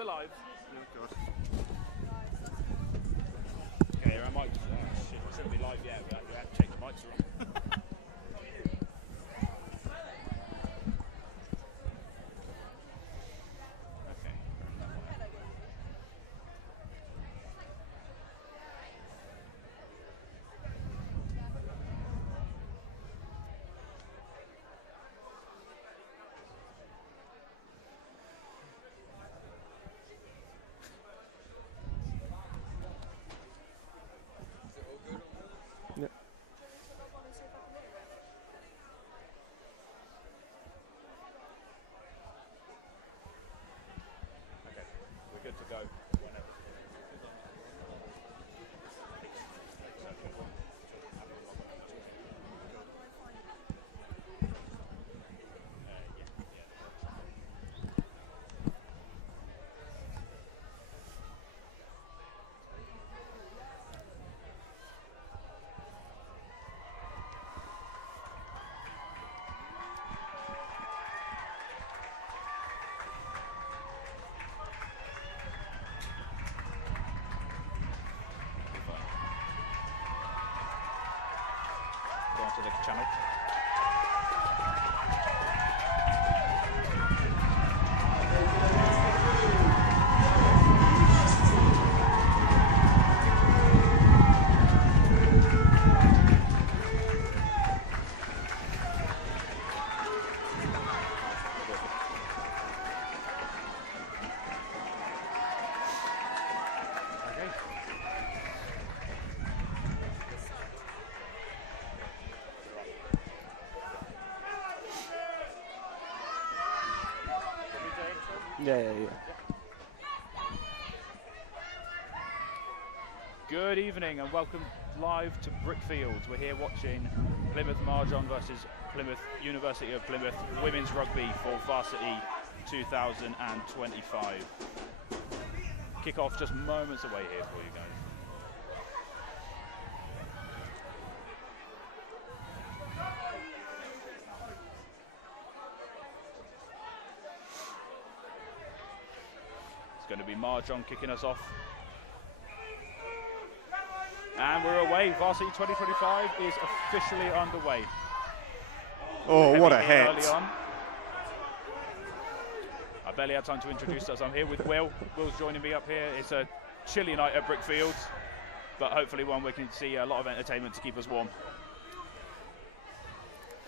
we're live. Oh, God. Okay, our mics. Shit, we shouldn't be live yet. We have to check the mics are on. Good to go whenever. Go onto the channel. Yeah. Good evening and welcome live to Brickfields. We're here watching Plymouth Marjon versus Plymouth University of Plymouth women's rugby for Varsity 2025. Kick-off just moments away here for you guys. Going to be Marjon kicking us off. And we're away. Varsity 2025 is officially underway. Oh, what a hit. Early on. I barely had time to introduce us. I'm here with Will. Will's joining me up here. It's a chilly night at Brickfields, but hopefully one we can see a lot of entertainment to keep us warm.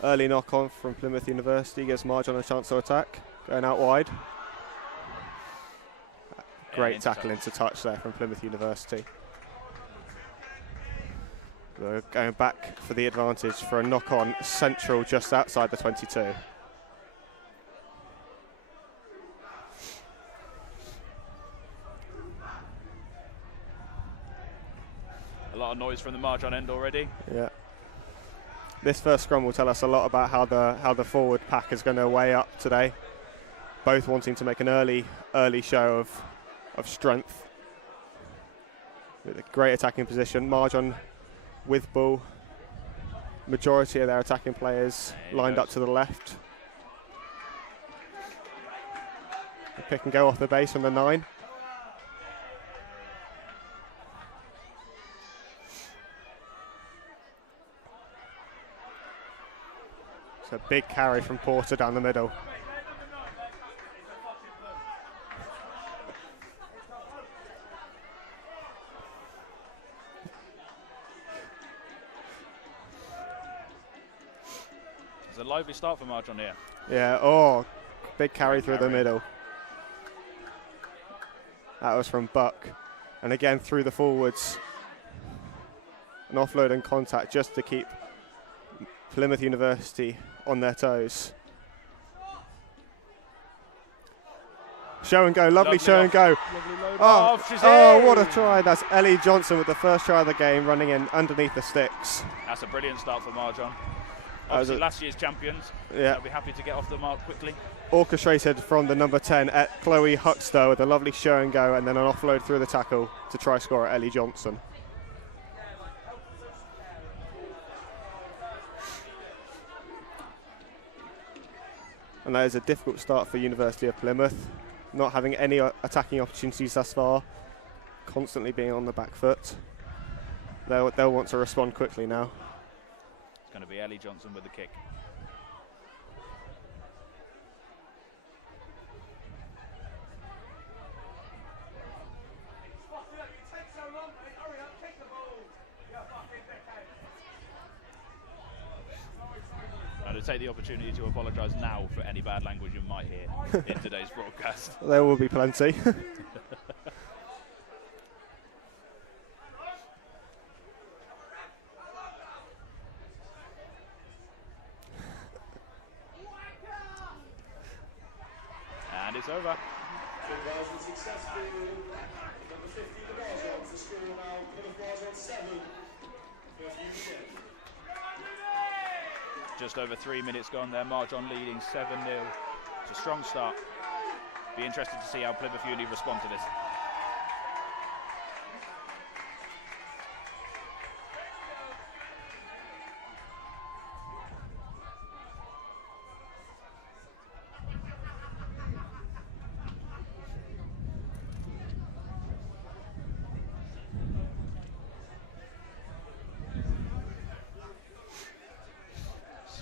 Early knock-on from Plymouth University gives Marjon a chance to attack. Going out wide. Great tackle into touch there from Plymouth University. We're going back for the advantage for a knock-on central just outside the 22. A lot of noise from the Marjon end already. Yeah. This first scrum will tell us a lot about how the forward pack is going to weigh up today. Both wanting to make an early show of strength. With a great attacking position. Marjon with ball. Majority of their attacking players lined up to the left. The pick and go off the base on the 9. It's a big carry from Porter down the middle. It's a lively start for Marjon here. Yeah, oh, big carry through the middle. That was from Buck. And again through the forwards. An offload and contact just to keep Plymouth University on their toes. Show and go, lovely show and go. Oh, what a try. That's Ellie Johnson with the first try of the game, running in underneath the sticks. That's a brilliant start for Marjon. Obviously last year's champions. Yeah. They'll be happy to get off the mark quickly. Orchestrated from the number 10 at Chloe Huxter with a lovely show and go, and then an offload through the tackle to try score at Ellie Johnson. And that is a difficult start for University of Plymouth. not having any attacking opportunities thus far, constantly being on the back foot. They'll want to respond quickly now. It's going to be Ellie Johnson with the kick. And to take the opportunity to apologise now for any bad language you might hear in today's broadcast. There will be plenty. And it's over. Just over 3 minutes gone there, Marjon leading 7-0. It's a strong start. Be interested to see how Plymouth Uni respond to this.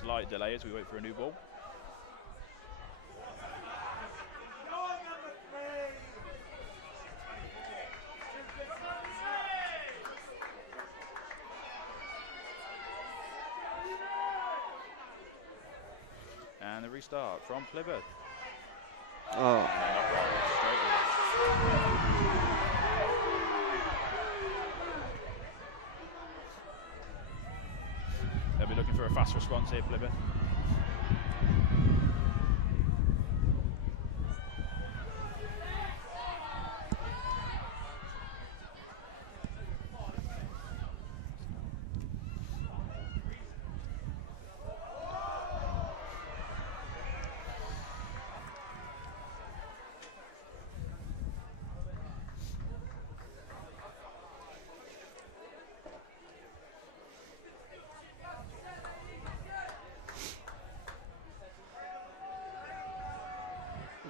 Slight delay as we wait for a new ball. And the restart from Plymouth. Oh. They'll be looking for a fast response here, Plymouth.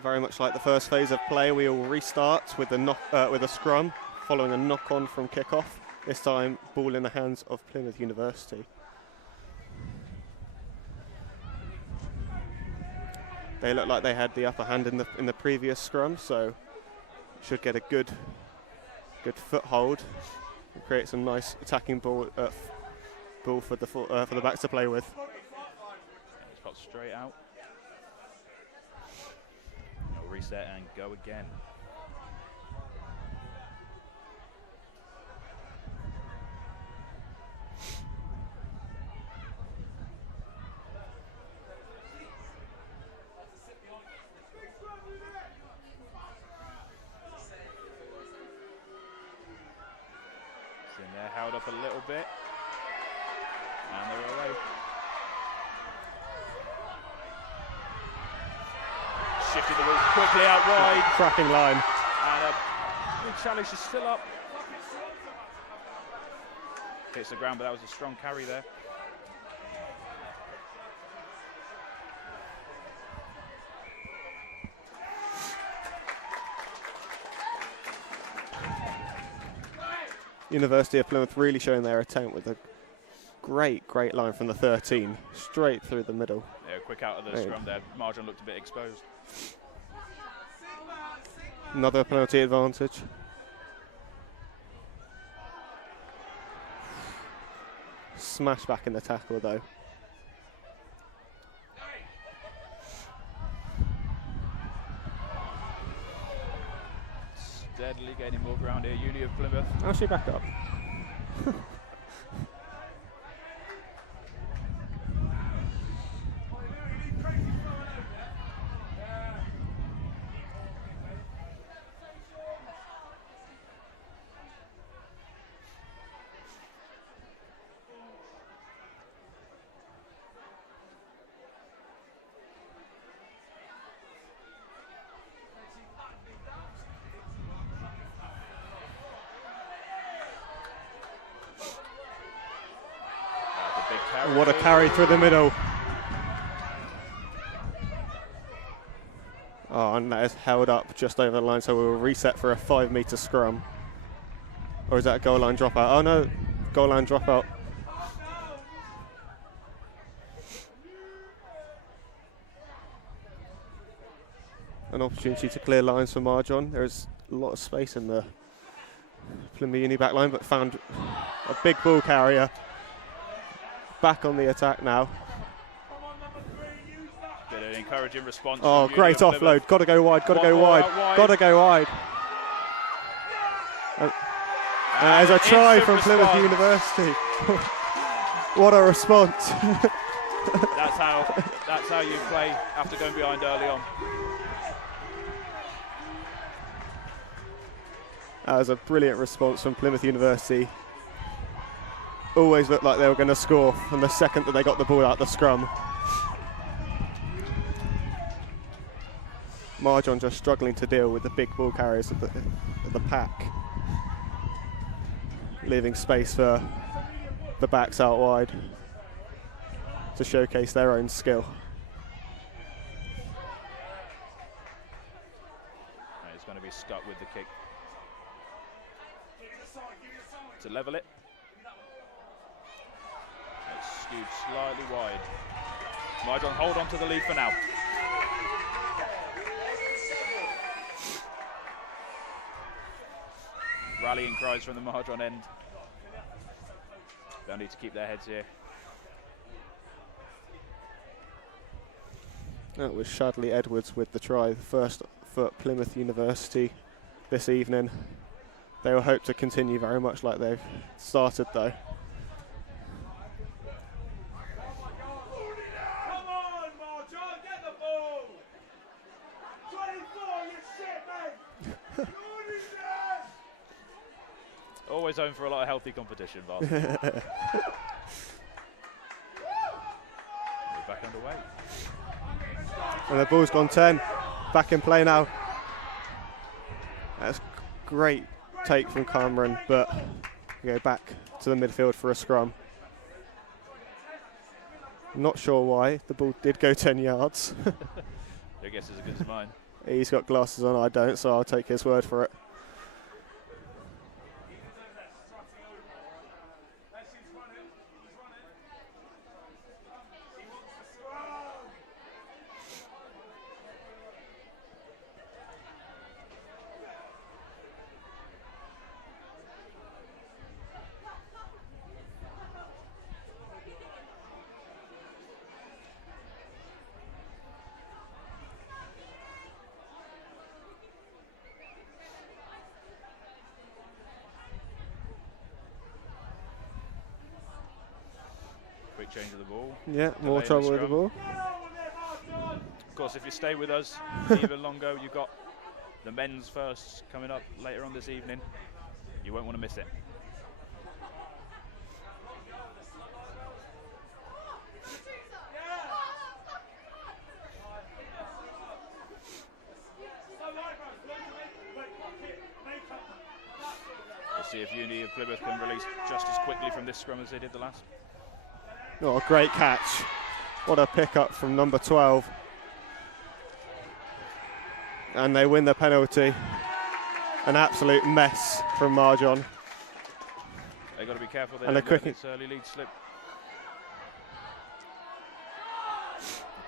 Very much like the first phase of play, we will restart with a scrum, following a knock-on from kickoff. This time, ball in the hands of Plymouth University. They look like they had the upper hand in the previous scrum, so should get a good foothold and create some nice attacking ball for the backs to play with. It's got straight out. Reset and go again. It's in there, held up a little bit, and they're away. Shifted the ball quickly out wide. Cracking line. And a big challenge is still up. Hits the ground, but that was a strong carry there. University of Plymouth really showing their attempt with a great line from the 13, straight through the middle. Yeah, quick out of the scrum there. Marjon looked a bit exposed. Another penalty advantage. Smash back in the tackle though. Steadily gaining more ground here, Uni of Plymouth. How's she back up? What a carry through the middle. Oh, and that is held up just over the line, so we'll reset for a 5-metre scrum. Or is that a goal line dropout? Oh no, goal line dropout. An opportunity to clear lines for Marjon. There's a lot of space in the Plymouth Uni back line, but found a big ball carrier. Back on the attack now. Bit of an encouraging response. Oh, great offload. Got to go wide, got to go wide, got to go wide. There's a try from Plymouth University. What a response. That's how you play after going behind early on. That was a brilliant response from Plymouth University. Always looked like they were going to score from the second that they got the ball out the scrum. Marjon just struggling to deal with the big ball carriers of the pack, leaving space for the backs out wide to showcase their own skill. He's going to be stuck with the kick to level it. It's skewed slightly wide. Marjon hold on to the lead for now. Rallying cries from the Marjon end. They'll need to keep their heads here. That was Shadley Edwards with the try, the first for Plymouth University this evening. They will hope to continue very much like they've started though. Always home for a lot of healthy competition, Varsity. We're back underway. And the ball's gone 10. Back in play now. That's great take from Cameron, but we go back to the midfield for a scrum. Not sure why. The ball did go 10 yards. Your guess is as good as mine. He's got glasses on, I don't, so I'll take his word for it. Quick change of the ball. Yeah, more trouble with the ball. Of course, if you stay with us even longer, you've got the men's first coming up later on this evening. You won't want to miss it. We'll see if Uni of Plymouth can release just as quickly from this scrum as they did the last. Oh, a great catch. What a pick-up from number 12. And they win the penalty. An absolute mess from Marjon. They've got to be careful there. And a quick early lead slip.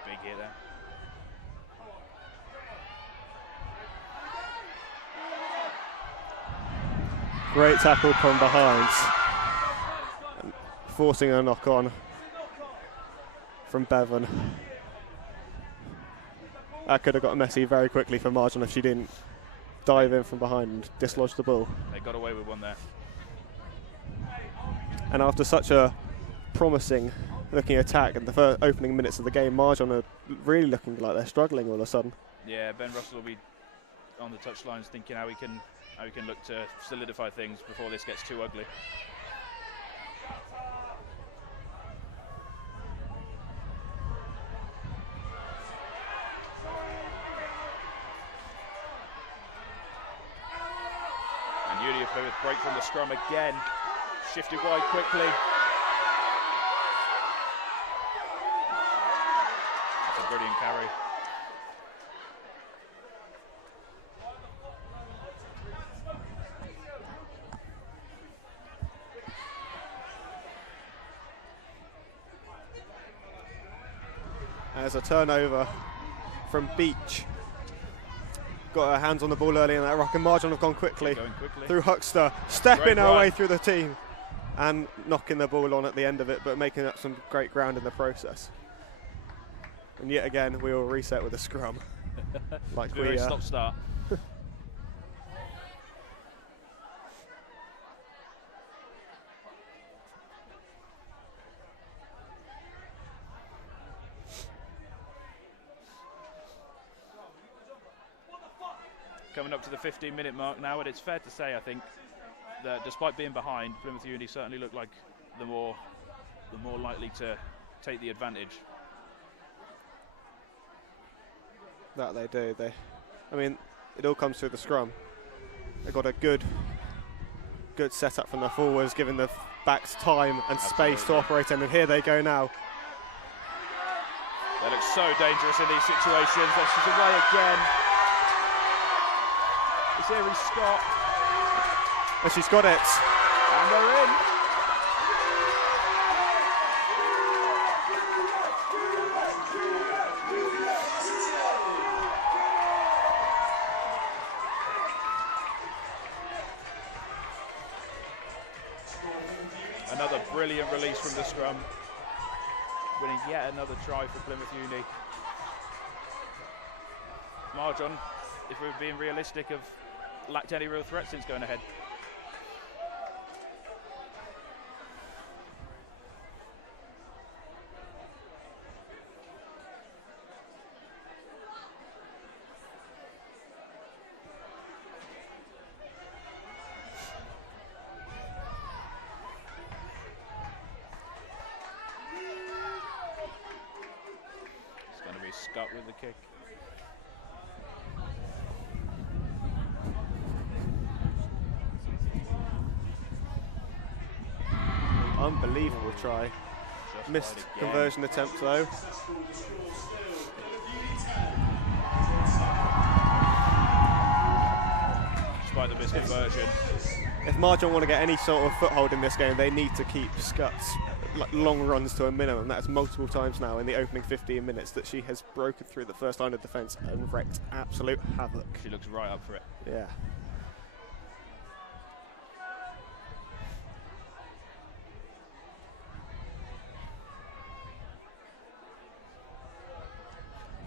Big hit there. Great tackle from behind. Forcing a knock-on from Bevan. That could have got messy very quickly for Marjon if she didn't dive in from behind and dislodge the ball. They got away with one there. And after such a promising looking attack in the first opening minutes of the game, Marjon are really looking like they're struggling all of a sudden. Yeah, Ben Russell will be on the touchlines thinking how he can look to solidify things before this gets too ugly. Uni of Plymouth break from the scrum again, shifted wide quickly. That's a brilliant carry. There's a turnover from Beach. Got her hands on the ball early in that ruck, and Marjon have gone quickly through Huckster, stepping her way through the team and knocking the ball on at the end of it, but making up some great ground in the process. And yet again, we will reset with a scrum. Like we stop-start. Coming up to the 15-minute mark now, and it's fair to say, I think, that despite being behind, Plymouth Uni certainly look like the more likely to take the advantage. That they do. I mean, it all comes through the scrum. They've got a good setup from the forwards, giving the backs time and space to operate in, and here they go now. They look so dangerous in these situations. She's away again. It's Erie Scott. And she's got it. And they're in. Another brilliant release from the scrum. Winning yet another try for Plymouth Uni. Marjon, if we're being realistic, have lacked any real threat since going ahead. It's going to be Scott with the kick. Unbelievable try. Missed conversion attempt though. Despite the missed conversion. If Marjon want to get any sort of foothold in this game, they need to keep Scott's long runs to a minimum. That's multiple times now in the opening 15 minutes that she has broken through the first line of defence and wreaked absolute havoc. She looks right up for it. Yeah.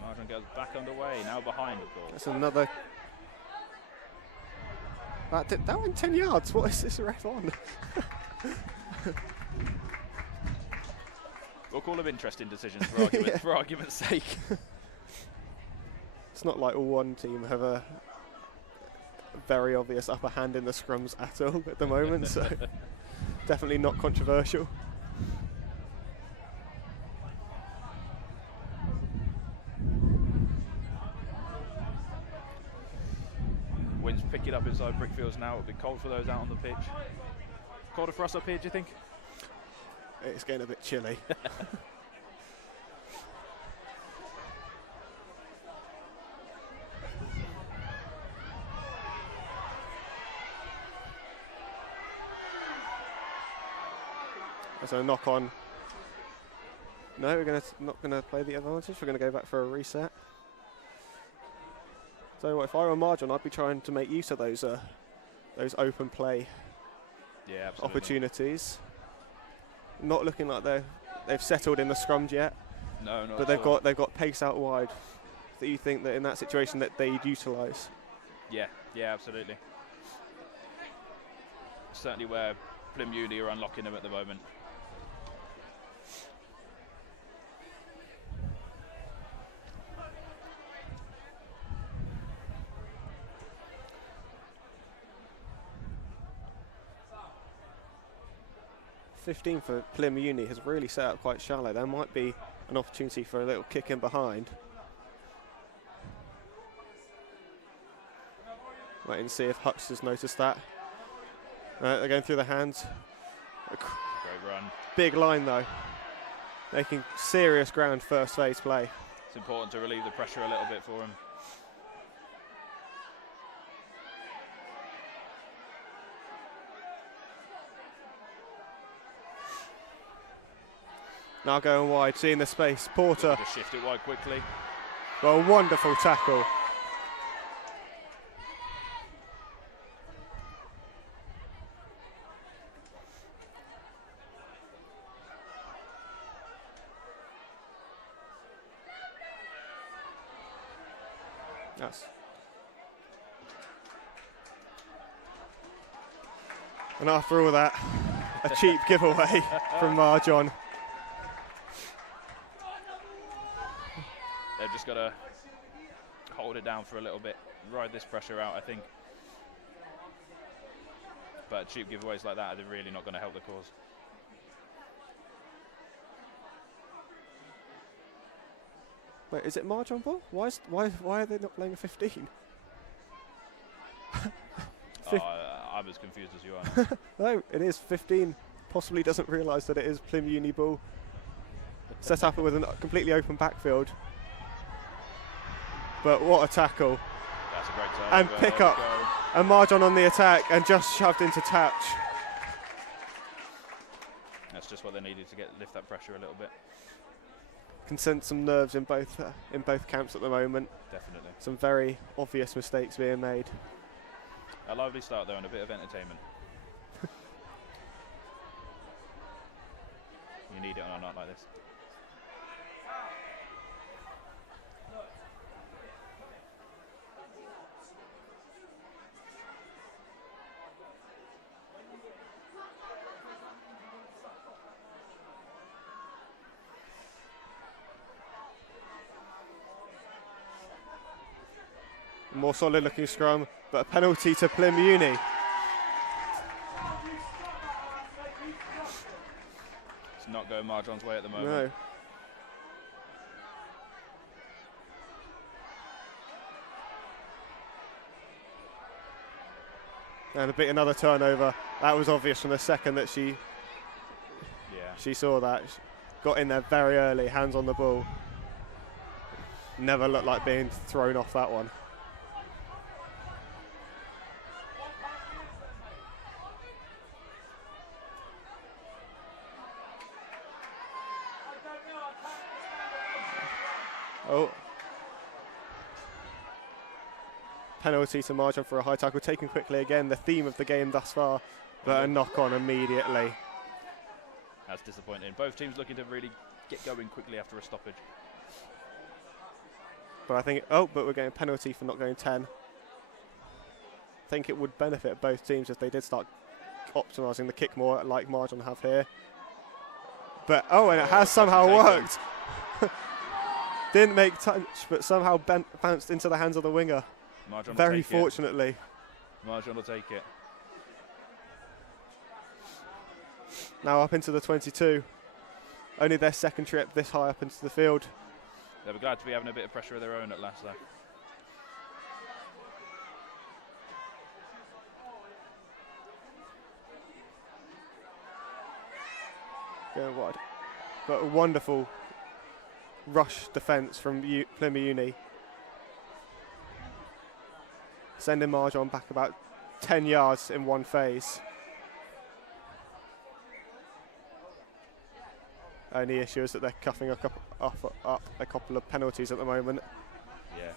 Marjon goes back underway, now behind of course. That's another. That went 10 yards. What is this ref on? We'll call them interesting decisions for argument's sake. It's not like one team have a very obvious upper hand in the scrums at all at the moment, so definitely not controversial. Wind's picking up inside Brickfields now. It'll be cold for those out on the pitch. Colder for us up here, do you think? It's getting a bit chilly. There's a knock on. No, we're not going to play the advantage. We're going to go back for a reset. So if I were Marjon, I'd be trying to make use of those open play opportunities. Not looking like they've settled in the scrums yet. No, not but they've got pace out wide that you think that in that situation that they'd utilise. Yeah, absolutely. Certainly where Plymouth Uni are unlocking them at the moment. .15 for Plymouth Uni has really set up quite shallow. There might be an opportunity for a little kick in behind. Wait and see if Hux has noticed that. They're going through the hands. Great run. Big line though. Making serious ground first phase play. It's important to relieve the pressure a little bit for him. Now going wide, seeing the space. Porter. Just shift it wide quickly. Well, a wonderful tackle. Yes. And after all that, a cheap giveaway from Marjon. They've just got to hold it down for a little bit, ride this pressure out, I think. But cheap giveaways like that are really not going to help the cause. Wait, is it Marjon ball? Why are they not playing a 15? I'm as confused as you are. No, it is 15. Possibly doesn't realise that it is Plymouth Uni ball. Set up with a completely open backfield. But what a tackle. That's a great tackle. And pick up. And Marjon on the attack and just shoved into touch. That's just what they needed to lift that pressure a little bit. Can sense some nerves in both camps at the moment. Definitely. Some very obvious mistakes being made. A lively start though and a bit of entertainment. You need it on a night like this. More solid looking scrum, but a penalty to Plymouth Uni. It's not going Marjon's way at the moment. No. And another turnover. That was obvious from the second that she saw that. She got in there very early, hands on the ball. Never looked like being thrown off that one. Oh. Penalty to Marjon for a high tackle, taken quickly again, the theme of the game thus far, but a knock on immediately. That's disappointing. Both teams looking to really get going quickly after a stoppage. But I think, but we're getting a penalty for not going 10. I think it would benefit both teams if they did start optimising the kick more like Marjon have here. But, and it has somehow worked. Didn't make touch, but somehow bounced into the hands of the winger. Marjon very fortunately. Marjon will take it. Now up into the 22. Only their second trip this high up into the field. They'll be glad to be having a bit of pressure of their own at last, though. Going wide. But a wonderful rush defence from Plymouth Uni. Sending Marjon back about 10 yards in one phase. Only issue is that they're cuffing up a couple of penalties at the moment. Yeah.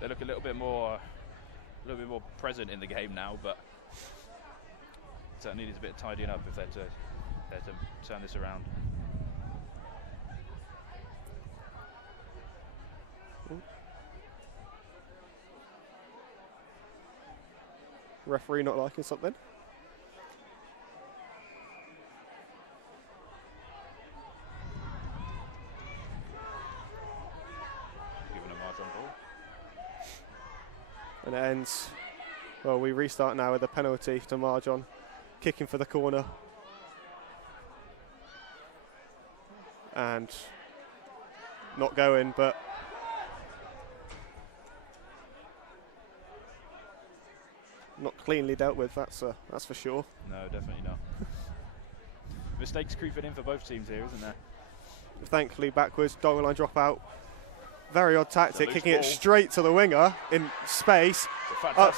They look a little bit more present in the game now, but certainly needs a bit of tidying up if they're to turn this around. Ooh. Referee not liking something. Giving a Marjon ball. And it ends. Well, we restart now with a penalty to Marjon. Kicking for the corner. And not going, but not cleanly dealt with, that's for sure. No, definitely not. Mistakes creeping in for both teams here, isn't there? Thankfully, backwards, goal line drop out. Very odd tactic, kicking ball. it straight to the winger in space. Up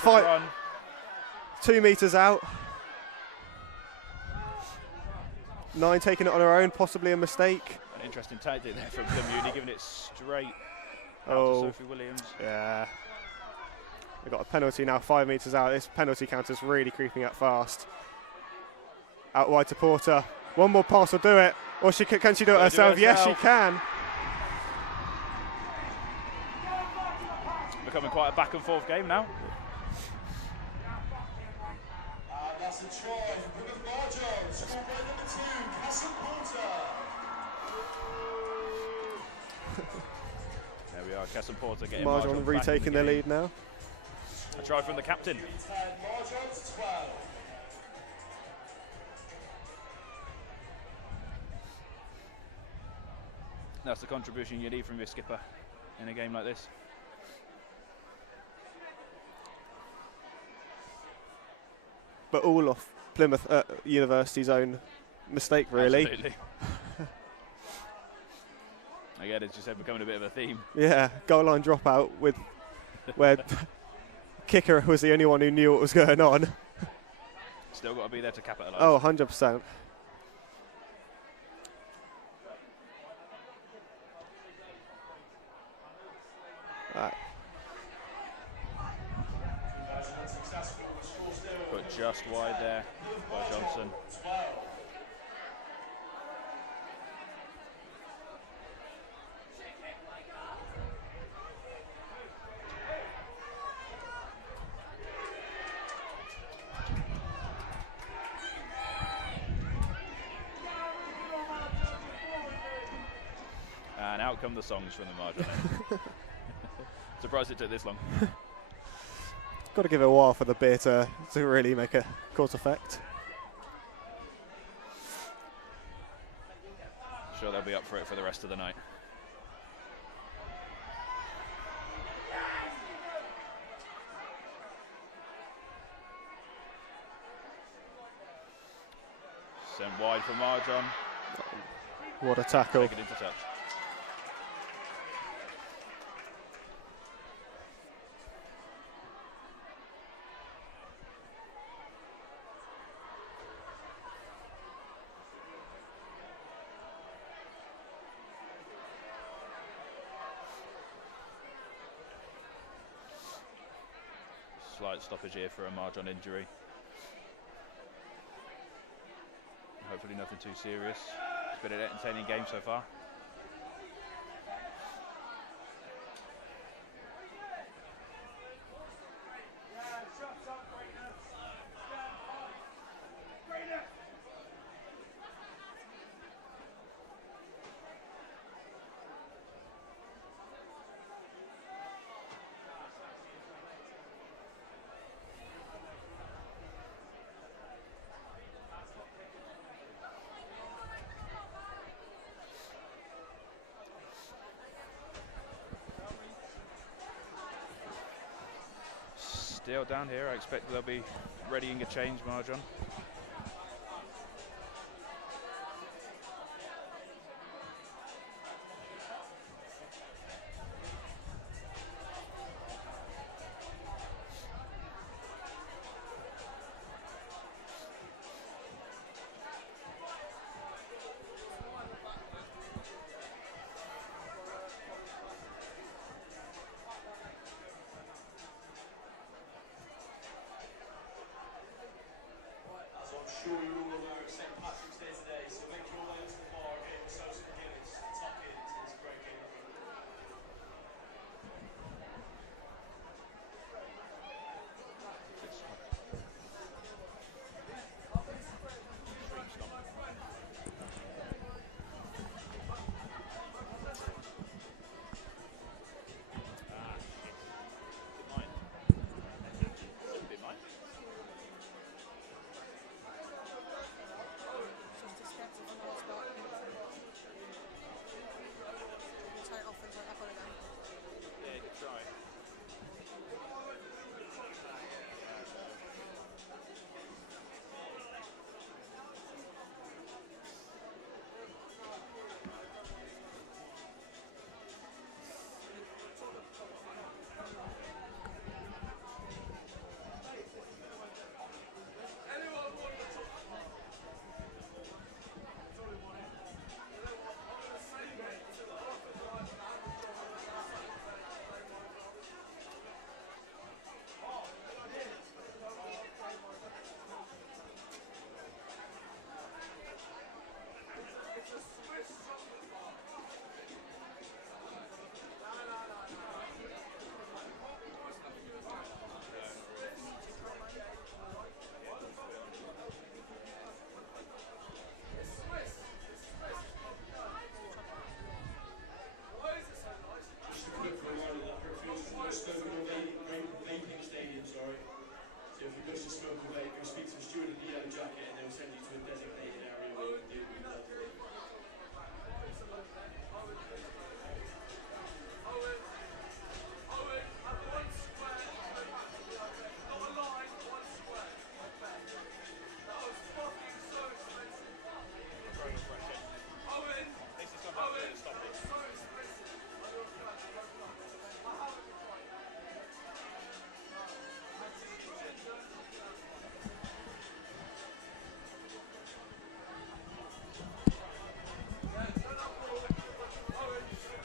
2 meters out. 9 taking it on her own, possibly a mistake. An interesting tactic there from Plymouth, giving it straight out Oh, to Sophie Williams. yeah. We've got a penalty now, 5 metres out. This penalty counter's really creeping up fast. Out wide to Porter. One more pass will do it. Or can she do it herself? Yes, she can. Becoming quite a back and forth game now. That's a try from Marjon. Scored by number 2, Castle Porter. There we are, Castle Porter getting Marjon retaking the lead now. A try from the captain. Marjon's 12. That's the contribution you need from your skipper in a game like this. But all off Plymouth University's own mistake, really. Absolutely. Again, it's just becoming a bit of a theme. Yeah, goal line dropout with where kicker was the only one who knew what was going on. Still got to be there to capitalise. Oh, 100%. Right. But just wide there by Johnson. And out come the songs from the Marjon. Surprised it took this long. Got to give it a while for the beer to really make a cause effect. Sure they'll be up for it for the rest of the night. Sent wide for Marjon. What a tackle. Take it into touch. Slight stoppage here for a Marjon injury. Hopefully nothing too serious. It's been an entertaining game so far. Still down here, I expect they'll be readying a change, Marjon. jacket and they'll send you to a designated area where you can do the blood.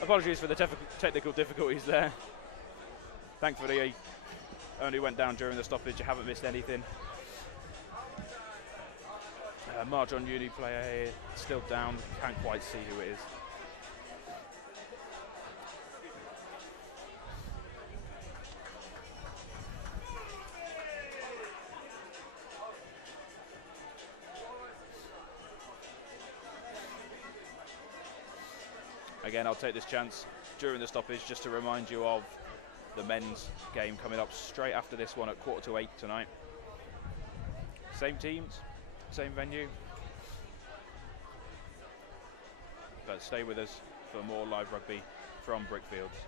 Apologies for the technical difficulties there. Thankfully, he only went down during the stoppage. You haven't missed anything. Marjon Uni player here, still down. Can't quite see who it is. Again, I'll take this chance during the stoppage just to remind you of the men's game coming up straight after this one at 7:45 tonight. Same teams, same venue. But stay with us for more live rugby from Brickfields.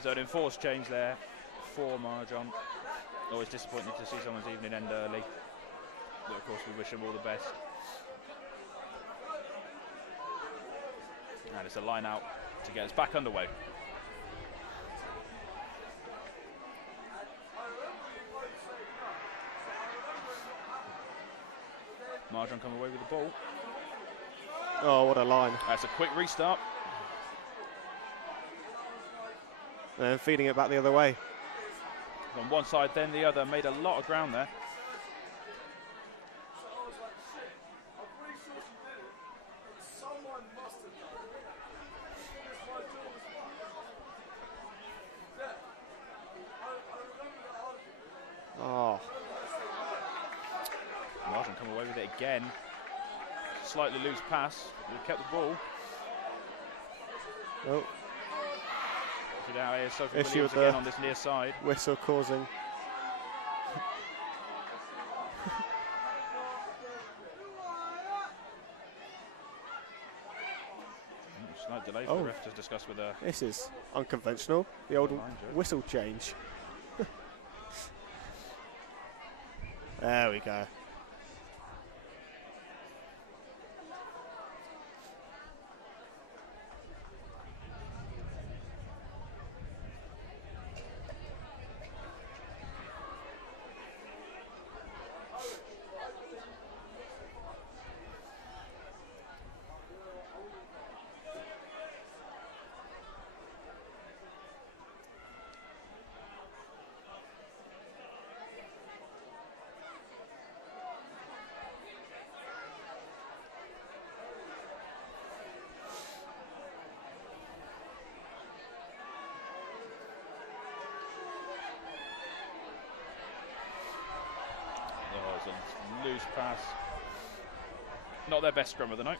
So an enforced change there for Marjon. Always disappointed to see someone's evening end early. But of course we wish them all the best. And it's a line out to get us back underway. Marjon come away with the ball. Oh, what a line. That's a quick restart. And feeding it back the other way. On one side, then the other. Made a lot of ground there. Oh. Marjon come away with it again. Slightly loose pass. We've kept the ball. Oh. Now here's Sophie Issue Williams with again the on this near side. Whistle causing. Slight delay for the ref to discuss with her. This is unconventional. The old whistle change. There we go. Loose pass. Not their best scrum of the night.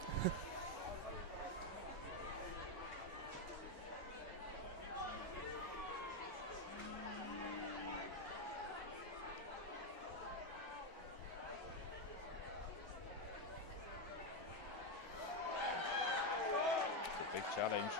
challenge.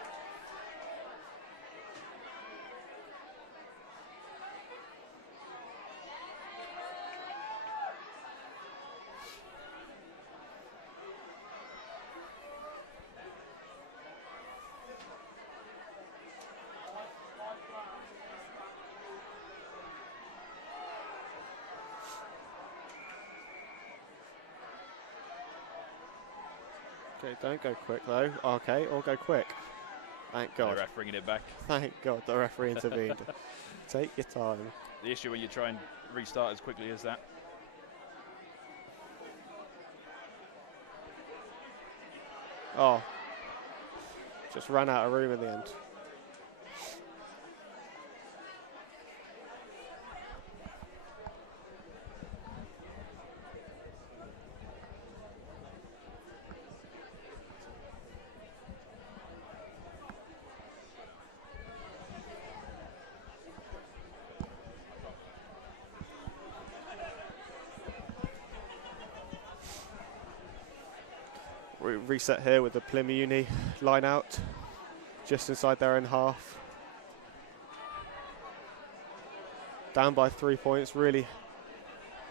Okay, don't go quick though. Okay, or go quick. Thank The God. ref bringing it back. Thank God the referee intervened. Take your time. The issue when you try and restart as quickly as that. Oh, just ran out of room in the end. Reset here with the Plymouth Uni line out, just inside their own half. Down by 3 points, really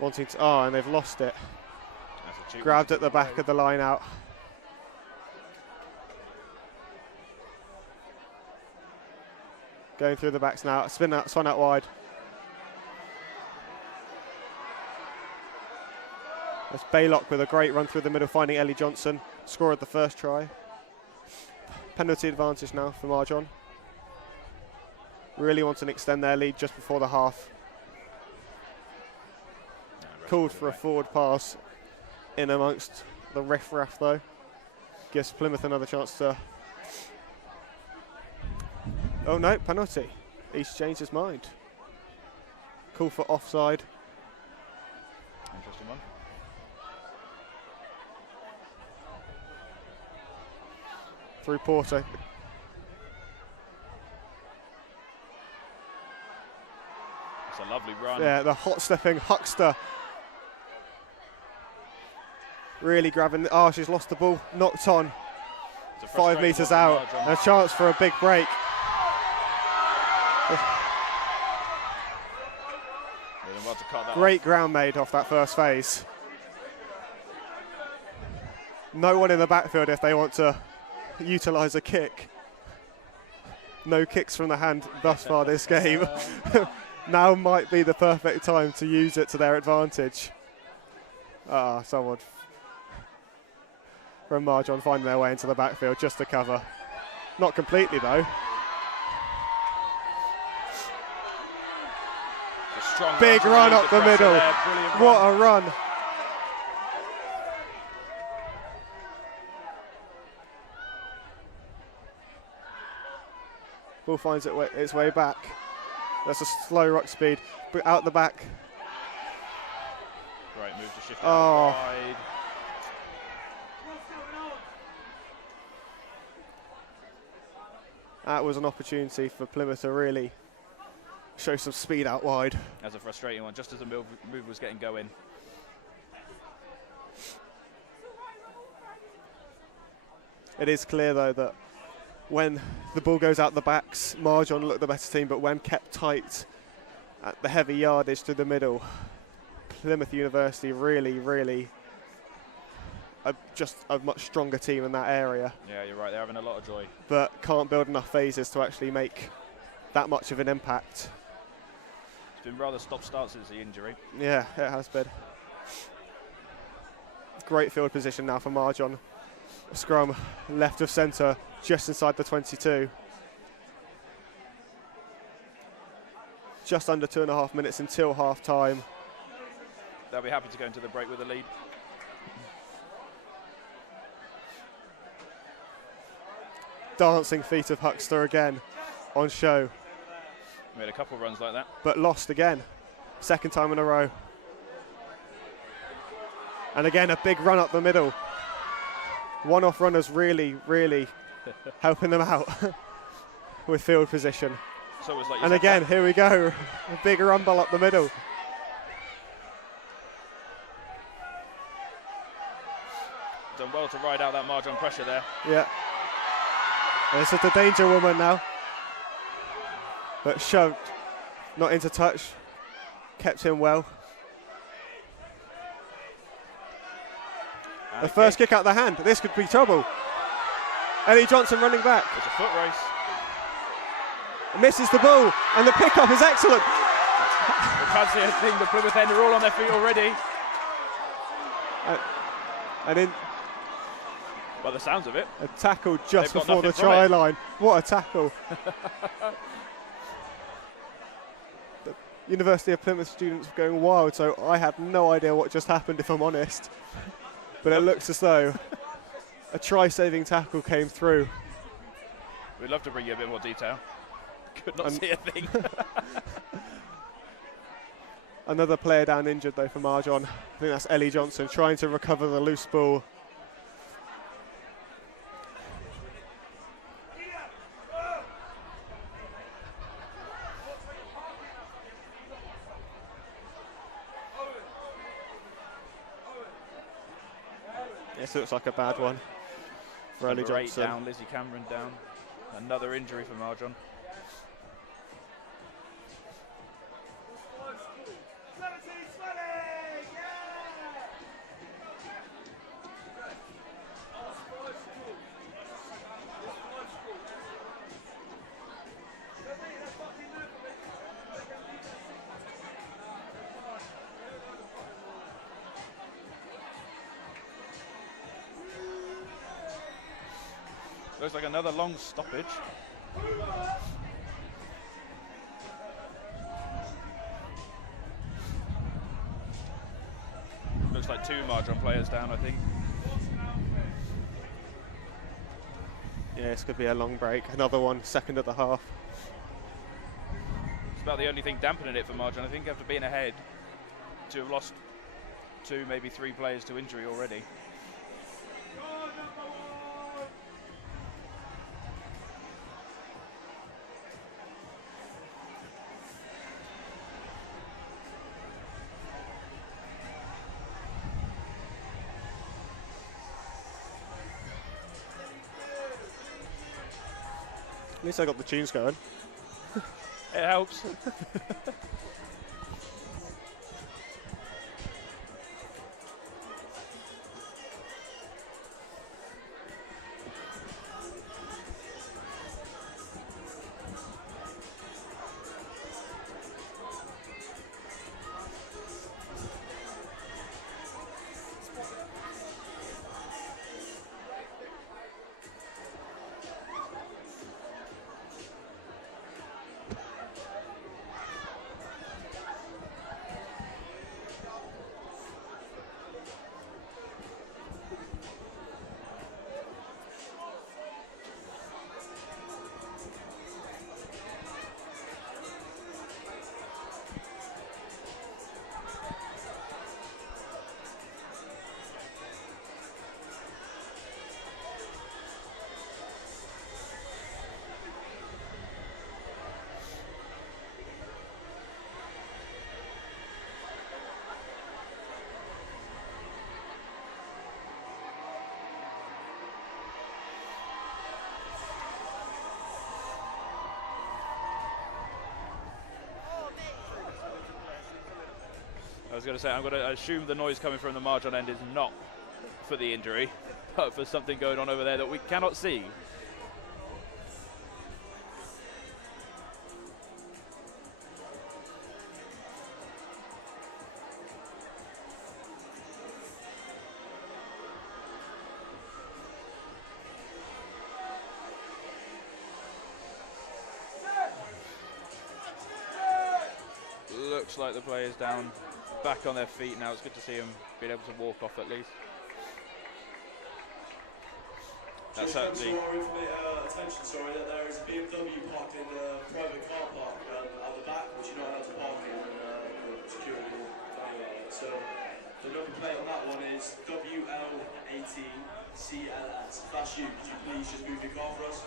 wanting to. Oh, and they've lost it. Grabbed at the back of the line out. Going through the backs now. Spun out wide. That's Baylock with a great run through the middle, finding Ellie Johnson. Score of the first try. Penalty advantage now for Marjon. Really want to extend their lead just before the half. Called for a forward pass in amongst the riff-raff though. Gives Plymouth another chance to... Oh no, penalty. He's changed his mind. Call for offside. Interesting one. Through Porter. It's a lovely run. Yeah, the hot stepping Huckster. Really grabbing. Oh, she's lost the ball. Knocked on. 5 metres out. A chance for a big break. Great ground made off that first phase. No one in the backfield if they want to utilise a kick. No kicks from the hand thus far this game. Now might be the perfect time to use it to their advantage. Someone from Marjon finding their way into the backfield just to cover. Not completely though. Big run up the middle. What a run. Ball finds its way back. That's a slow ruck speed, but out the back. Great move to shift out wide. That was an opportunity for Plymouth to really show some speed out wide. That's a frustrating one, just as the move was getting going. It is clear though that when the ball goes out the backs, Marjon look the better team, but when kept tight at the heavy yardage through the middle, Plymouth University really just a much stronger team in that area. Yeah, you're right, they're having a lot of joy. But can't build enough phases to actually make that much of an impact. It's been rather stop-start since the injury. Yeah, it has been. Great field position now for Marjon. Scrum left of centre, just inside the 22. Just under 2.5 minutes until half time. They'll be happy to go into the break with a lead. Dancing feet of Huckster again on show. Made a couple runs like that. But lost again. Second time in a row. And again, a big run up the middle. One-off runners really helping them out with field position. So it was like, and again, here we go. A big rumble up the middle. Done well to ride out that Marjon pressure there. Yeah. And it's a danger woman now. But shoved, not into touch, kept him well. The first kick out the hand. This could be trouble. Ellie Johnson running back. It's a foot race. Misses the ball, and the pickup is excellent. The fancy thing, the Plymouth end are all on their feet already. And in by the sounds of it, a tackle just They've got before the nothing from try it. line. What a tackle. The University of Plymouth students were going wild, so I had no idea what just happened, if I'm honest. But it looks as though a try-saving tackle came through. we'd love to bring you a bit more detail. Could not see a thing. Another player down injured though for Marjon. I think that's Ellie Johnson trying to recover the loose ball. This looks like a bad one for Ellie Number 8 Johnson. down, Lizzie Cameron down. Another injury for Marjon. Looks like another long stoppage. Looks like 2 Marjon players down, I think. Yeah, this could be a long break. Another one, second of the half. It's about the only thing dampening it for Marjon. I think after being ahead, to have lost 2, maybe 3 players to injury already. At least I got the tunes going. It helps. I was going to say, I'm going to assume the noise coming from the Marjon end is not for the injury, but for something going on over there that we cannot see. Looks like the players down, back on their feet now. It's good to see them being able to walk off at least. That's certainly. Attention, sorry, that there is a BMW parked in the private car park at the back, which you're not allowed to park in, security will tell you about it. So the number plate on that one is WL18CLS. If that's you, could you please just move your car for us?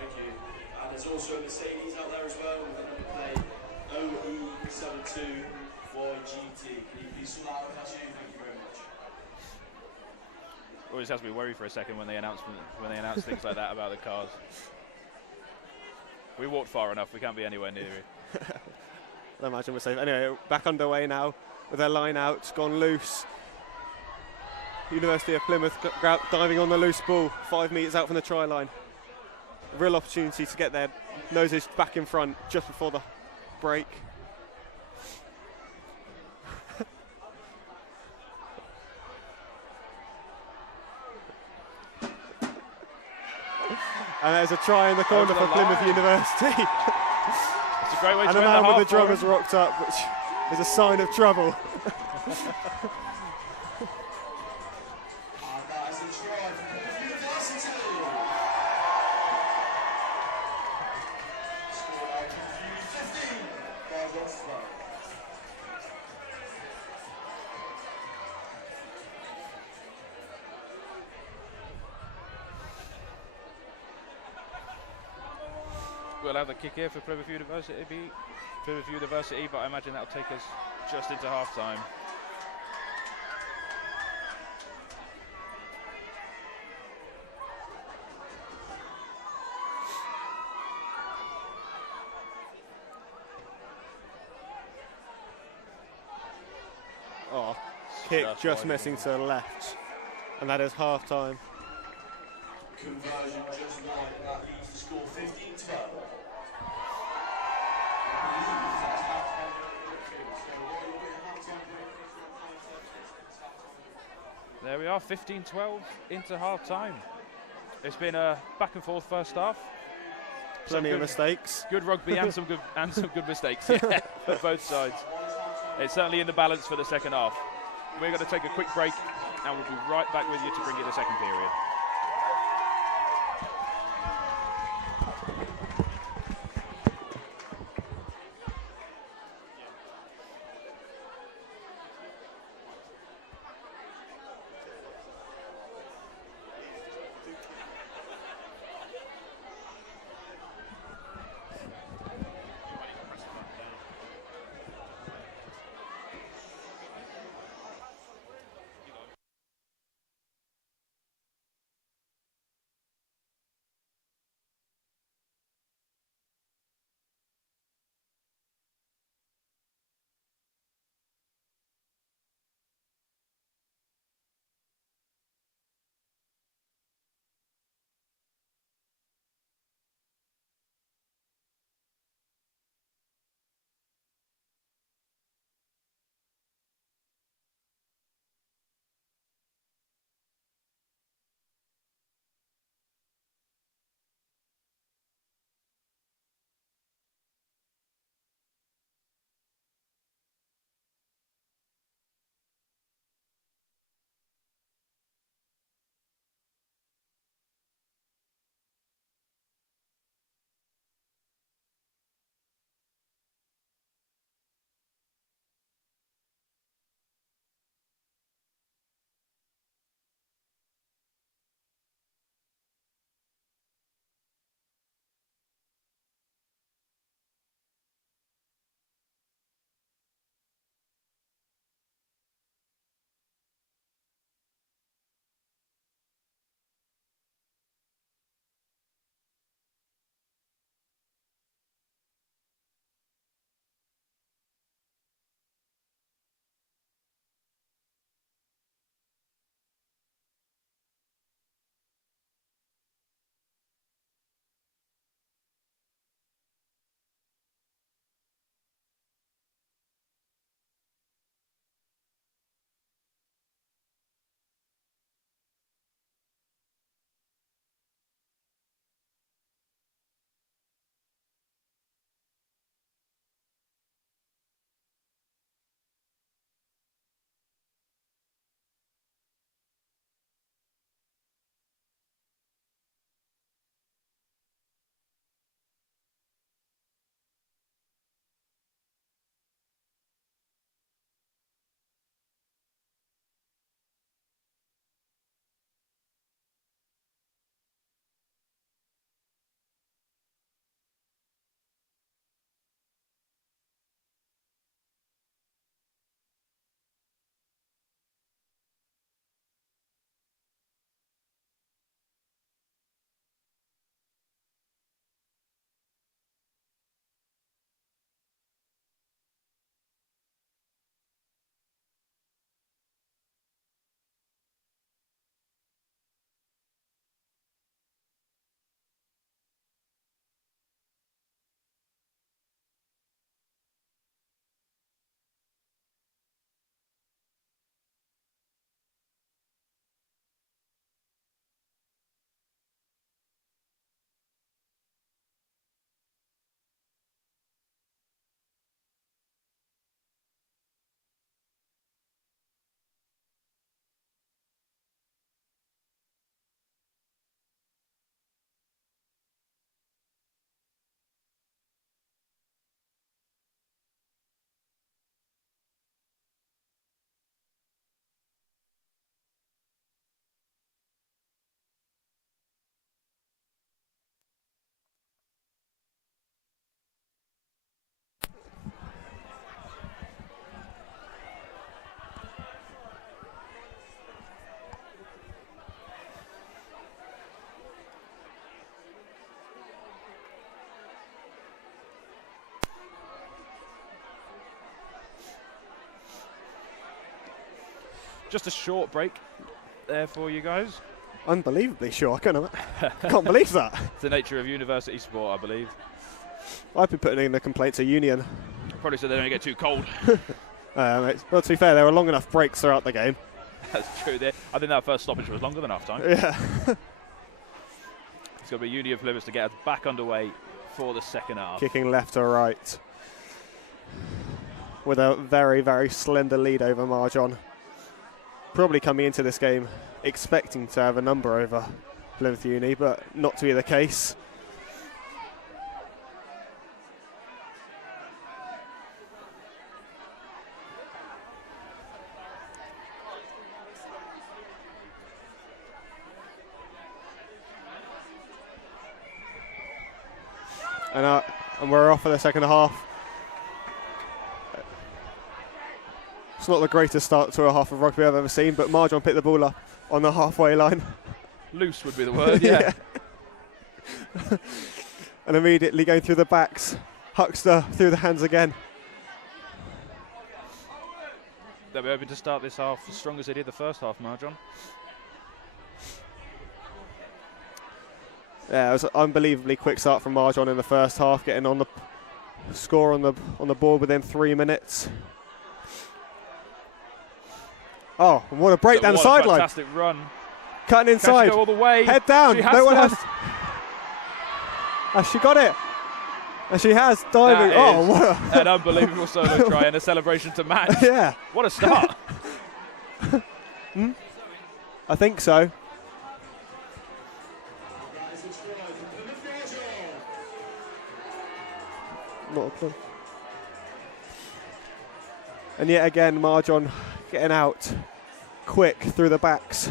Thank you. And there's also a Mercedes out there as well with the number plate OE72YGT. Can you please sort that out if that's you? Thank you very much. Always has me worried for a second when they announce things like that about the cars. We walked far enough. We can't be anywhere near it. I imagine we're safe. Anyway, back underway now with their line out, gone loose. University of Plymouth diving on the loose ball, 5 metres out from the try line. Real opportunity to get their noses back in front just before the break. And there's a try in the corner for Plymouth University. It's a great way to and end a man the half with the for drummers him. rocked up, which is a sign of trouble. And that is a try for Plymouth University. Score now Plymouth 15. Marjon 12. We'll have the kick here for Plymouth University, but I imagine that'll take us just into half time. Oh, kick just missing to the left. And that is half time. Conversion just wide, and that leads the score 15-12. There we are, 15-12 into half time. It's been a back and forth first half. Plenty of mistakes. Good rugby and some good mistakes, yeah, for both sides. It's certainly in the balance for the second half. We're going to take a quick break and we'll be right back with you to bring you the second period. Just a short break there for you guys. Unbelievably short. Can't believe that. It's the nature of university sport, I believe. I've been putting in a complaint to Union. Probably so they don't get too cold. Well, to be fair, there were long enough breaks throughout the game. That's true. I think that first stoppage was longer than half time. Yeah. It's going to be Union Plymouth to get us back underway for the second half. Kicking left or right. With a very, very slender lead over Marjon. Probably coming into this game expecting to have a number over Plymouth Uni, but not to be the case. And we're off for the second half. It's not the greatest start to a half of rugby I've ever seen, but Marjon picked the ball up on the halfway line. Loose would be the word, yeah. And immediately going through the backs. Huckster through the hands again. They'll be hoping to start this half as strong as they did the first half, Marjon. Yeah, it was an unbelievably quick start from Marjon in the first half, getting on the score on the board within 3 minutes. Oh, and what a break down the sideline. Fantastic run. Cutting inside. Can she go all the way? Head down. No one else. Has she got it? And she has. Diving. Oh, what an unbelievable solo try and a celebration to match. Yeah. What a start. I think so. Not a clue. And yet again, Marjon getting out quick through the backs.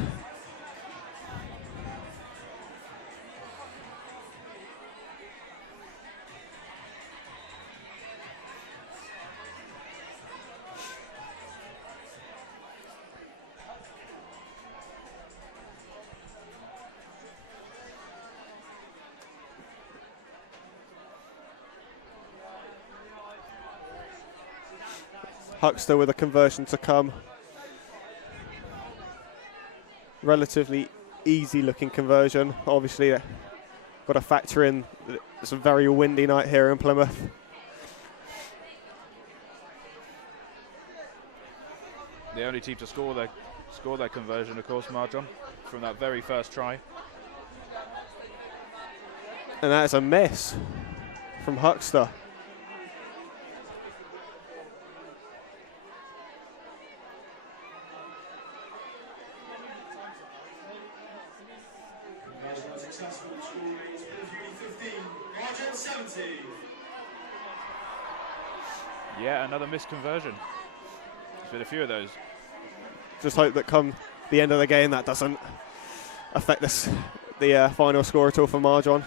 Huckster with a conversion to come. Relatively easy looking conversion. Obviously, got to factor in it's a very windy night here in Plymouth. The only team to score their conversion, of course, Marjon, from that very first try. And that is a miss from Huckster. Yeah, another missed conversion. There's been a few of those. Just hope that come the end of the game that doesn't affect the final score at all for Marjon.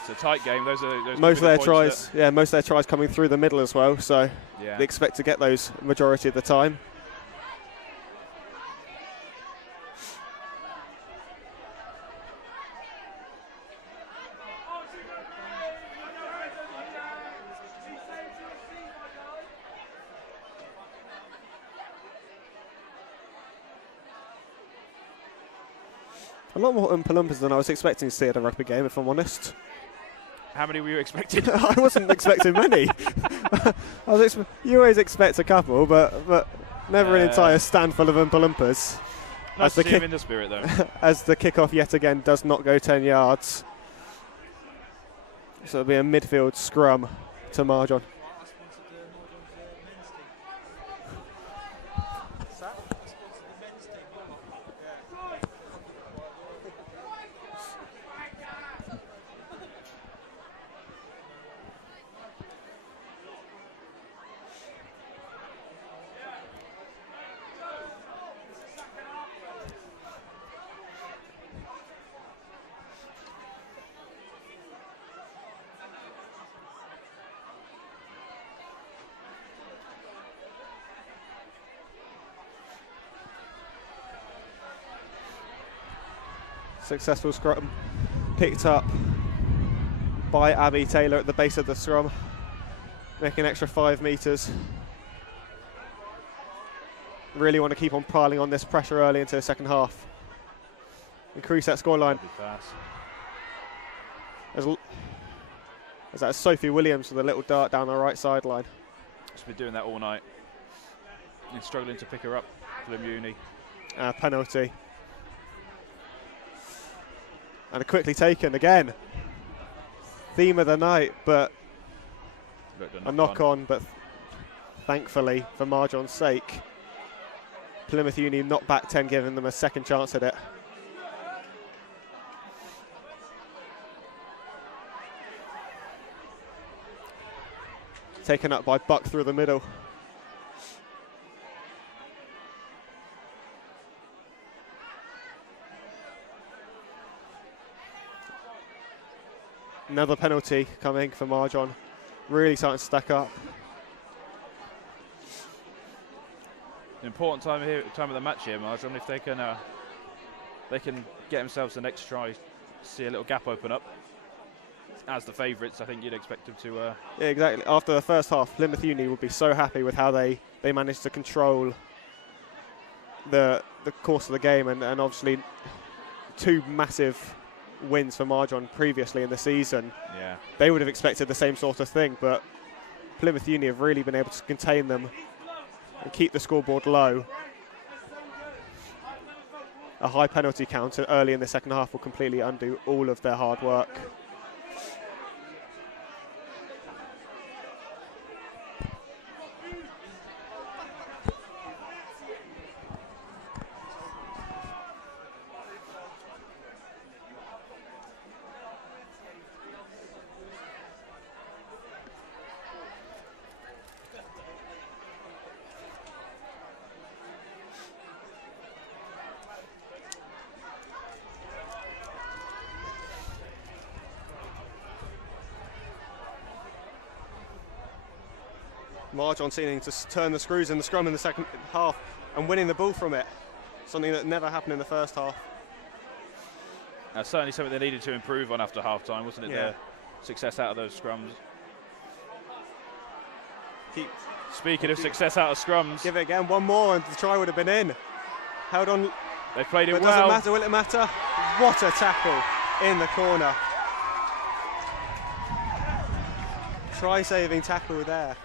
It's a tight game. Those most of their tries. Yeah, most of their tries coming through the middle as well. So yeah, they expect to get those majority of the time. A lot more Oompa Loompas than I was expecting to see at a rugby game, if I'm honest. How many were you expecting? I wasn't expecting many. You always expect a couple, but never an entire stand full of Oompa Loompas. Nice to see him in the spirit, though. As the kickoff yet again does not go 10 yards. So it'll be a midfield scrum to Marjon. Successful scrum picked up by Abby Taylor at the base of the scrum, making an extra 5 metres. Really want to keep on piling on this pressure early into the second half. Increase that scoreline. As that Sophie Williams with a little dart down the right sideline. She's been doing that all night. And struggling to pick her up for the Uni. Penalty. And quickly taken again. Theme of the night, but a knock on, but thankfully, for Marjon's sake, Plymouth Uni knocked back 10, giving them a second chance at it. Taken up by Buck through the middle. Another penalty coming for Marjon. Really starting to stack up. An important time of the match here, Marjon. If they can get themselves the next try, see a little gap open up. As the favourites, I think you'd expect them to. Yeah, exactly. After the first half, Plymouth Uni would be so happy with how they managed to control the course of the game, and obviously 2 massive wins for Marjon previously in the season. Yeah. They would have expected the same sort of thing, but Plymouth Uni have really been able to contain them and keep the scoreboard low. A high penalty count early in the second half will completely undo all of their hard work. Marjon seeming to turn the screws in the scrum in the second half and winning the ball from it. Something that never happened in the first half. Certainly something they needed to improve on after half-time, wasn't it? Yeah. The success out of those scrums. Speaking of success out of scrums. Give it again, one more and the try would have been in. Held on. They played it well. Doesn't matter, will it matter? What a tackle in the corner. Try-saving tackle there.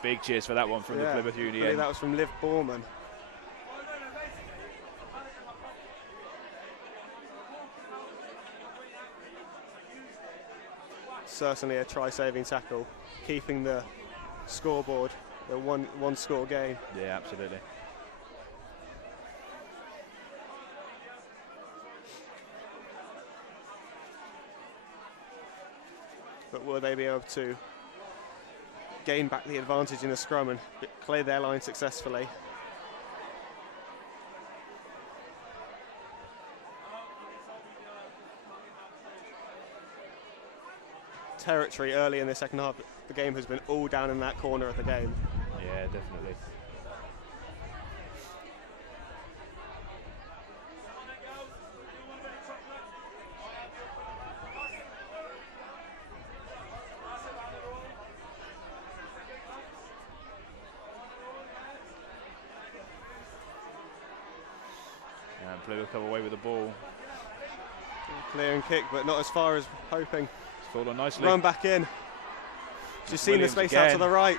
Big cheers for that one from the Plymouth Uni end. That was from Liv Borman. Certainly a try-saving tackle, keeping the scoreboard a one score game. Yeah, absolutely. But will they be able to gain back the advantage in the scrum and clear their line successfully? Territory early in the second half, the game has been all down in that corner of the game. Yeah, definitely. And Plymouth come away with the ball. Clear and kick, but not as far as hoping. It's fallen nicely. Run back in. She's seen the space out to the right.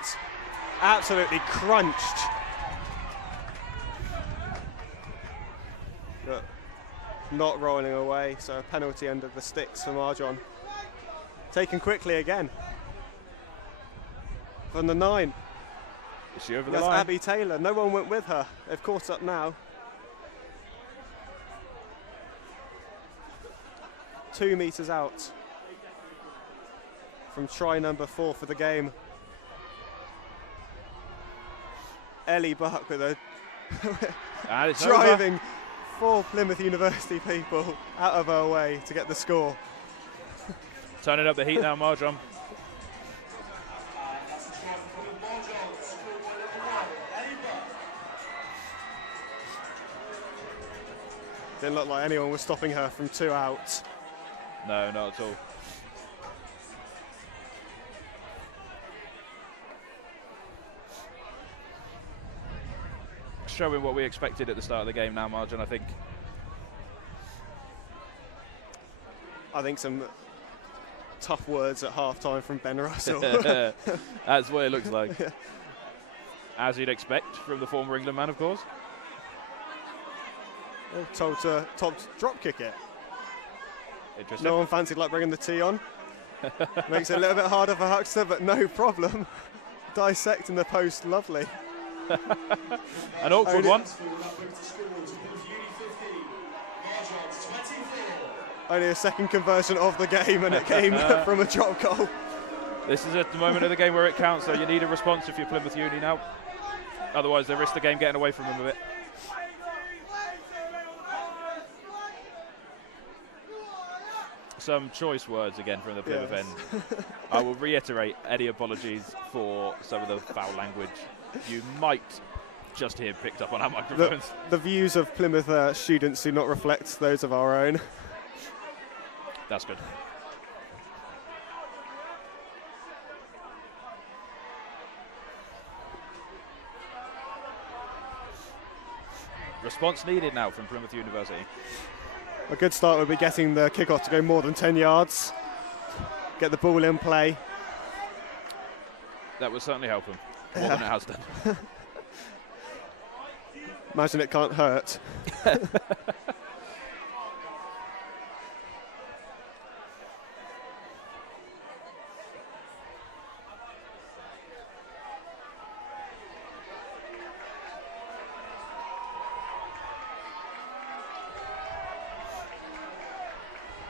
Absolutely crunched. But not rolling away, so a penalty under the sticks for Marjon. Taken quickly again. From the 9. Is she over the That's line? Abby Taylor. No one went with her. They've caught up now. 2 metres out from try number 4 for the game. Ellie Buck with a driving 4 Plymouth University people out of her way to get the score. Turning up the heat now, Marjon. Didn't look like anyone was stopping her from 2 out. No, not at all. showing what we expected at the start of the game now, Marjon, I think. I think some tough words at half-time from Ben Russell. That's what it looks like. As you'd expect from the former England man, of course. Well, told to drop kick it. Interesting. No one fancied like bringing the tee on. Makes it a little bit harder for Huckster, but no problem. Dissecting the post, lovely. An awkward one. Only a second conversion of the game, and it came from a drop goal. This is at the moment of the game where it counts, so you need a response if you're Plymouth Uni now. Otherwise, they risk the game getting away from them a bit. Some choice words again from the Plymouth end. I will reiterate any apologies for some of the foul language you might just hear picked up on our microphones. The views of Plymouth students do not reflect those of our own. That's good. Response needed now from Plymouth University. A good start would be getting the kickoff to go more than 10 yards. Get the ball in play. That would certainly help them more than it has done. Imagine it can't hurt.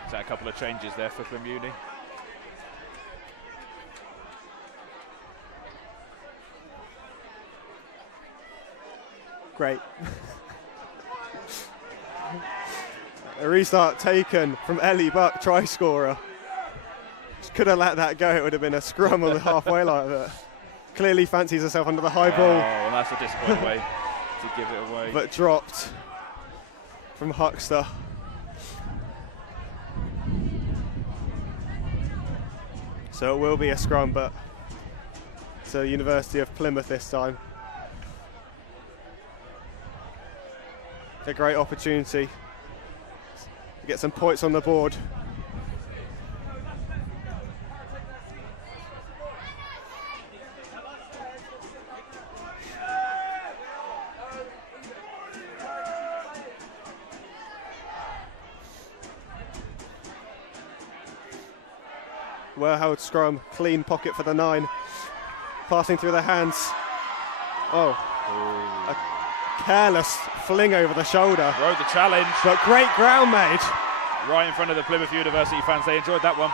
Is that a couple of changes there for Plymouth Uni? Great. A restart taken from Ellie Buck, try scorer. Just could have let that go, it would have been a scrum on the halfway line. But clearly fancies herself under the high ball. Oh, and that's a disappointing way to give it away. But dropped from Huckster. So it will be a scrum, but it's the University of Plymouth this time. A great opportunity to get some points on the board. Well held scrum, clean pocket for the 9. Passing through the hands. Oh, a careless fling over the shoulder. Rode the challenge. But great ground made. Right in front of the Plymouth University fans. They enjoyed that one.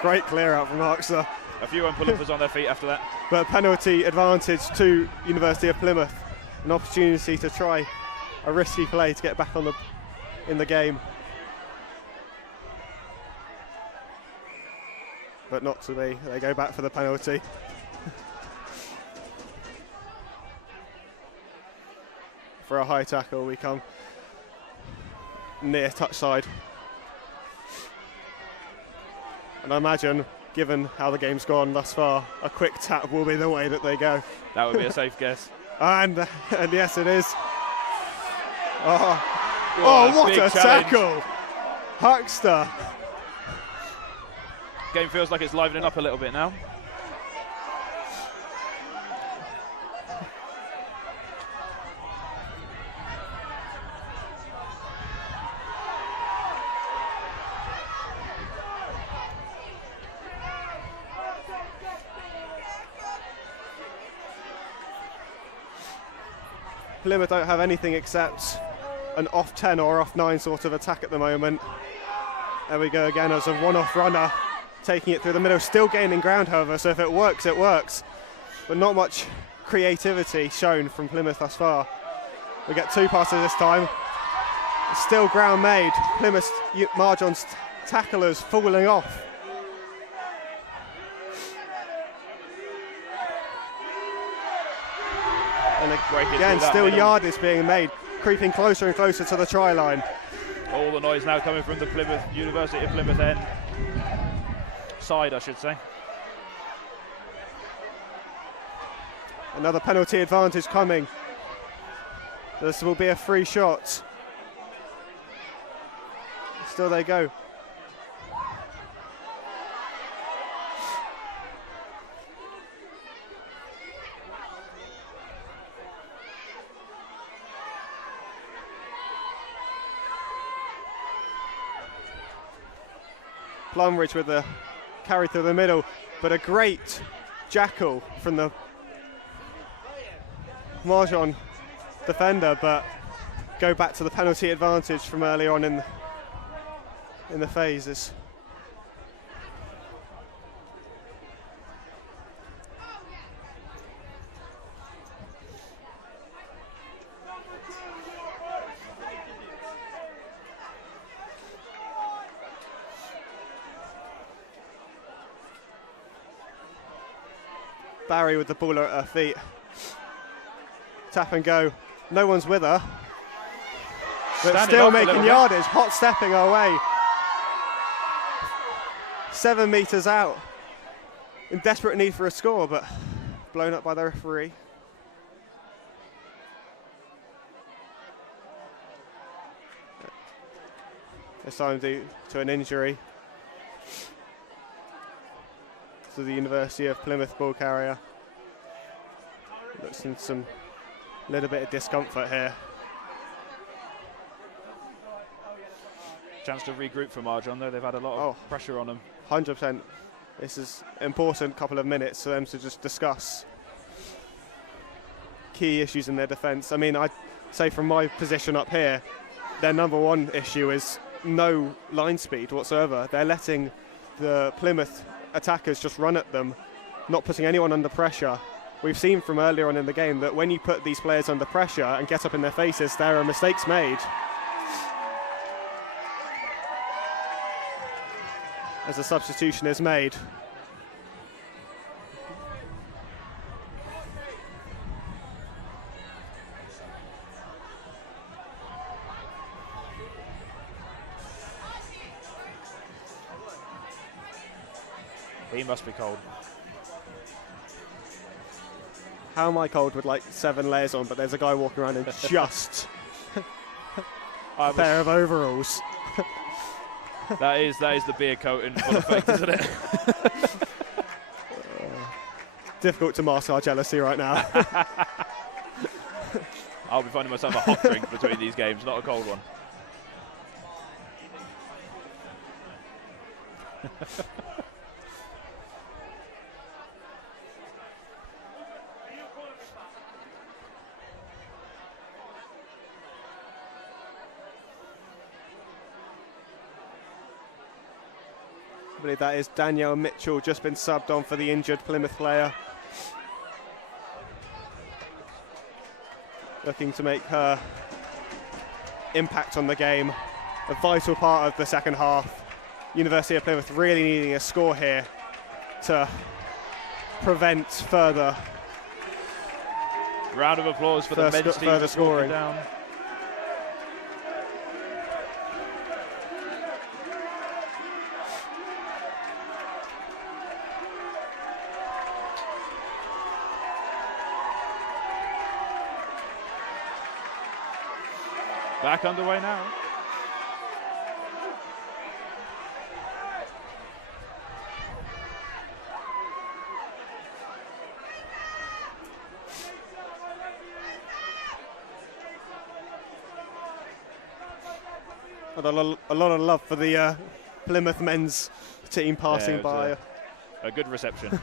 Great clear out from Huckster. A few unpullers on their feet after that. But penalty advantage to University of Plymouth. An opportunity to try a risky play to get back on in the game. But not to be. They go back for the penalty. For a high tackle, we come near touch side. And I imagine, given how the game's gone thus far, a quick tap will be the way that they go. That would be a safe guess. And yes, it is. Oh, what a tackle! Huckster. Game feels like it's livening up a little bit now. Plymouth don't have anything except an off 10 or off 9 sort of attack at the moment. There we go again as a one-off runner, taking it through the middle, still gaining ground however, so if it works, it works. But not much creativity shown from Plymouth thus far. We get 2 passes this time. Still ground made. Plymouth, Marjon's tacklers falling off. And again, still yardage being made, creeping closer and closer to the try line. All the noise now coming from the Plymouth University of Plymouth end. Side, I should say. Another penalty advantage coming. This will be a free shot. Still they go. Plumridge with the carry through the middle, but a great jackal from the Marjon defender, but go back to the penalty advantage from earlier on in the phases. Barry with the ball at her feet. Tap and go. No one's with her. But still making yardage. Hot stepping her way. 7 metres out. In desperate need for a score, but blown up by the referee. This time due to an injury to the University of Plymouth ball carrier. Looks in some little bit of discomfort here. Chance to regroup for Marjon, though. They've had a lot of pressure on them. 100%. This is an important couple of minutes for them to just discuss key issues in their defence. I mean, I'd say from my position up here, their number one issue is no line speed whatsoever. They're letting the Plymouth attackers just run at them, not putting anyone under pressure. We've seen from earlier on in the game that when you put these players under pressure and get up in their faces, there are mistakes made. As a substitution is made. He must be cold. How am I cold with like 7 layers on, but there's a guy walking around in just a pair of overalls. That is the beer coating full effect, isn't it? Difficult to mask our jealousy right now. I'll be finding myself a hot drink between these games, not a cold one. I believe that is Danielle Mitchell, just been subbed on for the injured Plymouth player. Looking to make her impact on the game. A vital part of the second half. University of Plymouth really needing a score here to prevent further. Round of applause for the men's team further scoring. Down. Back underway now. A lot of love for the Plymouth men's team passing by. A good reception.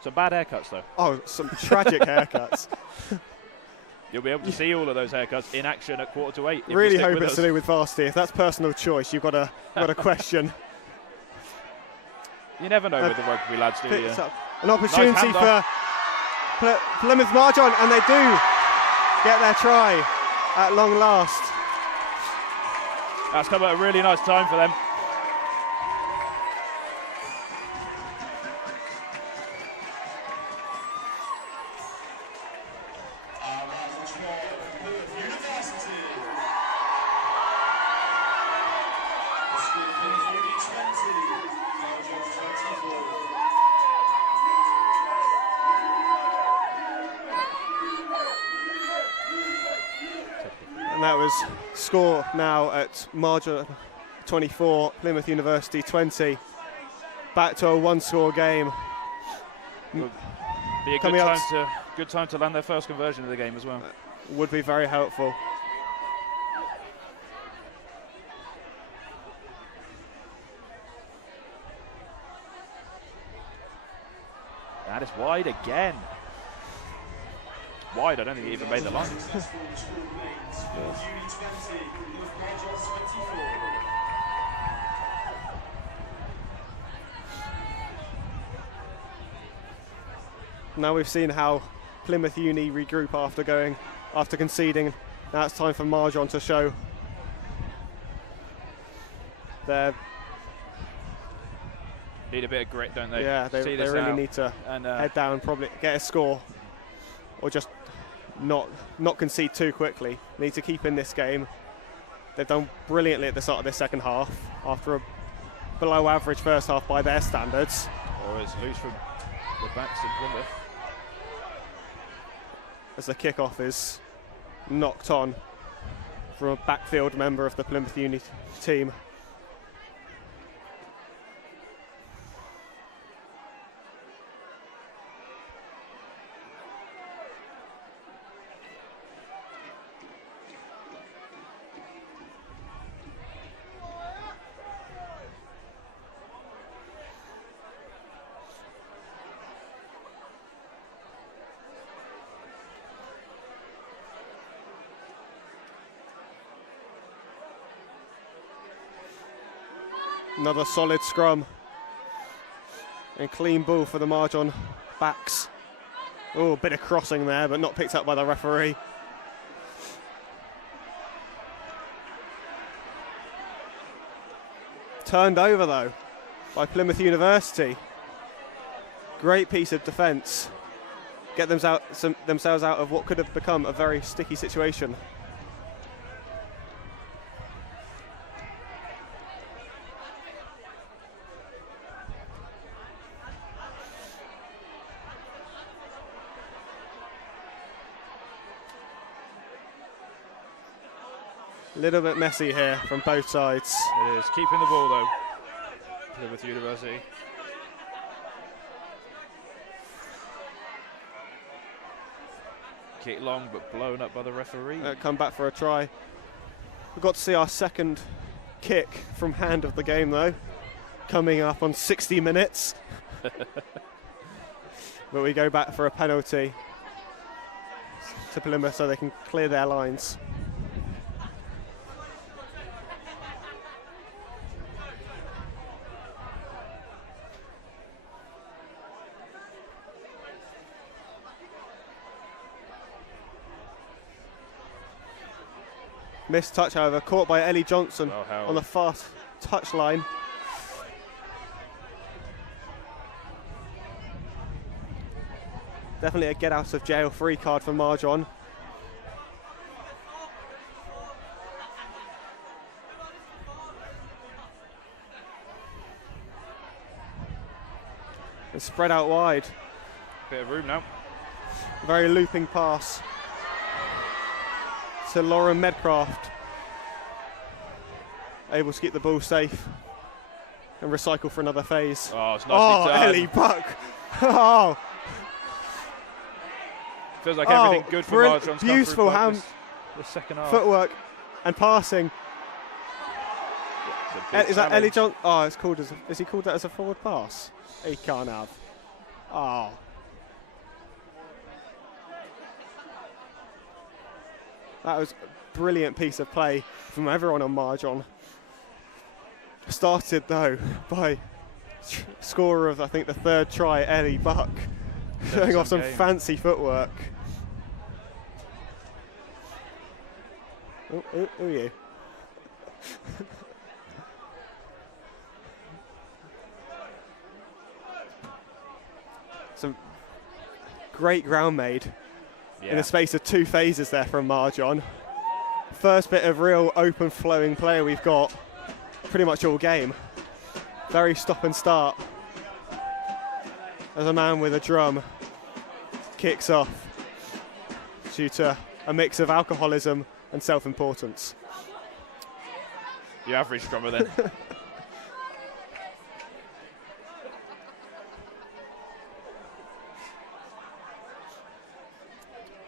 Some bad haircuts though. Oh, some tragic haircuts. You'll be able to see all of those haircuts in action at 7:45. Really hope it's to do with Varsity. If that's personal choice, you've got to question. You never know with the rugby lads, do you? An opportunity for Plymouth Marjon, and they do get their try at long last. That's come at a really nice time for them. that was score now at Marjon 24, Plymouth University 20. Back to a one-score game. Would be a good time to land their first conversion of the game as well. Would be very helpful. That is wide again. Wide, I don't think he even made the line. Now we've seen how Plymouth Uni regroup after conceding. Now it's time for Marjon to show their... Need a bit of grit, don't they? Yeah, they really need to head down, probably get a score, or just not concede too quickly. Need to keep in this game. They've done brilliantly at the start of this second half after a below average first half by their standards. Oh, it's loose from the backs in Plymouth. As the kickoff is knocked on from a backfield member of the Plymouth Uni team. Another solid scrum and clean ball for the Marjon backs. Oh, a bit of crossing there, but not picked up by the referee. Turned over though by Plymouth University. Great piece of defence. Get themselves out of what could have become a very sticky situation. A little bit messy here from both sides. It is. Keeping the ball though. Plymouth University. Kick long but blown up by the referee. Come back for a try. We've got to see our second kick from hand of the game though. Coming up on 60 minutes. But we go back for a penalty to Plymouth so they can clear their lines. Missed touch, however, caught by Ellie Johnson on the fast touch line. Definitely a get out of jail free card for Marjon. And spread out wide. Bit of room now. Very looping pass to Lauren Medcraft. Able to keep the ball safe and recycle for another phase. Oh, it's nicely done. Ellie Buck. Oh. Feels like everything good for Marjon's beautiful hand, the second half. Footwork and passing. Is that Ellie Johnson? Oh, it's called as. Is he called that as a forward pass? He can't have. Oh. That was a brilliant piece of play from everyone on Marjon. Started though by scorer of I think the third try, Ellie Buck, showing off some fancy footwork. Who are you? Some great ground made in the space of 2 phases there from Marjon. First bit of real open flowing play we've got pretty much all game. Very stop and start. As a man with a drum kicks off due to a mix of alcoholism and self-importance. Your average drummer then.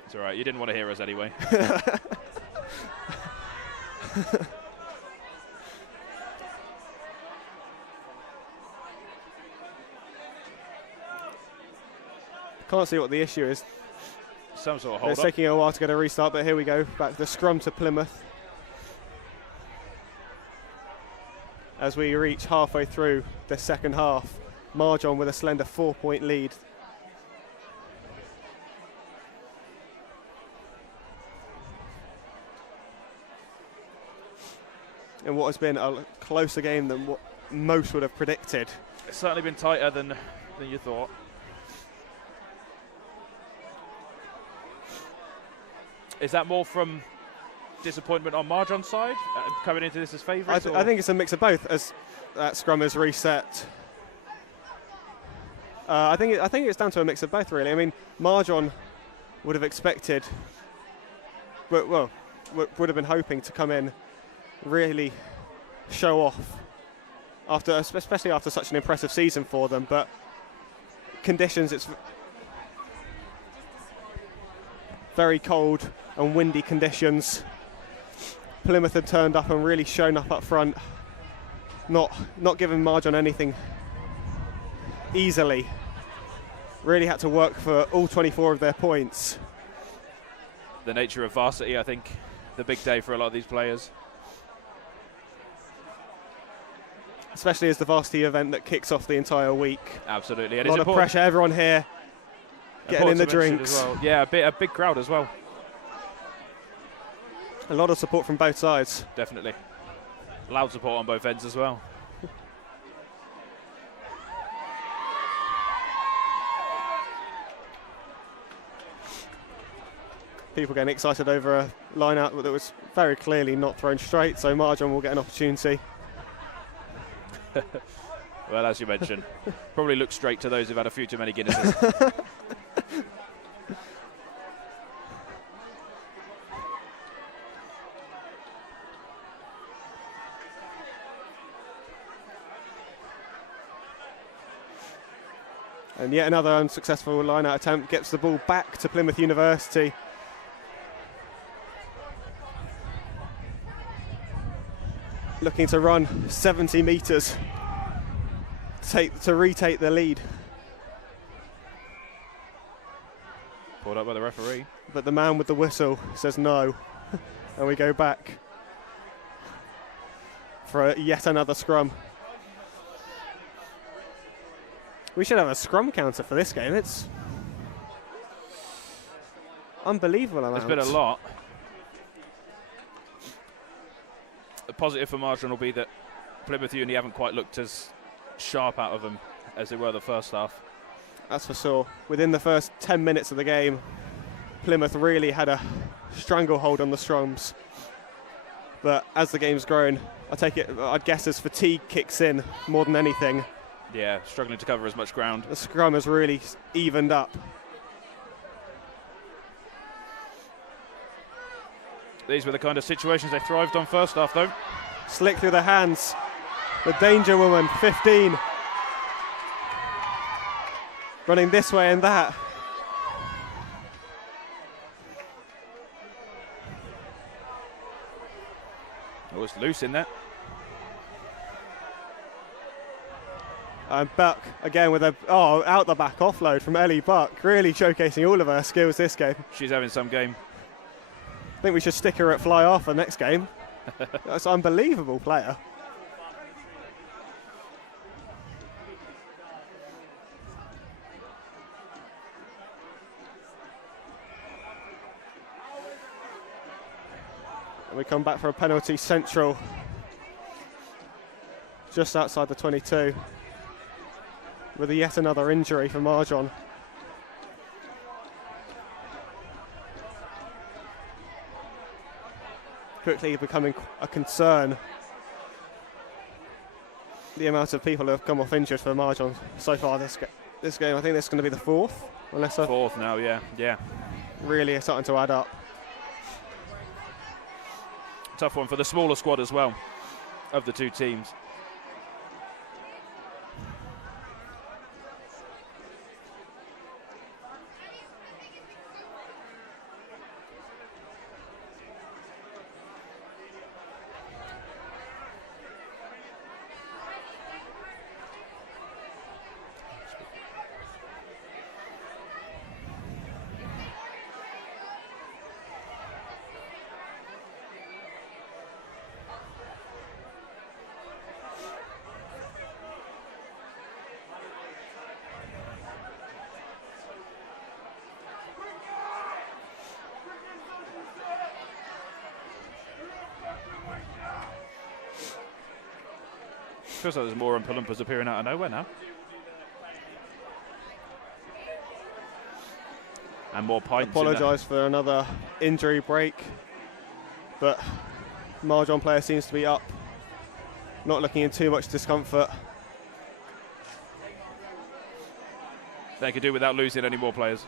It's all right. You didn't want to hear us anyway. Can't see what the issue is. Some sort of hold It's up. taking a while to get a restart, but here we go. Back to the scrum to Plymouth. As we reach halfway through the second half, Marjon with a slender 4-point lead. In what has been a closer game than what most would have predicted. It's certainly been tighter than you thought. Is that more from disappointment on Marjon's side, coming into this as favourites? I think it's a mix of both, as that scrum has reset. I think it's down to a mix of both, really. I mean, Marjon would have expected, would have been hoping to come in, really show off, especially after such an impressive season for them. But conditions, it's very cold and windy conditions. Plymouth had turned up and really shown up front, not giving Marjon anything easily. Really had to work for all 24 of their points. The nature of Varsity, I think, the big day for a lot of these players. Especially as the Varsity event that kicks off the entire week. Absolutely. A lot of pressure, everyone here getting in the drinks. Well. Yeah, a big crowd as well. A lot of support from both sides. Definitely. Loud support on both ends as well. People getting excited over a line-out that was very clearly not thrown straight, so Marjon will get an opportunity. Well, as you mentioned, probably look straight to those who've had a few too many Guinnesses. And yet another unsuccessful line-out attempt gets the ball back to Plymouth University. Looking to run 70 metres to retake the lead. Pulled up by the referee. But the man with the whistle says no. And we go back for yet another scrum. We should have a scrum counter for this game. It's unbelievable amount. There's been a lot. The positive for Marjon will be that Plymouth Uni haven't quite looked as sharp out of them as they were the first half. That's for sure. Within the first 10 minutes of the game, Plymouth really had a stranglehold on the scrums. But as the game's grown, I'd guess as fatigue kicks in more than anything. Yeah, struggling to cover as much ground. The scrum has really evened up. These were the kind of situations they thrived on first half, though. Slick through the hands. The danger woman, 15. Running this way and that. It was loose in there. And Buck again with out the back offload from Ellie Buck, really showcasing all of her skills this game. She's having some game. I think we should stick her at fly half for next game. That's an unbelievable player. And we come back for a penalty central, just outside the 22. With yet another injury for Marjon. Quickly becoming a concern. The amount of people who have come off injured for Marjon so far this game. I think this is going to be the fourth. Fourth now, yeah. Really starting to add up. tough one for the smaller squad as well of the two teams. Feels like there's more Oompa-Loompas appearing out of nowhere now. And more pints. Apologise for another injury break, but Marjon player seems to be up, not looking in too much discomfort. They could do without losing any more players.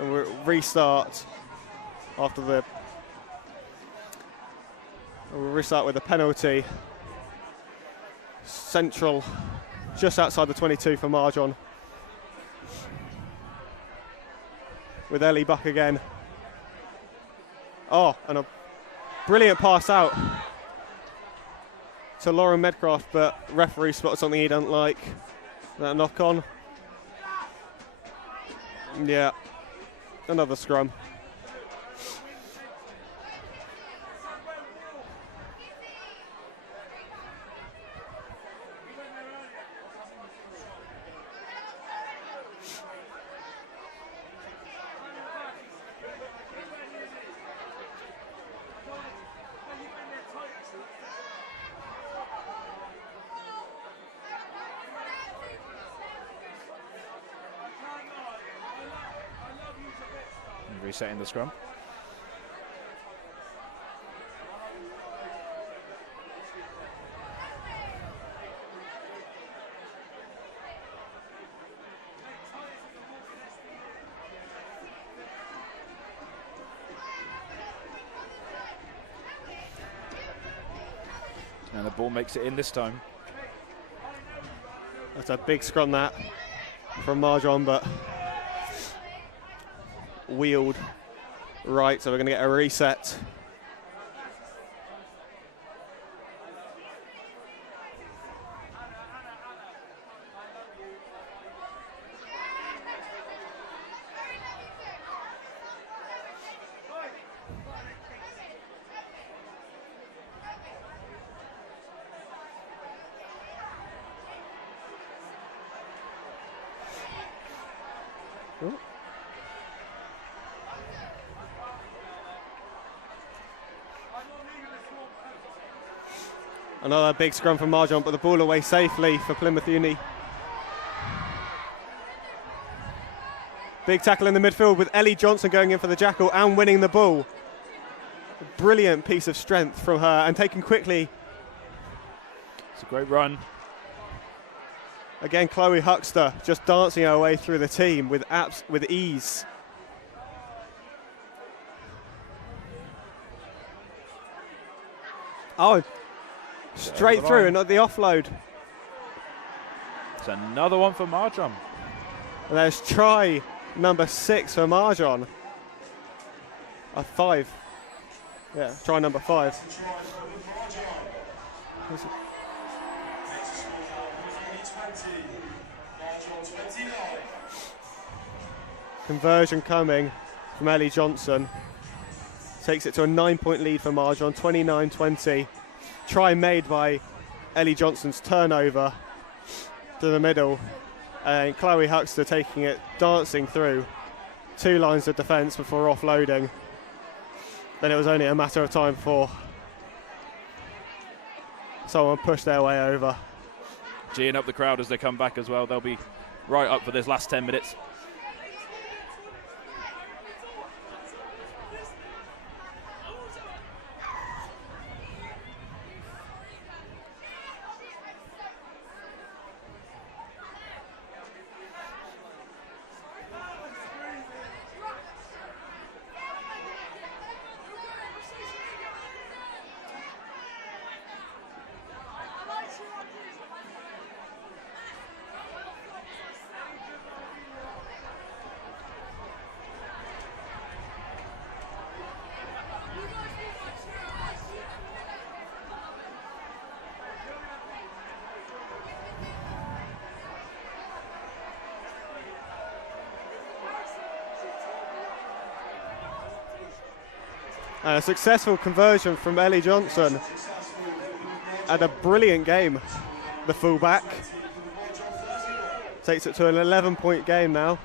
And we'll restart after the. We'll restart with a penalty. Central, just outside the 22 for Marjon. With Ellie Buck again. Oh, and a brilliant pass out to Lauren Medcraft, but referee spotted something he doesn't like. That knock on. Yeah. Another scrum. Resetting the scrum. And the ball makes it in this time. That's a big scrum that from Marjon, but wheeled right, so we're going to get a reset. Ooh. Another big scrum from Marjon, but the ball away safely for Plymouth Uni. Big tackle in the midfield with Ellie Johnson going in for the jackal and winning the ball. A brilliant piece of strength from her and taken quickly. It's a great run. Again, Chloe Huxter just dancing her way through the team with ease. Oh, straight through and not the offload. It's another one for Marjon. And there's try number 6 for Marjon. 5. Yeah, try number 5. Conversion coming from Ellie Johnson. Takes it to a 9-point lead for Marjon, 29-20. Try made by Ellie Johnson's turnover to the middle. And Chloe Huxter taking it, dancing through 2 lines of defence before offloading. Then it was only a matter of time before someone pushed their way over. Geeing up the crowd as they come back as well. They'll be right up for this last 10 minutes. And a successful conversion from Ellie Johnson. And a brilliant game, the fullback. Takes it to an 11-point game now.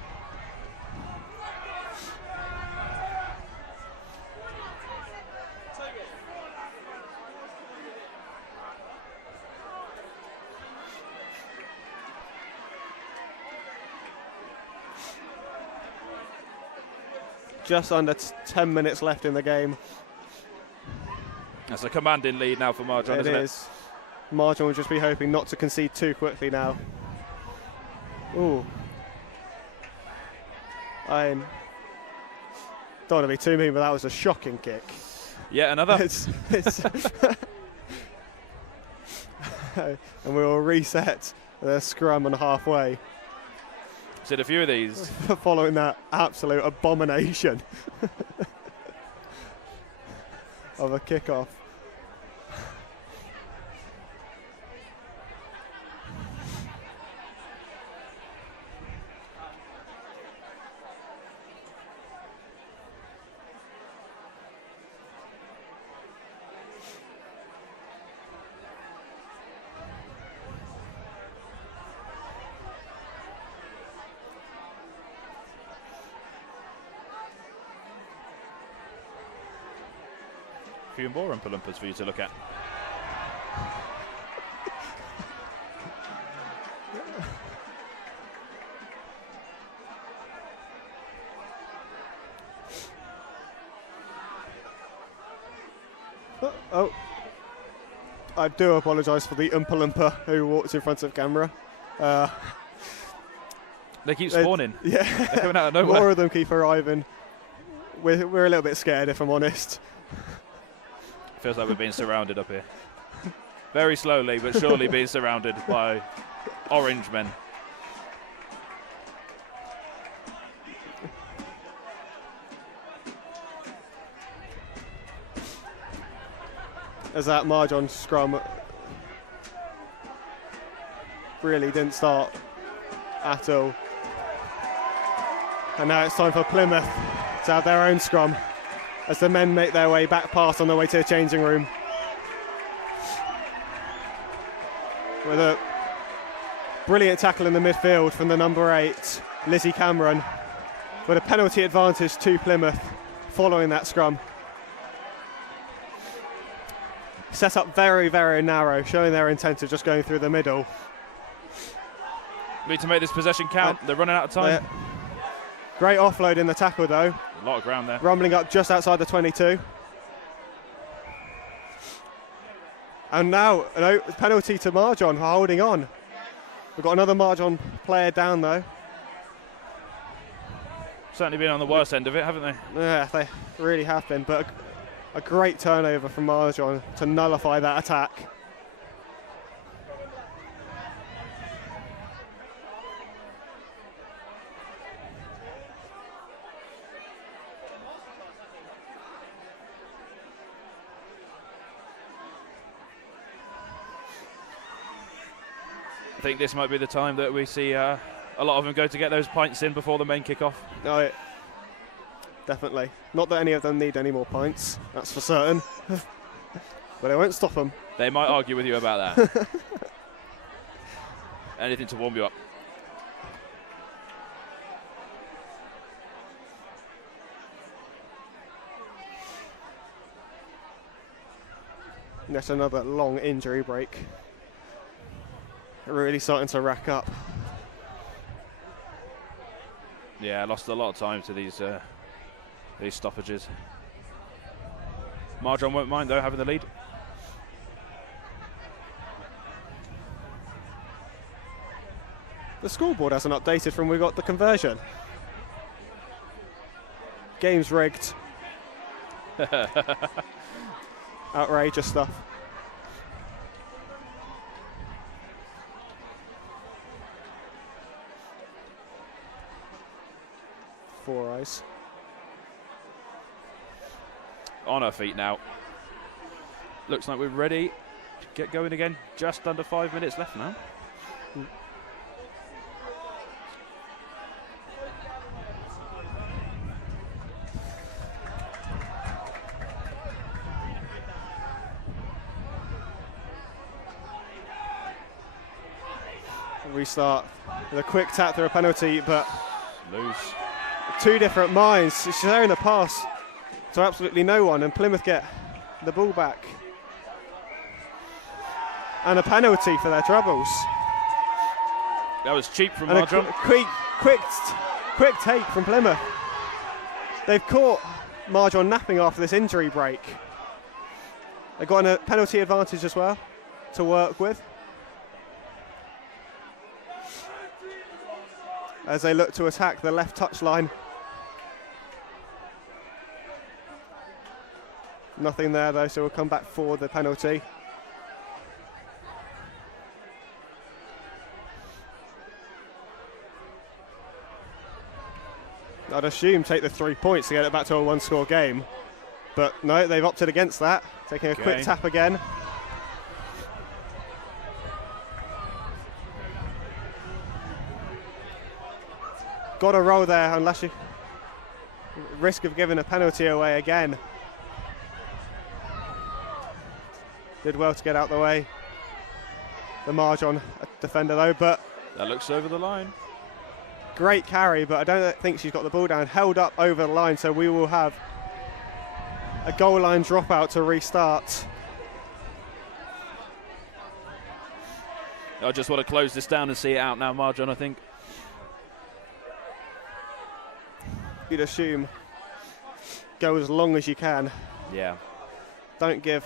Just under 10 minutes left in the game. That's a commanding lead now for Marjon, isn't it? It is. Marjon will just be hoping not to concede too quickly now. Ooh. I don't want to be too mean, but that was a shocking kick. Yeah, another. And we will reset the scrum on halfway. Said a few of these. Following that absolute abomination of a kickoff. Few more Oompa Loompas for you to look at. Oh, I do apologise for the Oompa Loompa who walks in front of camera. They keep spawning. Yeah, they're coming out of nowhere. More of them keep arriving. We're a little bit scared, if I'm honest. Feels like we're being surrounded up here. Very slowly, but surely being surrounded by orange men. As that Marjon scrum really didn't start at all. And now it's time for Plymouth to have their own scrum as the men make their way back past on their way to the changing room. With a brilliant tackle in the midfield from the number 8, Lizzie Cameron, with a penalty advantage to Plymouth following that scrum. Set up very, very narrow, showing their intent of just going through the middle. We need to make this possession count. They're running out of time. Great offload in the tackle though. A lot of ground there. Rumbling up just outside the 22. And now a penalty to Marjon for holding on. We've got another Marjon player down though. Certainly been on the worst end of it, haven't they? Yeah, they really have been, but a great turnover from Marjon to nullify that attack. I think this might be the time that we see a lot of them go to get those pints in before the main kick-off. Oh, definitely. Not that any of them need any more pints, that's for certain. But it won't stop them. They might argue with you about that. Anything to warm you up. That's another long injury break. Really starting to rack up. Yeah, lost a lot of time to these stoppages. Marjon won't mind though, having the lead. The scoreboard hasn't updated from we got the conversion. Game's rigged. Outrageous stuff. Four eyes. On her feet now. Looks like we're ready to get going again. Just under 5 minutes left now. restart with a quick tap through a penalty, but Loose. two different minds. She's sharing a pass to absolutely no one, and Plymouth get the ball back. And a penalty for their troubles. That was cheap from And Marjon. quick take from Plymouth. They've caught Marjon napping after this injury break. They've got a penalty advantage as well to work with, as they look to attack the left touchline. Nothing there though, so we'll come back for the penalty. I'd assume take the 3 points to get it back to a one-score game, but no, they've opted against that. Taking a quick tap again. Got a roll there, unless you risk of giving a penalty away again. Did well to get out the way. The Marjon defender though, but That looks over the line. great carry, but I don't think she's got the ball down. Held up over the line, so we will have a goal line dropout to restart. I just want to close this down and see it out now, Marjon, I think. You'd assume go as long as you can. Yeah. Don't give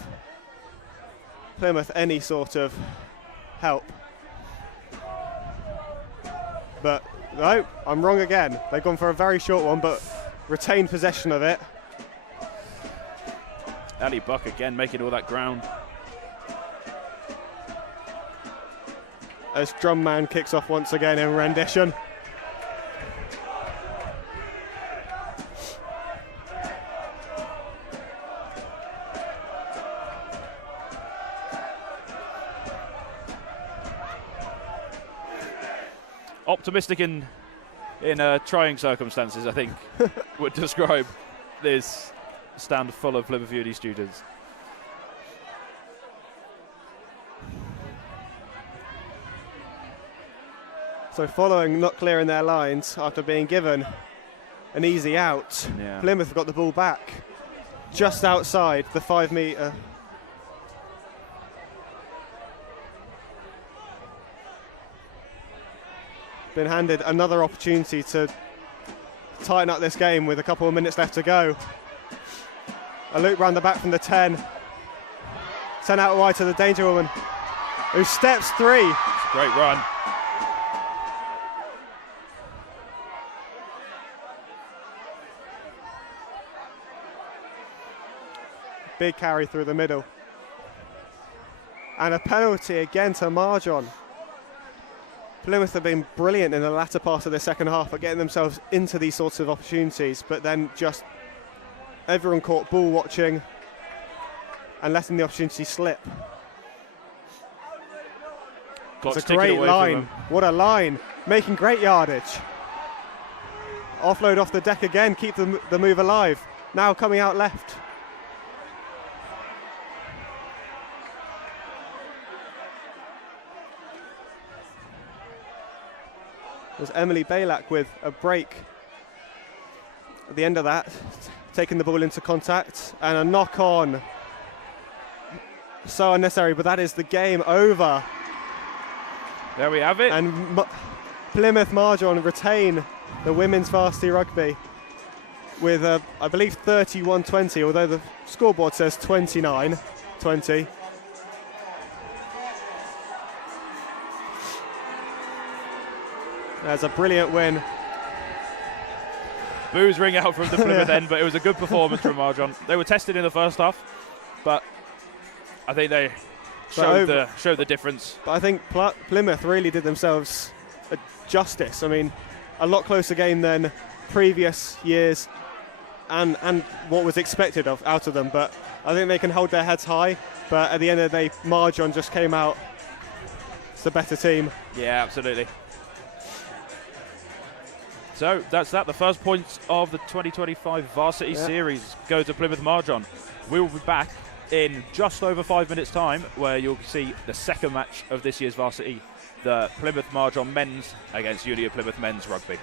Plymouth any sort of help. But no, I'm wrong again. They've gone for a very short one, but retained possession of it. Ali Buck again making all that ground. As Drumman kicks off once again in rendition. Optimistic in trying circumstances, I think, would describe this stand full of Plymouth Uni students. So following not clearing their lines after being given an easy out, Plymouth have got the ball back just outside the 5 metre. Been handed another opportunity to tighten up this game with a couple of minutes left to go. A loop round the back from the 10. Sent out wide to the danger woman, who steps three. Great run. Big carry through the middle. And a penalty again to Marjon. Plymouth have been brilliant in the latter part of the second half at getting themselves into these sorts of opportunities, but then just everyone caught ball watching and letting the opportunity slip. It's a great line. What a line. Making great yardage. Offload off the deck again, keep the move alive. Now coming out left. There's Emily Baylak with a break at the end of that, taking the ball into contact, and a knock on. So unnecessary, but that is the game over. There we have it. And Plymouth Marjon retain the women's varsity rugby with, I believe, 31-20, although the scoreboard says 29-20. That's a brilliant win. Boos ring out from the Plymouth end, but it was a good performance from Marjon. They were tested in the first half, but I think they showed the difference. But I think Plymouth really did themselves a justice. I mean, a lot closer game than previous years and what was expected out of them. But I think they can hold their heads high. But at the end of the day, Marjon just came out as the better team. Yeah, absolutely. So that's that. The first points of the 2025 Varsity Series go to Plymouth Marjon. We'll be back in just over 5 minutes' time, where you'll see the second match of this year's Varsity the Plymouth Marjon men's against Uni of Plymouth men's rugby.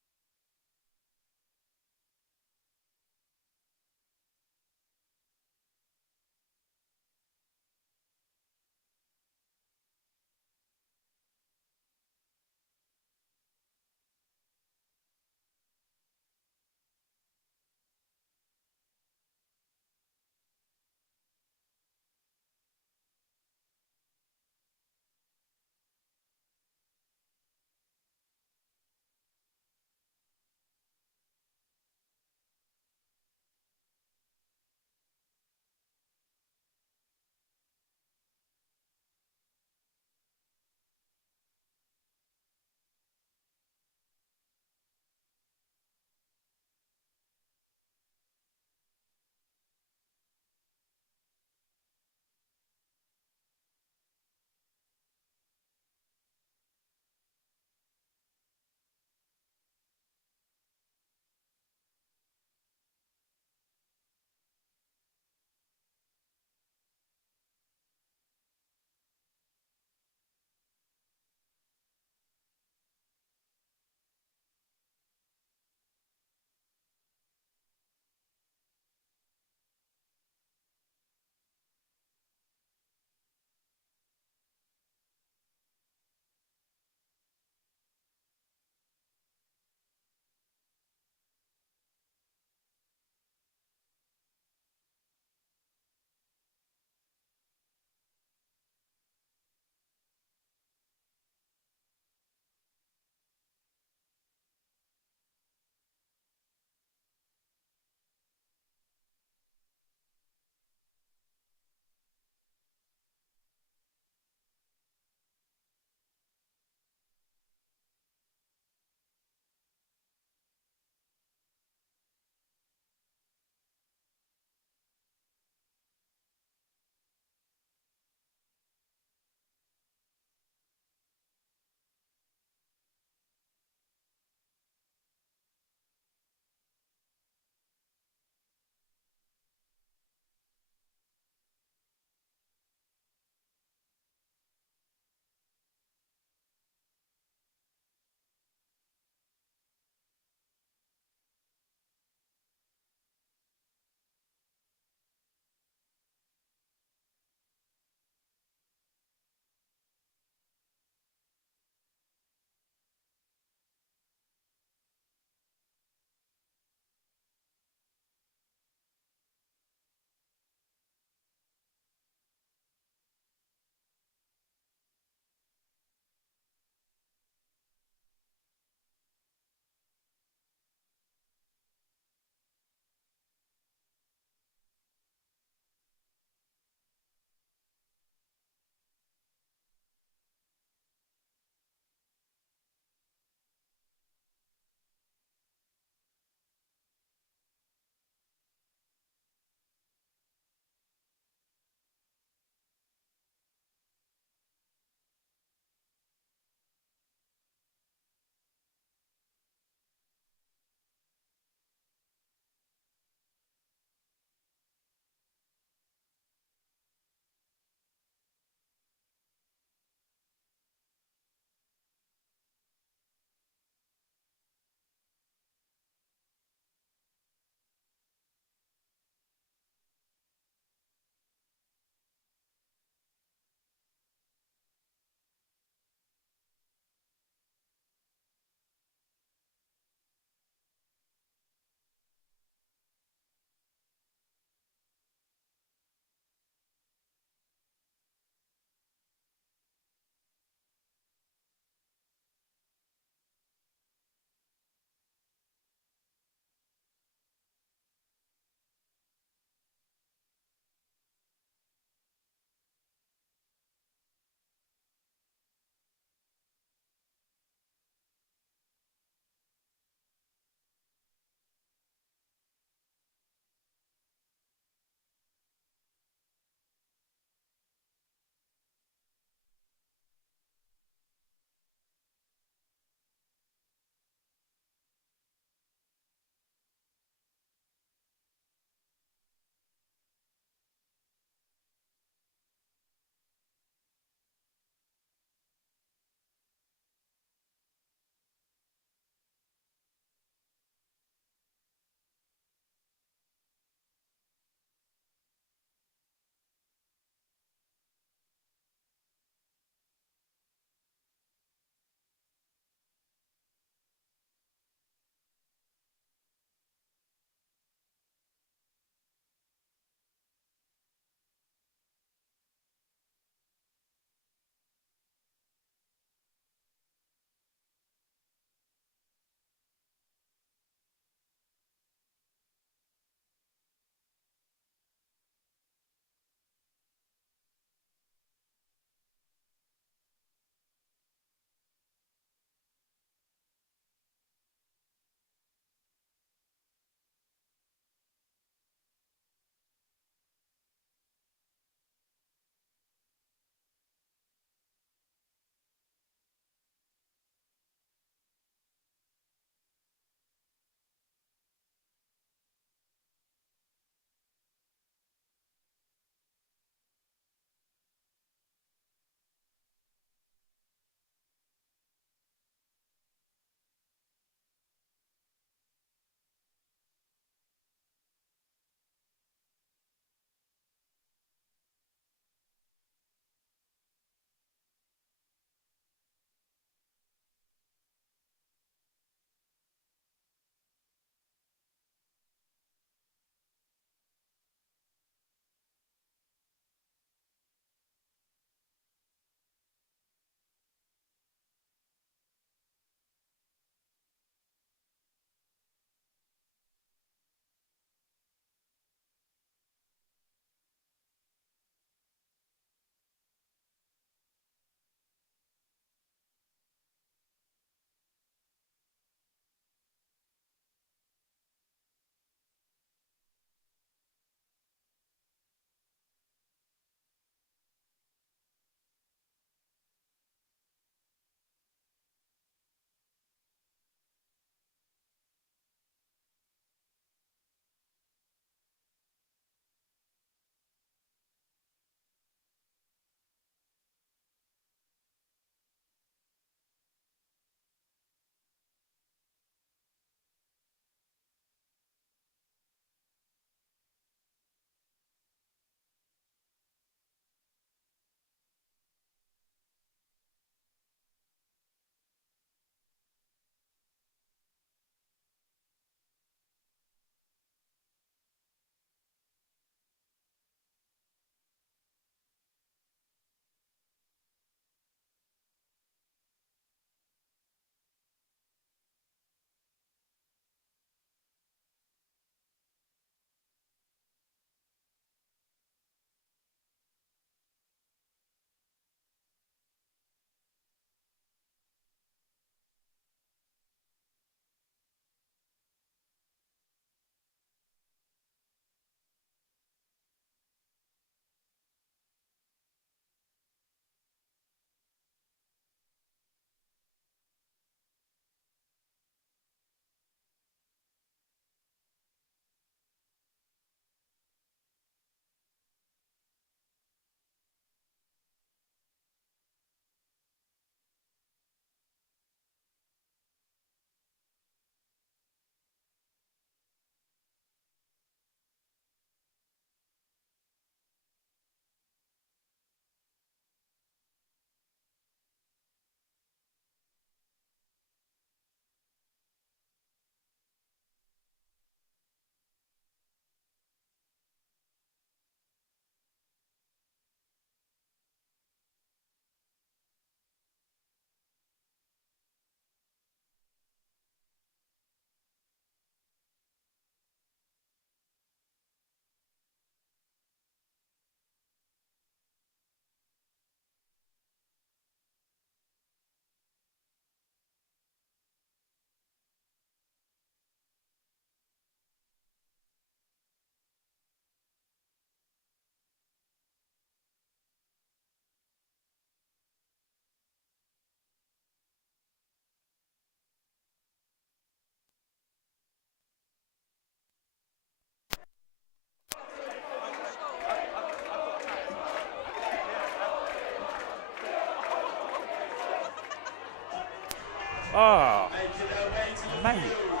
Oh, making their way to the mate. field.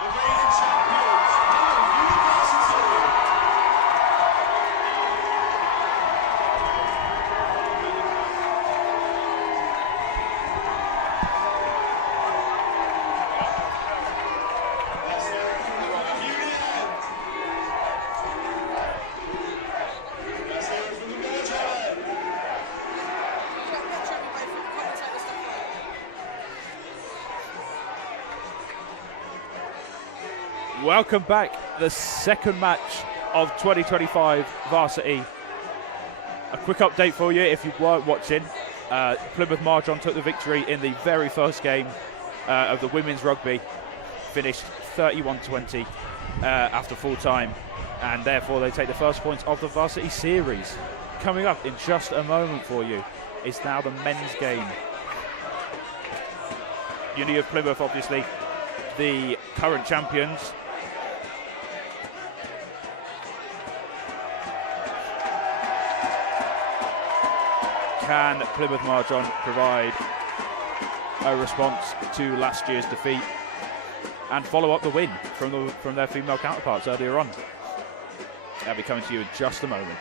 The reigning champions, University. That's it from the Union. That's it from the Marjon. Welcome back. The second match of 2025 Varsity. A quick update for you if you weren't watching. Plymouth Marjon took the victory in the very first game of the women's rugby. Finished 31-20 after full time, and therefore they take the first points of the Varsity series. Coming up in just a moment for you is now the men's game. Uni of Plymouth, obviously, the current champions. Can Plymouth Marjon provide a response to last year's defeat and follow up the win from their female counterparts earlier on? That'll be coming to you in just a moment.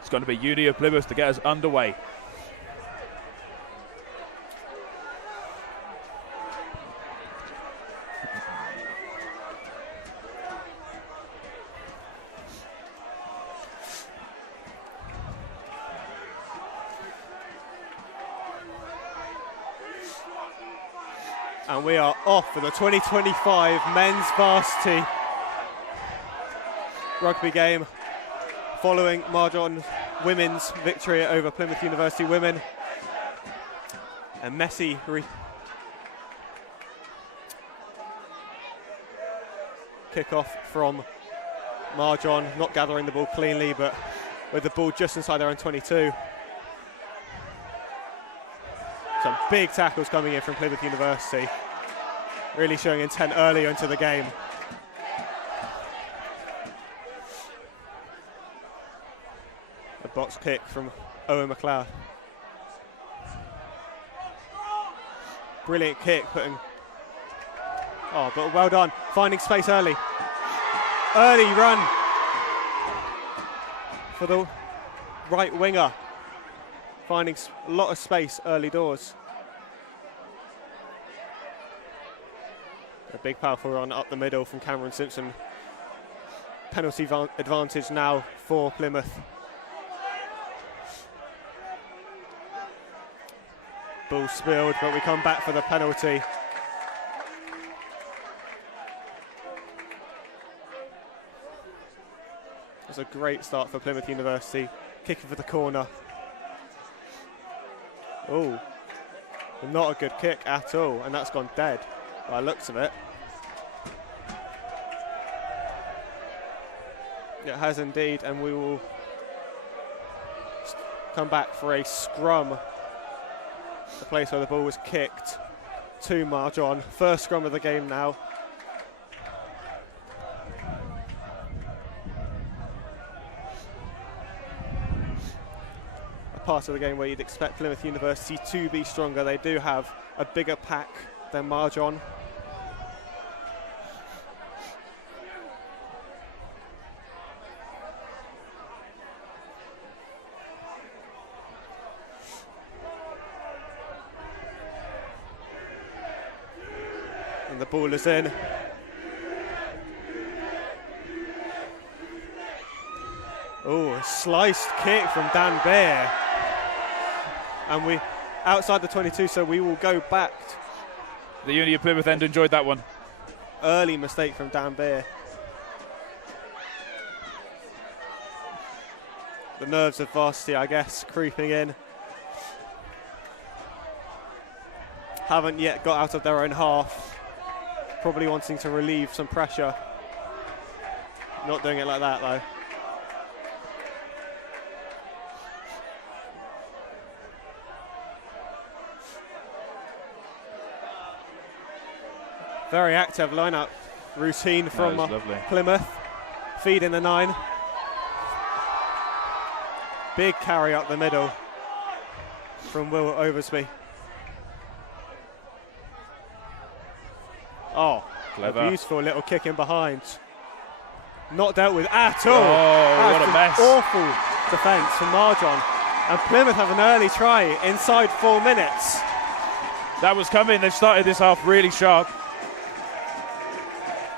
It's going to be Uni of Plymouth to get us underway. And we are off for the 2025 men's varsity rugby game following Marjon women's victory over Plymouth University women. A messy kick-off from Marjon, not gathering the ball cleanly, but with the ball just inside their own 22. Some big tackles coming in from Plymouth University, really showing intent earlier into the game. A box kick from Owen McLeod. Brilliant kick, but well done, finding space early. Early run for the right winger, finding a lot of space early doors. A big powerful run up the middle from Cameron Simpson. Penalty advantage now for Plymouth. Ball spilled, but we come back for the penalty. It was a great start for Plymouth University, kicking for the corner. Oh, not a good kick at all, and that's gone dead by the looks of it. It has indeed, and we will come back for a scrum. The place where the ball was kicked to Marjon. First scrum of the game now. A part of the game where you'd expect Plymouth University to be stronger. They do have a bigger pack than Marjon. And the ball is in. Oh, a sliced kick from Dan Bear. And outside the 22, so we will go back. The Uni of Plymouth end enjoyed that one. Early mistake from Dan Beer. The nerves of Varsity, I guess, creeping in. Haven't yet got out of their own half. Probably wanting to relieve some pressure. Not doing it like that, though. Very active lineup routine from Plymouth. Feed in the 9. Big carry up the middle from Will Oversby. Oh, clever. A beautiful little kick in behind. Not dealt with at all. Oh, what a mess. Awful defence from Marjon. And Plymouth have an early try inside 4 minutes. That was coming. They started this half really sharp.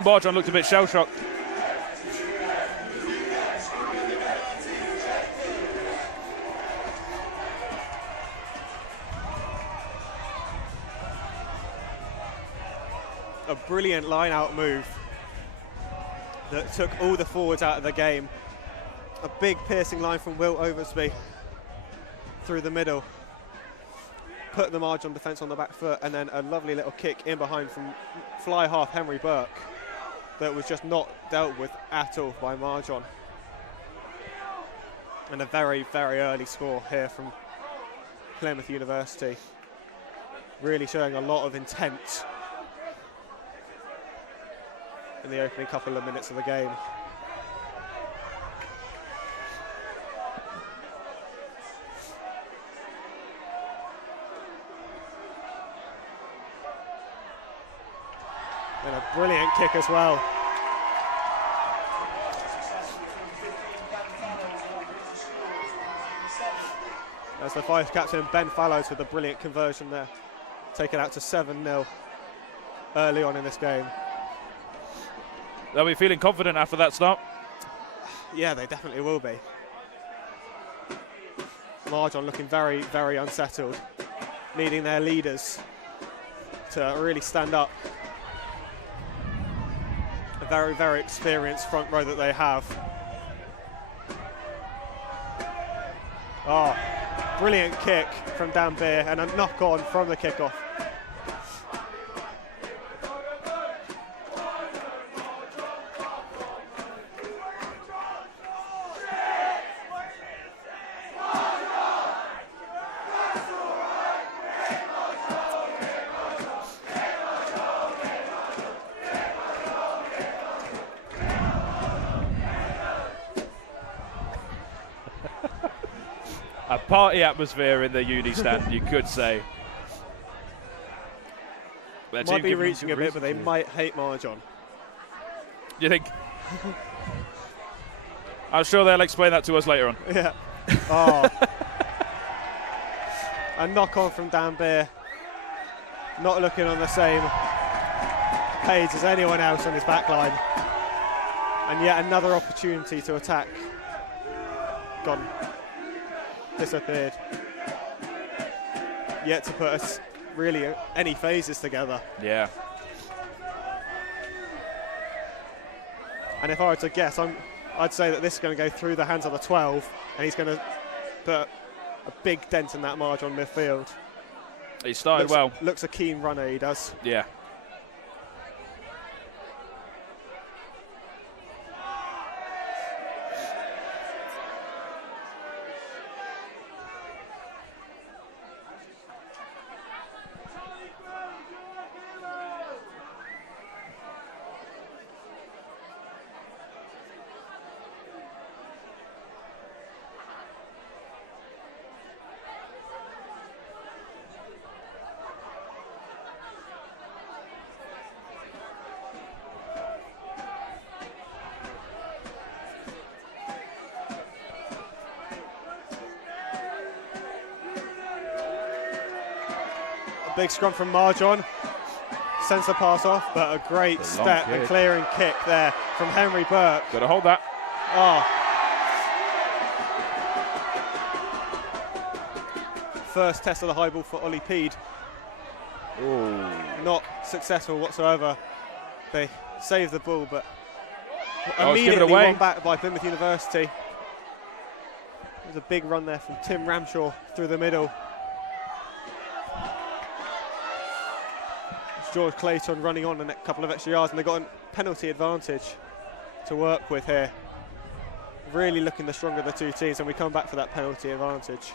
Marjon looked a bit shell-shocked. A brilliant line-out move that took all the forwards out of the game. A big piercing line from Will Oversby through the middle. Put the Marjon defence on the back foot, and then a lovely little kick in behind from fly half Henry Burke that was just not dealt with at all by Marjon. And a very, very early score here from Plymouth University. Really showing a lot of intent in the opening couple of minutes of the game. And a brilliant kick as well. As the vice captain Ben Fallows with a brilliant conversion there. Take it out to 7-0 early on in this game. They'll be feeling confident after that start. Yeah, they definitely will be. Marjon looking very, very unsettled, needing their leaders to really stand up. A very, very experienced front row that they have. Oh, brilliant kick from Dan Beer and a knock on from the kickoff. A party atmosphere in the Uni stand, you could say. Might be reaching a bit, but they might hate Marjon. You think? I'm sure they'll explain that to us later on. Yeah. Oh. A knock on from Dan Beer. Not looking on the same page as anyone else on his back line. And yet another opportunity to attack. Gone. Disappeared. Yet to put us really any phases together. Yeah. And if I were to guess, I'd say that this is going to go through the hands of the 12, and he's going to put a big dent in that Marjon midfield. He started well. Looks a keen runner, he does. Yeah. Big scrum from Marjon. Sends the pass off, but a great step and clearing kick there from Henry Burke. Got to hold that. Oh. first test of the high ball for Ollie Peed. Ooh. Not successful whatsoever. They saved the ball, but Oh, immediately won back by Plymouth University. There's a big run there from Tim Ramshaw through the middle. It's George Clayton running on a couple of extra yards, and they've got a penalty advantage to work with here. Really looking the stronger of the two teams, and we come back for that penalty advantage.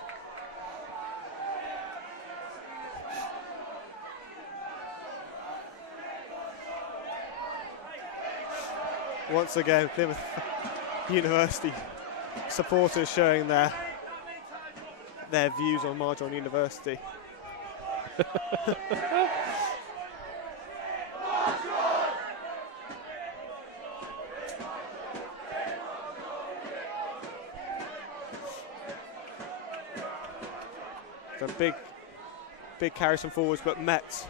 Once again, Plymouth University supporters showing their views on Marjon University. Some big carries from forwards, but met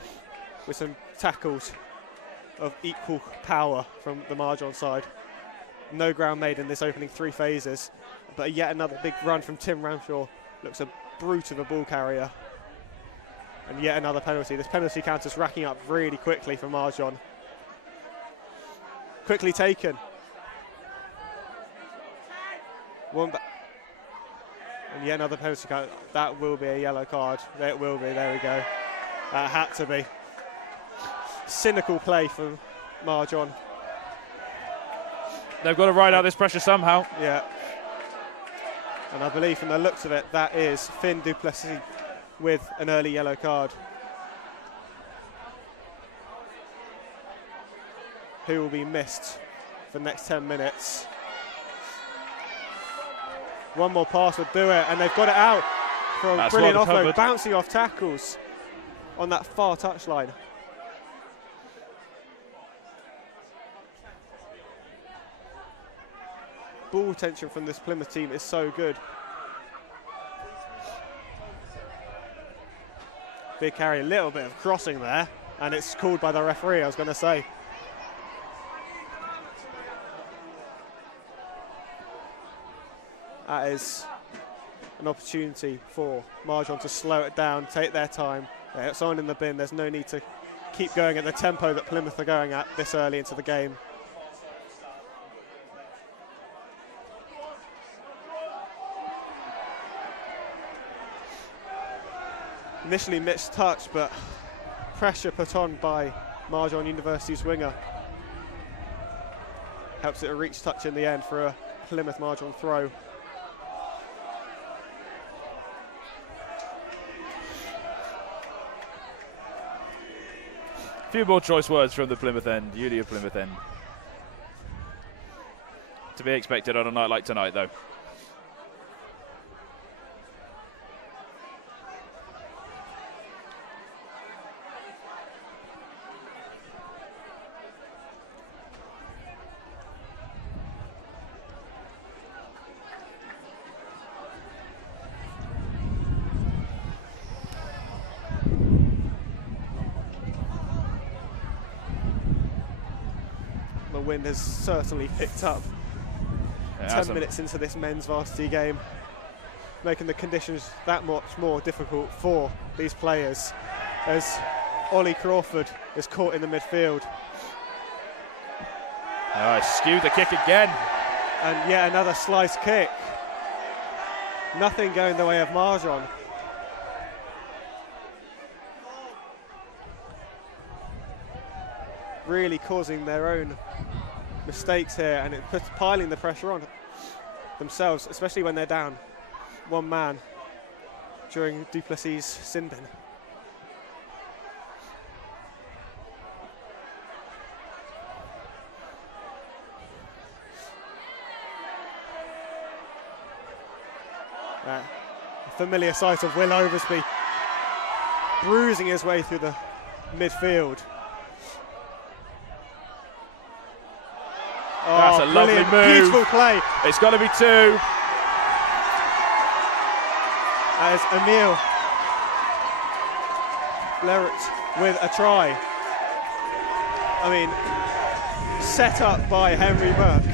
with some tackles of equal power from the Marjon side. No ground made in this opening 3 phases, but yet another big run from Tim Ramshaw. Looks a brute of a ball carrier. And yet another penalty. This penalty count is racking up really quickly for Marjon. Quickly taken. One back. And yet another penalty count. That will be a yellow card. It will be, there we go. That had to be. Cynical play from Marjon. They've got to ride out this pressure somehow. Yeah. And I believe from the looks of it, that is Finn du Plessis with an early yellow card. Who will be missed for the next 10 minutes. One more pass would do it, and they've got it out for a brilliant offload, bouncing off tackles on that far touchline. Ball tension from this Plymouth team is so good. Big carry, a little bit of crossing there, and it's called by the referee, I was going to say. That is an opportunity for Marjon to slow it down, take their time. It's on in the bin, there's no need to keep going at the tempo that Plymouth are going at this early into the game. Initially missed touch, but pressure put on by Marjon University's winger. Helps it a reach touch in the end for a Plymouth Marjon throw. A few more choice words from the Plymouth end, Ulia Plymouth end. To be expected on a night like tonight, though. Wind has certainly picked up 10 minutes into this men's varsity game, making the conditions that much more difficult for these players as Ollie Crawford is caught in the midfield. Skewed the kick again. And yet another slice kick. Nothing going the way of Marjon. Really causing their own mistakes here, and it puts piling the pressure on themselves, especially when they're down one man during du Plessis' sin bin. A familiar sight of Will Oversby bruising his way through the midfield. That's a lovely move. Beautiful play. It's got to be 2. As Emil Lerut with a try. I mean, set up by Henry Burke.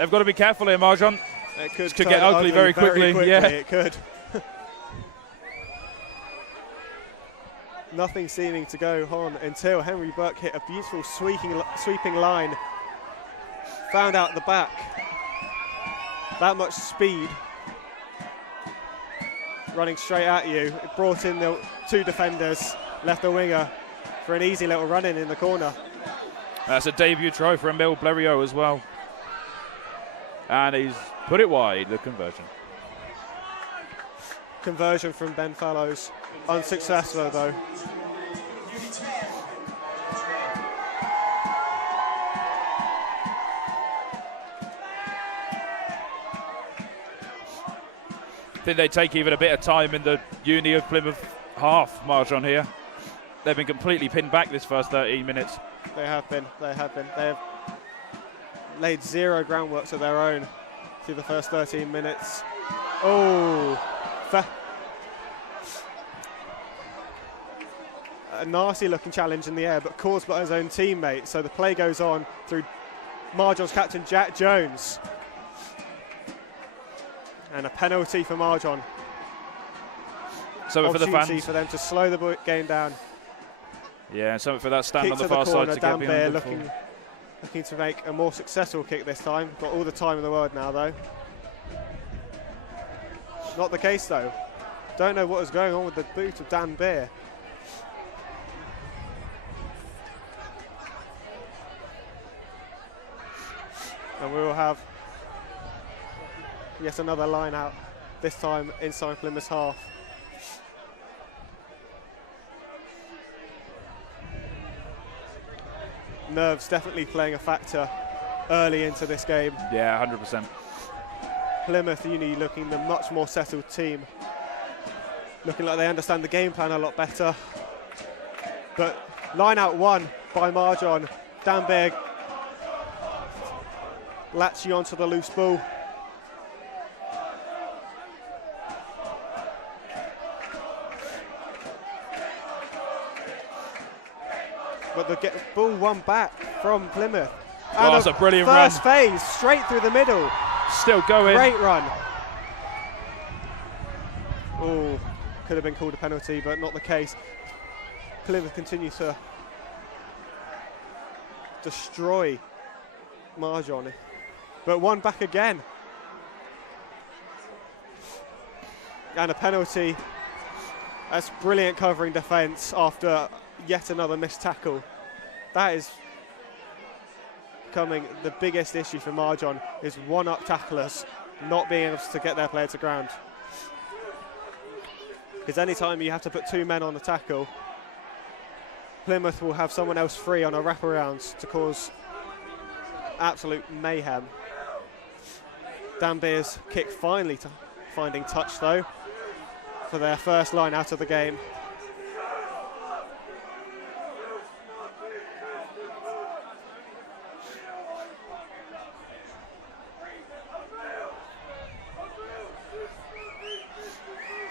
They've got to be careful here, Marjon. It could get ugly very quickly. Yeah, it could. Nothing seeming to go on until Henry Burke hit a beautiful sweeping line. Found out the back. That much speed. Running straight at you. It brought in the 2 defenders, left the winger for an easy little run in the corner. That's a debut try for Emile Blériot as well. And he's put it wide, the conversion. Conversion from Ben Fallows. Unsuccessful though. I think they take even a bit of time in the Uni of Plymouth half, Marjon here. They've been completely pinned back this first 13 minutes. They have been. They have laid zero groundworks of their own through the first 13 minutes. Oh, a nasty looking challenge in the air, but caused by his own teammate. So the play goes on through Marjon's captain, Jack Jones. And a penalty for Marjon. Something for the fans. For them to slow the game down. Yeah, something for that stand Kick on the to far the corner, side to get Dan behind Bear the looking to make a more successful kick this time. Got all the time in the world now though. Not the case though. Don't know what is going on with the boot of Dan Bear. And we will have yet another line out, this time inside Plymouth's half. Nerves definitely playing a factor early into this game. Yeah, 100%. Plymouth Uni looking the much more settled team. Looking like they understand the game plan a lot better. But line out one by Marjon. Dan Bear latching onto the loose ball. But the ball won back from Plymouth. Oh, that's a brilliant run. First phase, straight through the middle. Still going. Great run. Oh, could have been called a penalty, but not the case. Plymouth continue to destroy Marjon. But one back again. And a penalty. That's brilliant covering defence after yet another missed tackle. That is becoming the biggest issue for Marjon, is one-up tacklers not being able to get their player to ground. Because anytime you have to put 2 men on a tackle, Plymouth will have someone else free on a wraparound to cause absolute mayhem. Dan Beer's kick finally finding touch though for their first line out of the game.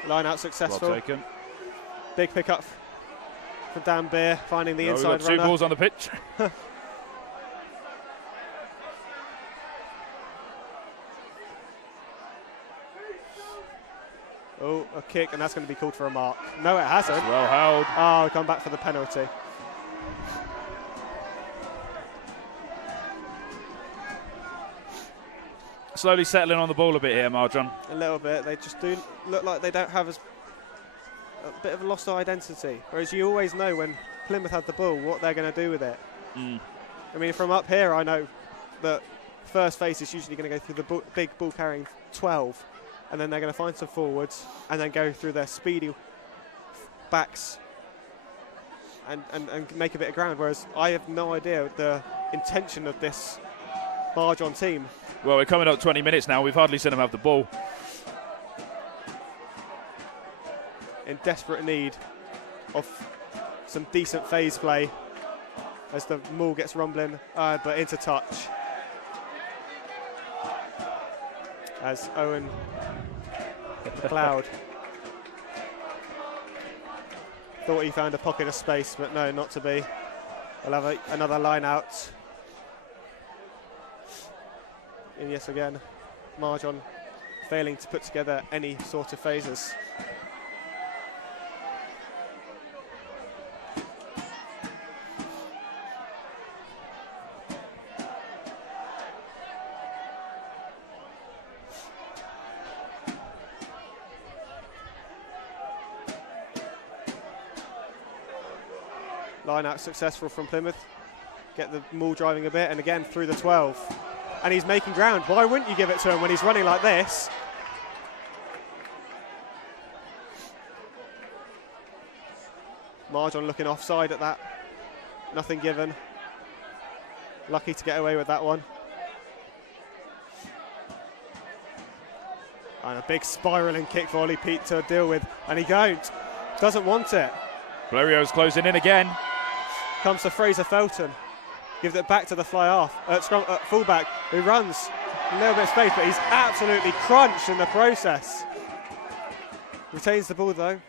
Line out successful. Well taken. Big pickup for Dan Beer, finding the inside we've got 2 runner. balls on the pitch. Oh, a kick, and that's going to be called for a mark. No, it hasn't. Well held. Oh, come back for the penalty. Slowly settling on the ball a bit here, Marjon. A little bit. They just do look like they don't have a bit of a lost identity. Whereas you always know when Plymouth have the ball what they're going to do with it. I mean, from up here, I know that first phase is usually going to go through the big ball carrying 12, and then they're going to find some forwards and then go through their speedy backs and make a bit of ground. Whereas I have no idea the intention of this Marjon team. Well, we're coming up 20 minutes now. We've hardly seen them have the ball. In desperate need of some decent phase play as the maul gets rumbling, but into touch. As Owen McLeod thought he found a pocket of space, but no, not to be. We'll have another line out. And yes, again, Marjon failing to put together any sort of phases. Line out successful from Plymouth. Get the maul driving a bit, and again through the 12. And he's making ground. Why wouldn't you give it to him when he's running like this? Marjon looking offside at that. Nothing given. Lucky to get away with that one. And a big spiralling kick volley Pete to deal with. And he doesn't want it. Blério's closing in again. Comes to Fraser Felton. Gives it back to the fly half. Fullback who runs a little bit of space, but he's absolutely crunched in the process. Retains the ball though.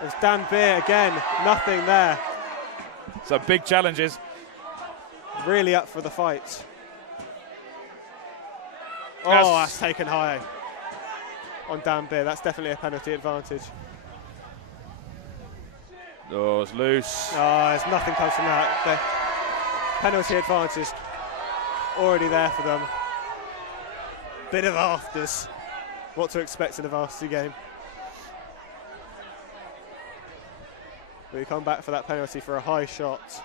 There's Dan Beer again. Nothing there. So big challenges. Really up for the fight. Yes. Oh, that's taken high on Dan Beer. That's definitely a penalty advantage. Oh, it's loose. Oh, there's nothing comes from that. The penalty advantage already there for them. Bit of afters. What to expect in a varsity game. We come back for that penalty for a high shot.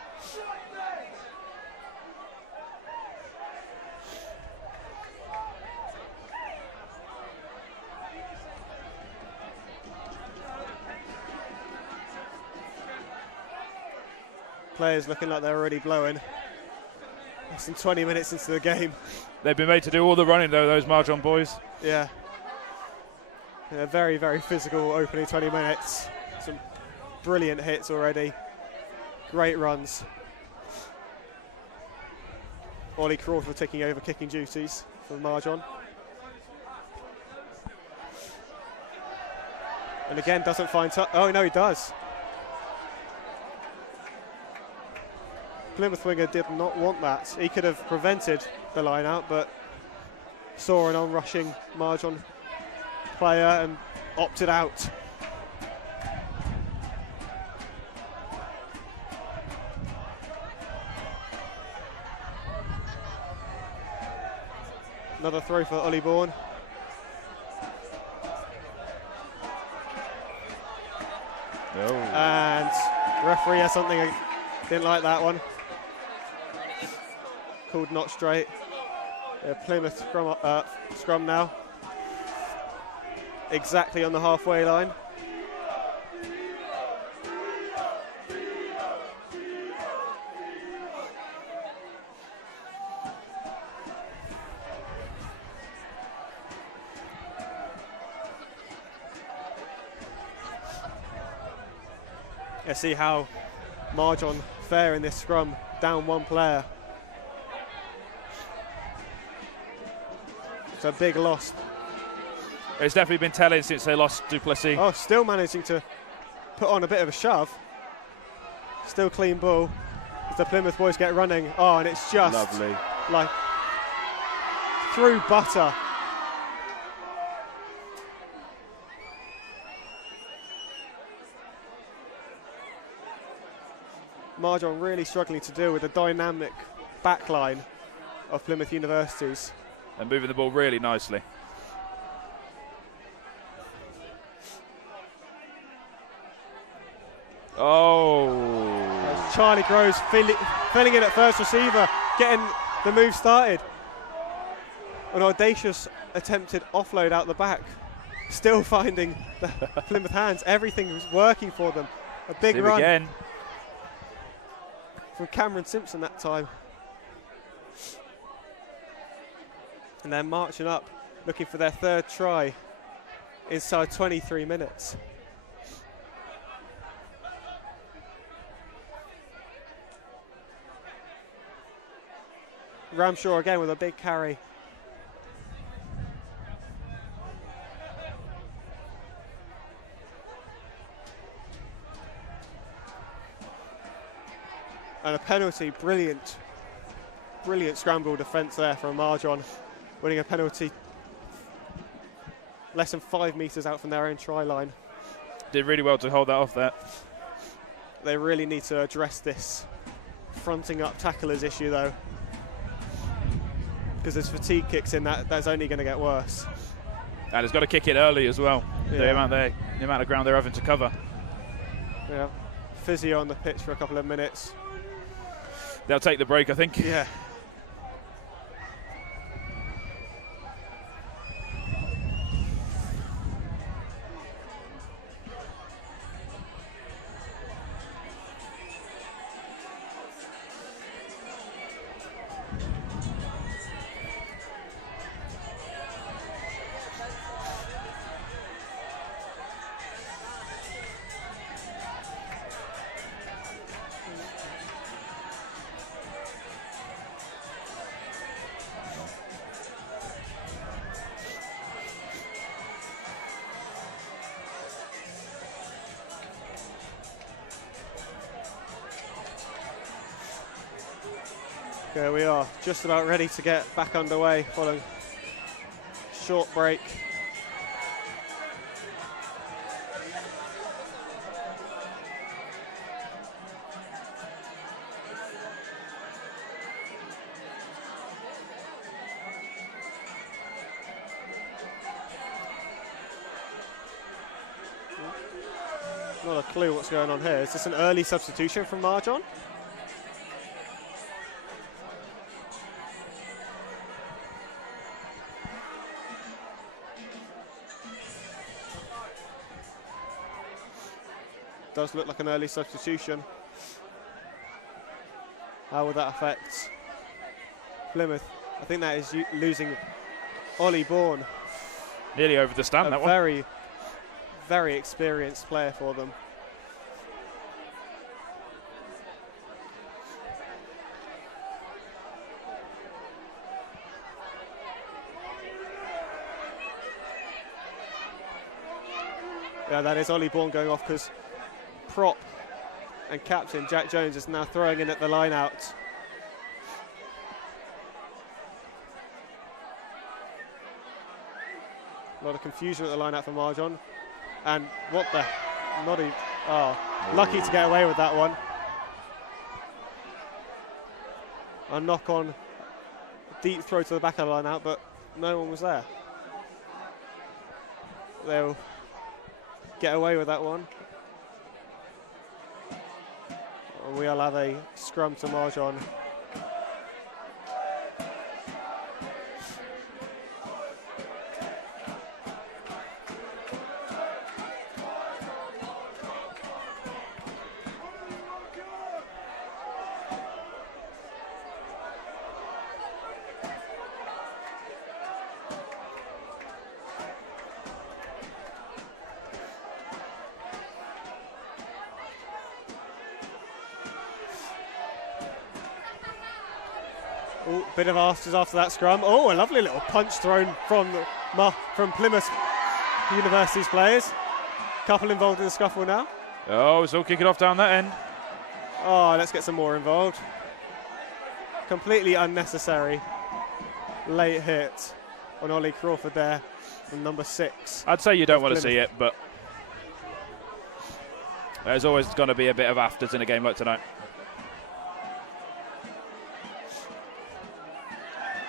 Players looking like they're already blowing. Less than 20 minutes into the game. They've been made to do all the running though, those Marjon boys. Yeah. Very, very physical opening 20 minutes. Some brilliant hits already. Great runs. Ollie Crawford taking over kicking duties for Marjon. And again, doesn't find... Oh, no, he does. Plymouth winger did not want that. He could have prevented the line out, but saw an on-rushing Marjon player and opted out. Another throw for Ollie Bourne. Oh. And referee has something, didn't like that one. Called not straight. Plymouth scrum now. Exactly on the halfway line. Let's see how Marjon fare in this scrum, down one player. It's a big loss. It's definitely been telling since they lost Duplessis. Oh, still managing to put on a bit of a shove. Still clean ball as the Plymouth boys get running. Oh, and it's just lovely, like through butter. Marjon really struggling to deal with the dynamic backline of Plymouth University's. And moving the ball really nicely. Oh. Charlie Groves filling in at first receiver, getting the move started. An audacious attempted offload out the back. Still finding the Plymouth hands. Everything was working for them. A big run again from Cameron Simpson that time. And they're marching up, looking for their third try inside 23 minutes. Ramshaw again with a big carry. And a penalty, brilliant scramble defence there from Marjon. winning a penalty less than 5 metres out from their own try line. Did really well to hold that off there. They really need to address this fronting up tacklers issue though, because as fatigue kicks in, that's only going to get worse. And it's got to kick it early as well. Yeah. The amount of ground they're having to cover. Yeah, physio on the pitch for a couple of minutes. They'll take the break, I think. Yeah. There we are, just about ready to get back underway following a short break. Not a clue what's going on here. Is this an early substitution from Marjon? Does look like an early substitution. How will that affect Plymouth? I think that is losing Ollie Bourne. Nearly over the stand, that one. Very, very experienced player for them. Yeah, that is Ollie Bourne going off because prop and captain Jack Jones is now throwing in at the line out. A lot of confusion at the line out for Marjon. And what the, not even, lucky to get away with that one. A knock on, deep throw to the back of the line out, but no one was there. They'll get away with that one. We'll have a scrum to Marjon. Oh, bit of afters after that scrum. Oh, a lovely little punch thrown from Plymouth University's players. Couple involved in the scuffle now. Oh, it's all kicking off down that end. Oh, let's get some more involved. Completely unnecessary late hit on Ollie Crawford there from number 6. I'd say you don't want to see it, but there's always going to be a bit of afters in a game like tonight.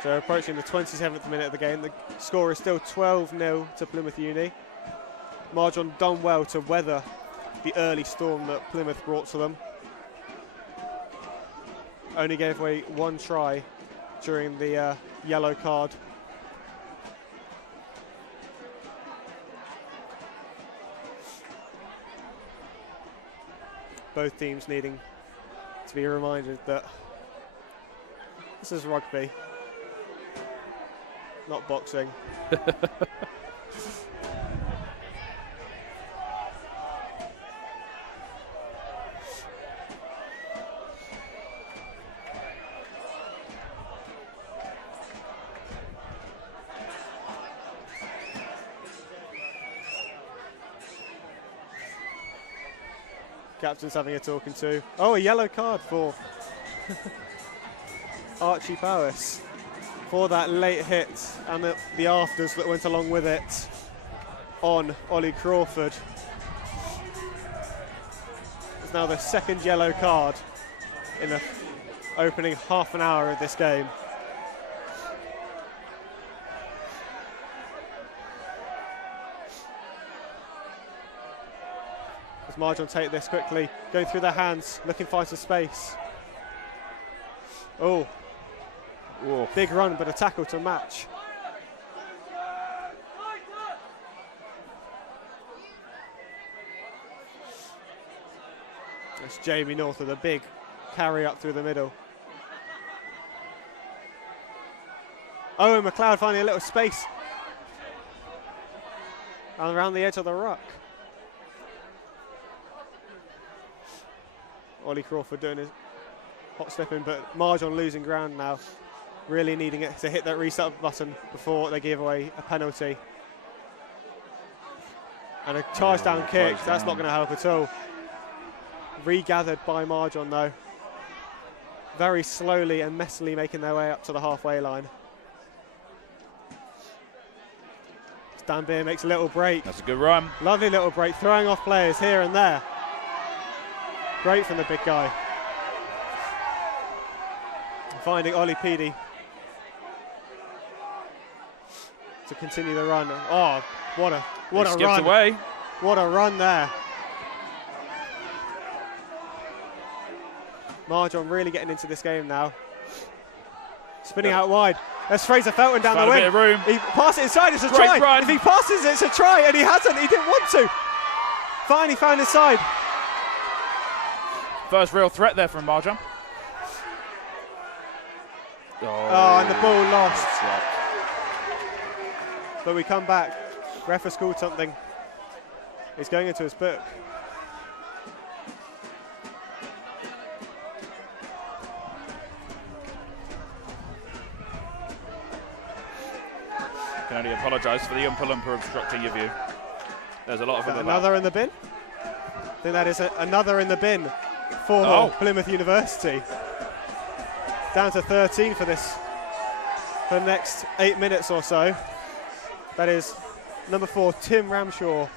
So approaching the 27th minute of the game, the score is still 12-0 to Plymouth Uni. Marjon done well to weather the early storm that Plymouth brought to them. Only gave away one try during the yellow card. Both teams needing to be reminded that this is rugby, not boxing. Captain's having a talking to. Oh, a yellow card for Archie Powis. for that late hit and the afters that went along with it on Ollie Crawford. It's now the second yellow card in the opening half an hour of this game. As Marjon take this quickly, going through their hands, looking to find some space. Oh, whoa. Big run, but a tackle to match. It's Jamie North with a big carry up through the middle. Owen McLeod finding a little space and around the edge of the ruck. Ollie Crawford doing his hot slipping, but Marjon losing ground now. Really needing it to hit that reset button before they give away a penalty. And a charge down kick, that's not going to help at all. Regathered by Marjon though. Very slowly and messily making their way up to the halfway line. Dan Beer makes a little break. That's a good run. Lovely little break, throwing off players here and there. Great from the big guy. Finding Ollie Peedy to continue the run. Oh, what a run. Away. What a run there. Marjon really getting into this game now. Spinning out wide. There's Fraser Felton down the wing. A bit of room. He passes it inside, it's a Great try. run. If he passes it, it's a try, and he hasn't. He didn't want to. Finally found his side. First real threat there from Marjon. Oh, and the ball lost. But we come back. Ref has scored something. He's going into his book. Can only apologise for the Oompa Loompa obstructing your view. There's a lot of them. Another in the bin? I think that is another in the bin for Plymouth University. Down to 13 for this, for the next 8 minutes or so. That is number 4, Tim Ramshaw,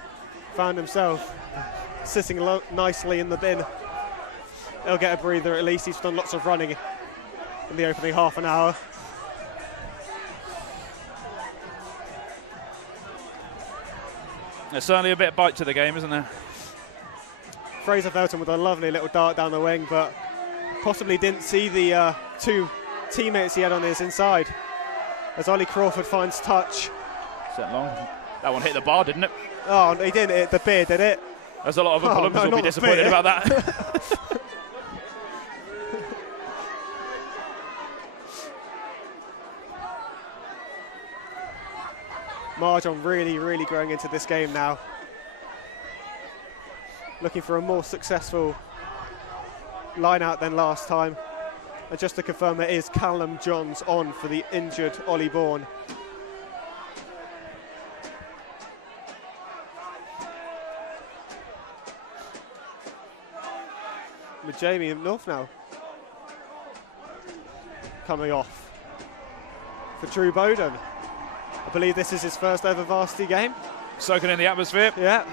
found himself sitting nicely in the bin. He'll get a breather at least. He's done lots of running in the opening half an hour. There's certainly a bit of bite to the game, isn't there? Fraser Felton with a lovely little dart down the wing, but possibly didn't see the 2 teammates he had on his inside. As Ollie Crawford finds touch. Set long. That one hit the bar, didn't it? Oh, he didn't hit the beer, did it? There's a lot of Oompa Loompas will be disappointed about that. Marjon really, really growing into this game now. Looking for a more successful line out than last time. And just to confirm, it is Callum Johns on for the injured Ollie Bourne. With Jamie North now coming off for Drew Bowden. I believe this is his first ever varsity game. Soaking in the atmosphere. Yeah,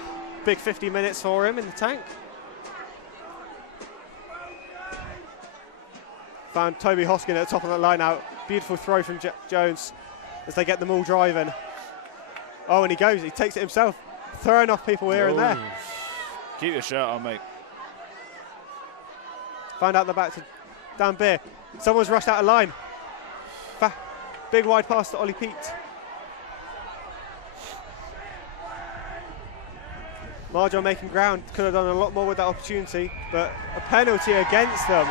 big 50 minutes for him in the tank. Found Toby Hoskin at the top of the line out. Beautiful throw from Jones as they get them all driving. Oh, and he goes, he takes it himself, throwing off people here and there. Keep your shirt on, mate. Found out the back to Dan Beer. Someone's rushed out of line. Big wide pass to Ollie Pete. Marjon making ground, could have done a lot more with that opportunity, but a penalty against them.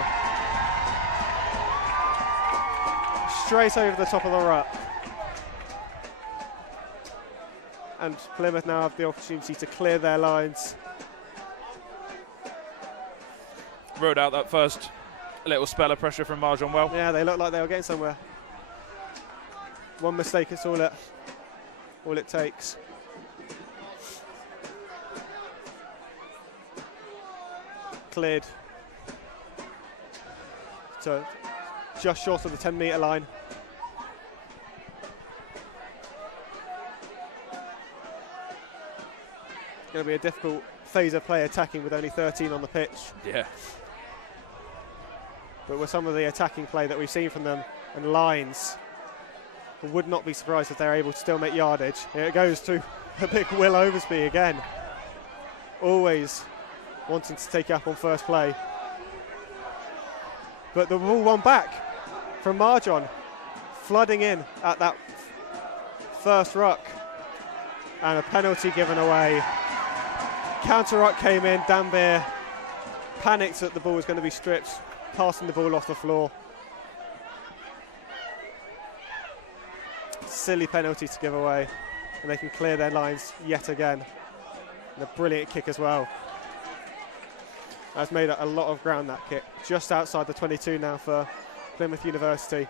Straight over the top of the ruck. And Plymouth now have the opportunity to clear their lines. Rode out that first little spell of pressure from Marjon well. Yeah, they look like they were getting somewhere. One mistake, it's all it takes. Cleared to just short of the 10-metre line. going to be a difficult phase of play attacking with only 13 on the pitch. Yeah. But with some of the attacking play that we've seen from them and lines, I would not be surprised if they're able to still make yardage. Here it goes to a big Will Oversby again. Always wanting to take it up on first play. But the ball won back from Marjon, flooding in at that first ruck. And a penalty given away. Counter ruck came in, Danbeer panicked that the ball was going to be stripped, passing the ball off the floor. Silly penalty to give away, and they can clear their lines yet again. And a brilliant kick as well. That's made a lot of ground, that kick. Just outside the 22 now for Plymouth University.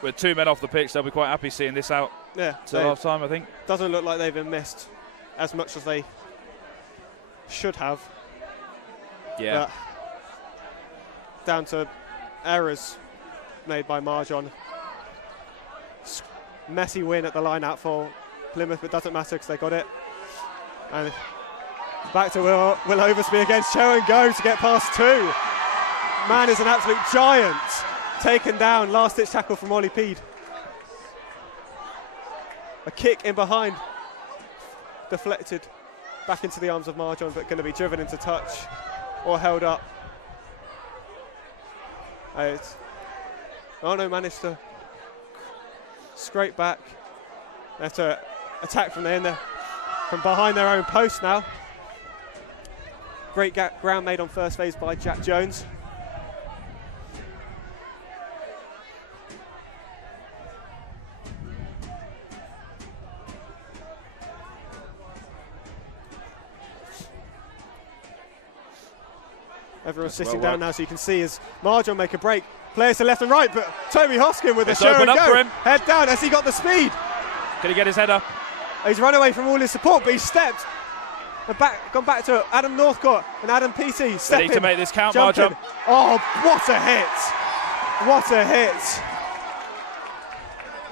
With 2 men off the pitch, they'll be quite happy seeing this out. Yeah, till half time, I think. Doesn't look like they've been missed as much as they should have. Yeah. But down to errors made by Marjon. Messy win at the line out for Plymouth, but doesn't matter because they got it. And back to Will Oversby against Show and Go to get past 2. Man is an absolute giant. Taken down, last ditch tackle from Ollie Peed. A kick in behind, deflected back into the arms of Marjon, but going to be driven into touch or held up. Arno managed to scrape back. They have to attack from from behind their own post now. Great ground made on first phase by Jack Jones. Everyone's sitting down now, so you can see as Marjon make a break. Players to left and right, but Toby Hoskin with a show and go. Head down as he got the speed. Can he get his head up? He's run away from all his support, but he's stepped and gone back to Adam Northcote and Adam Peaty. They need to make this count, Marjon. Oh, what a hit! What a hit!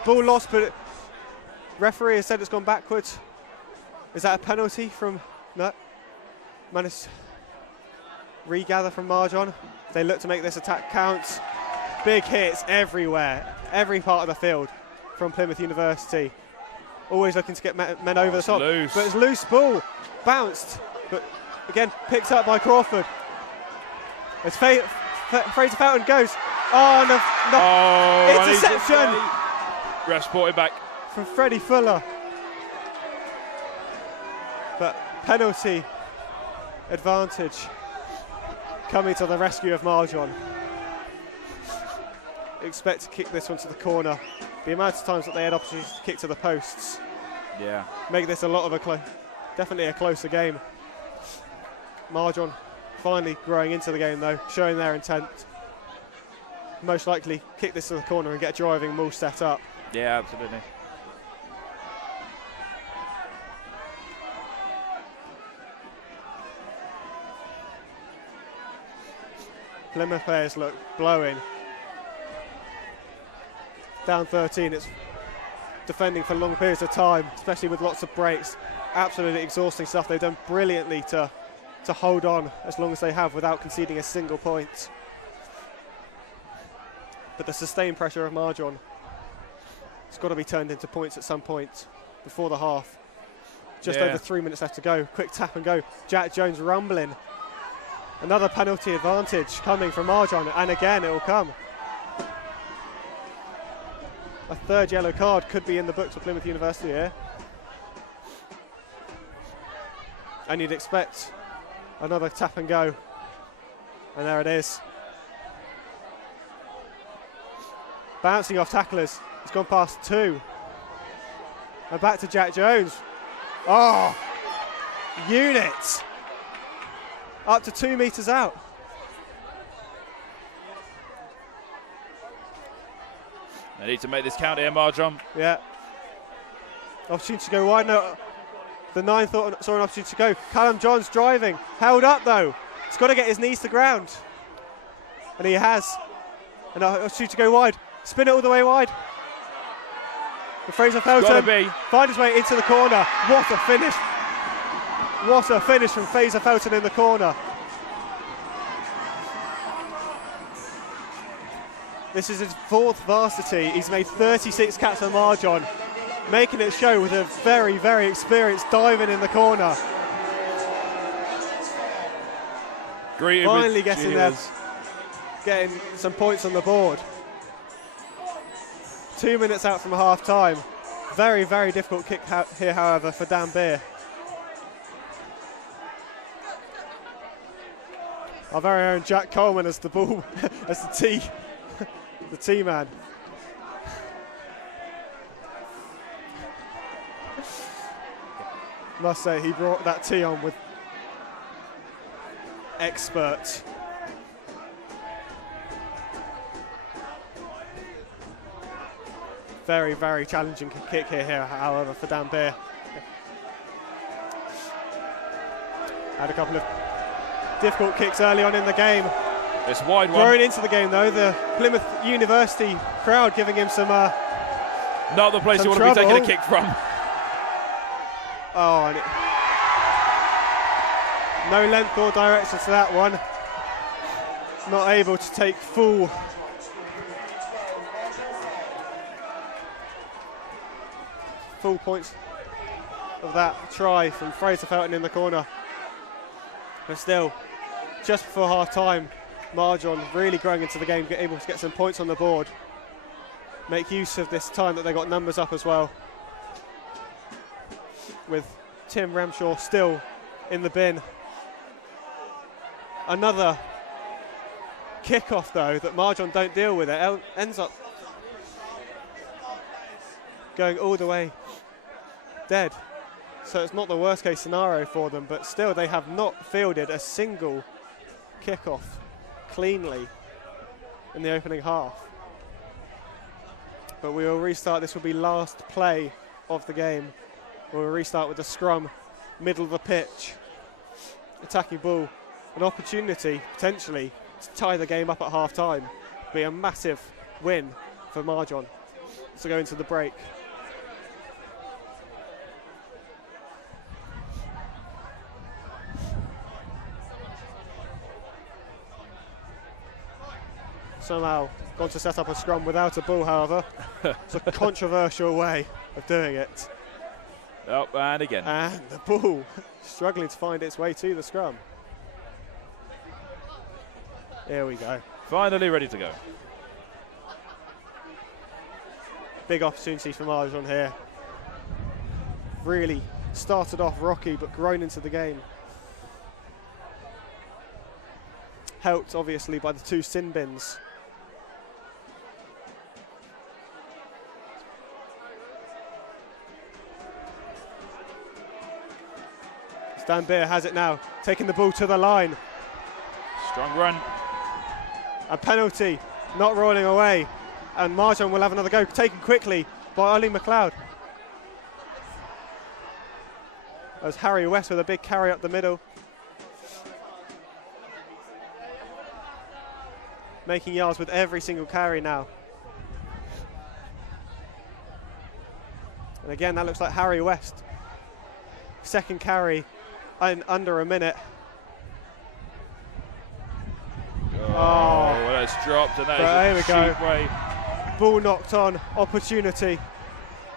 Ball lost, but referee has said it's gone backwards. Is that a penalty from... No. Managed to regather from Marjon. They look to make this attack count. Big hits everywhere, every part of the field from Plymouth University. Always looking to get men over the top. Loose. But it's loose ball, bounced, but again picked up by Crawford. As Fraser Felton goes. Oh, interception! Ref sport it back. From Freddie Fuller. But penalty advantage coming to the rescue of Marjon. Expect to kick this one to the corner. The amount of times that they had opportunities to kick to the posts, yeah, make this a lot of definitely a closer game. Marjon finally growing into the game though, showing their intent. Most likely kick this to the corner and get a driving maul set up. Yeah, absolutely. Plymouth players look blowing. Down 13, it's defending for long periods of time, especially with lots of breaks. Absolutely exhausting stuff. They've done brilliantly to hold on as long as they have without conceding a single point. But the sustained pressure of Marjon, it's got to be turned into points at some point before the half. Just over 3 minutes left to go. Quick tap and go. Jack Jones rumbling. Another penalty advantage coming from Marjon, and again it will come. A third yellow card could be in the books for Plymouth University here. And you'd expect another tap and go. And there it is. Bouncing off tacklers. He's gone past 2. And back to Jack Jones. Oh! Unit! Up to 2 metres out. They need to make this count here, Marjon. Yeah. Opportunity to go wide. No, the 9 saw an opportunity to go. Callum Johns driving. Held up though. He's got to get his knees to ground. And he has. An opportunity to go wide. Spin it all the way wide. Fraser Gotta Felton be. find his way into the corner. What a finish. What a finish from Fraser Felton in the corner. This is his 4th varsity. He's made 36 caps for Marjon, making it show with a very, very experienced diving in the corner. Greeted Finally with getting there, cheers. getting some points on the board. 2 minutes out from half time. Very, very difficult kick here, however, for Dan Beer. Our very own Jack Coleman as the ball, as the T man. Must say he brought that tee on with expert. Very, very challenging kick here, however, for Dan Beer. Had a couple of difficult kicks early on in the game. It's wide one. Growing into the game though, the Plymouth University crowd giving him some Not the place you want to be taking a kick from. Oh, and no length or direction to that one. Not able to take full points of that try from Fraser Felton in the corner. But still, just before half time, Marjon really growing into the game, able to get some points on the board. Make use of this time that they got numbers up as well. With Tim Ramshaw still in the bin. Another kick-off though that Marjon don't deal with. It ends up going all the way dead. So it's not the worst case scenario for them, but still they have not fielded a single kick-off cleanly in the opening half. But we will restart. This will be last play of the game. We'll restart with the scrum, middle of the pitch, attacking ball, an opportunity potentially to tie the game up at half time. Be a massive win for Marjon to go into the break. Somehow gone to set up a scrum without a ball, however. It's a controversial way of doing it. Oh, and again. And the ball struggling to find its way to the scrum. Here we go. Finally ready to go. Big opportunity for Marjon here. Really started off rocky but grown into the game. Helped obviously by the 2 sin bins. Dan Beer has it now, taking the ball to the line. Strong run. A penalty, not rolling away. And Marjon will have another go, taken quickly by Ollie McLeod. As Harry West with a big carry up the middle. Making yards with every single carry now. And again, that looks like Harry West. Second carry in under a minute. Well, it's dropped, and that is a cheap way. Ball knocked on, opportunity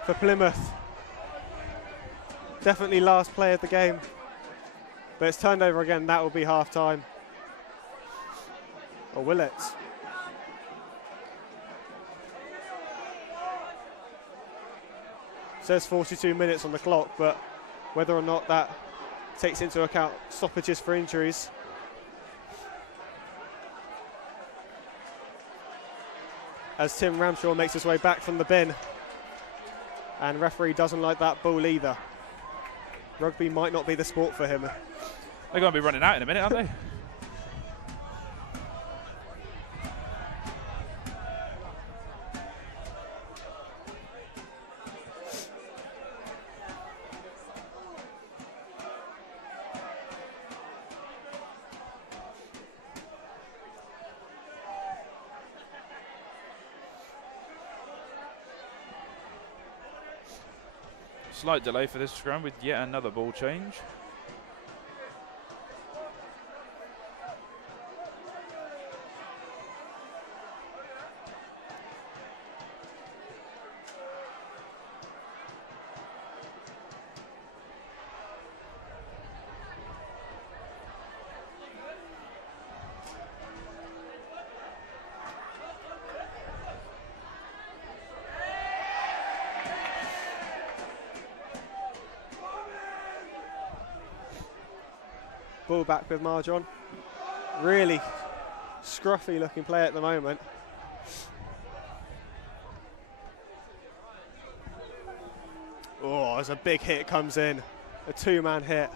for Plymouth. Definitely last play of the game. But it's turned over again, that will be half time. Or will it? Says 42 minutes on the clock, but whether or not that takes into account stoppages for injuries. As Tim Ramshaw makes his way back from the bin. And referee doesn't like that ball either. Rugby might not be the sport for him. They're going to be running out in a minute, aren't they? Slight delay for this scrum with yet another ball change. Ball back with Marjon. Really scruffy looking play at the moment. Oh, as a big hit comes in. A 2-man hit.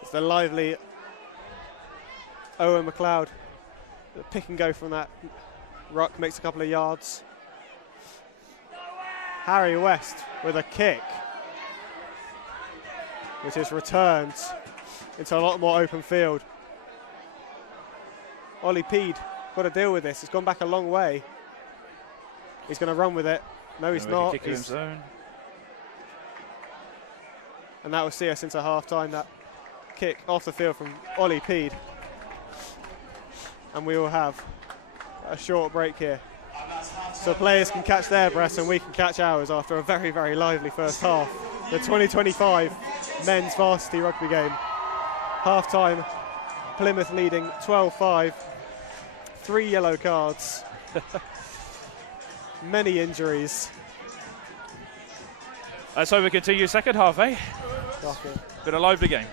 It's the lively Owen McLeod. The pick and go from that ruck, makes a couple of yards. Harry West with a kick, which is returned into a lot more open field. Ollie Peed got to deal with this. He's gone back a long way. He's going to run with it. No, he's not. Zone. And that will see us into half time. That kick off the field from Ollie Peed. And we will have a short break here. So players can catch their breaths and we can catch ours after a very, very lively first half. The 2025 men's varsity rugby game. Half time, Plymouth leading 12-5. 3 yellow cards. Many injuries. Let's hope we continue second half, eh? Been a lively game.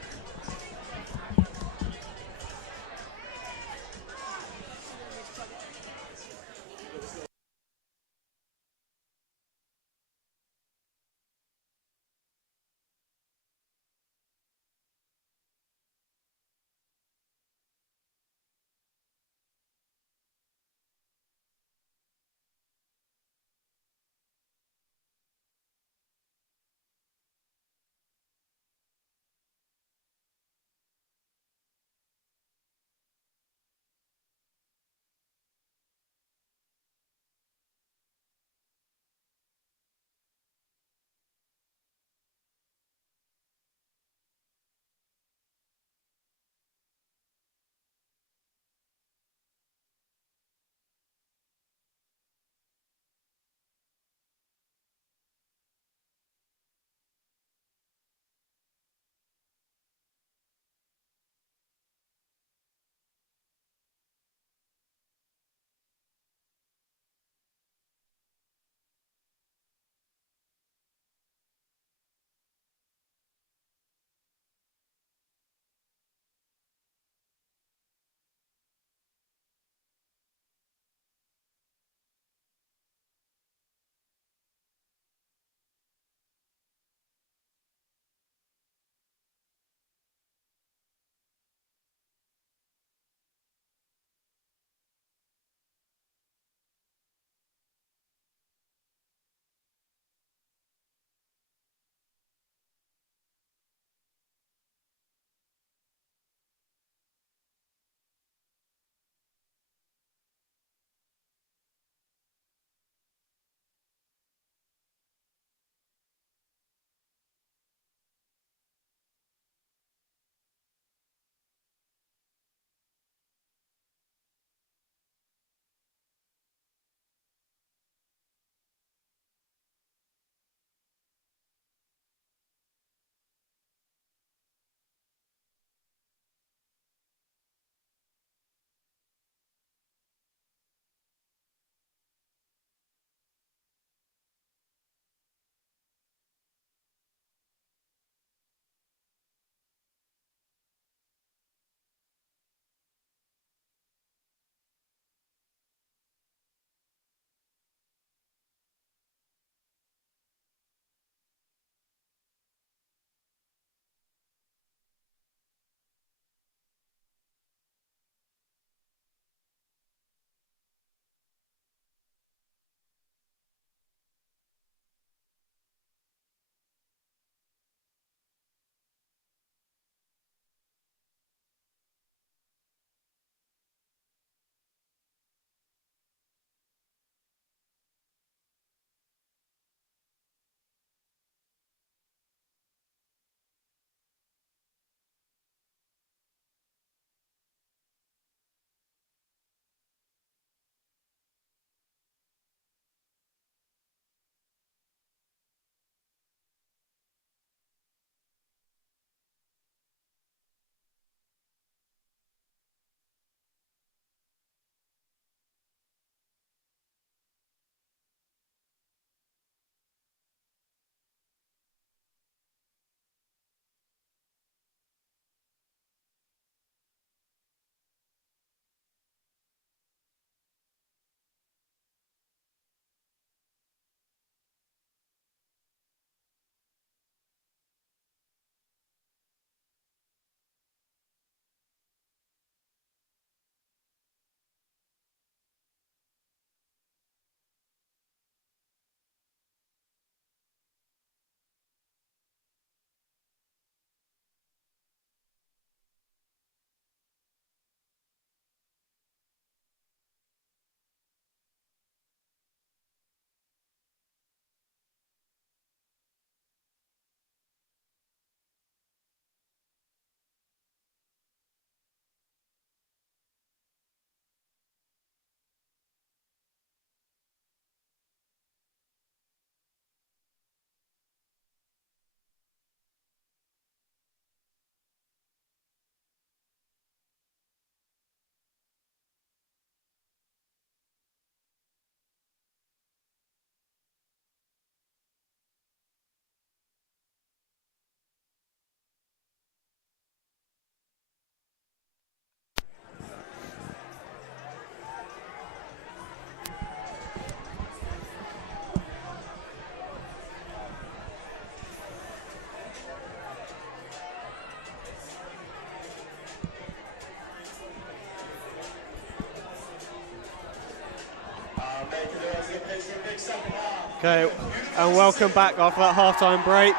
Okay, and welcome back after that half-time break.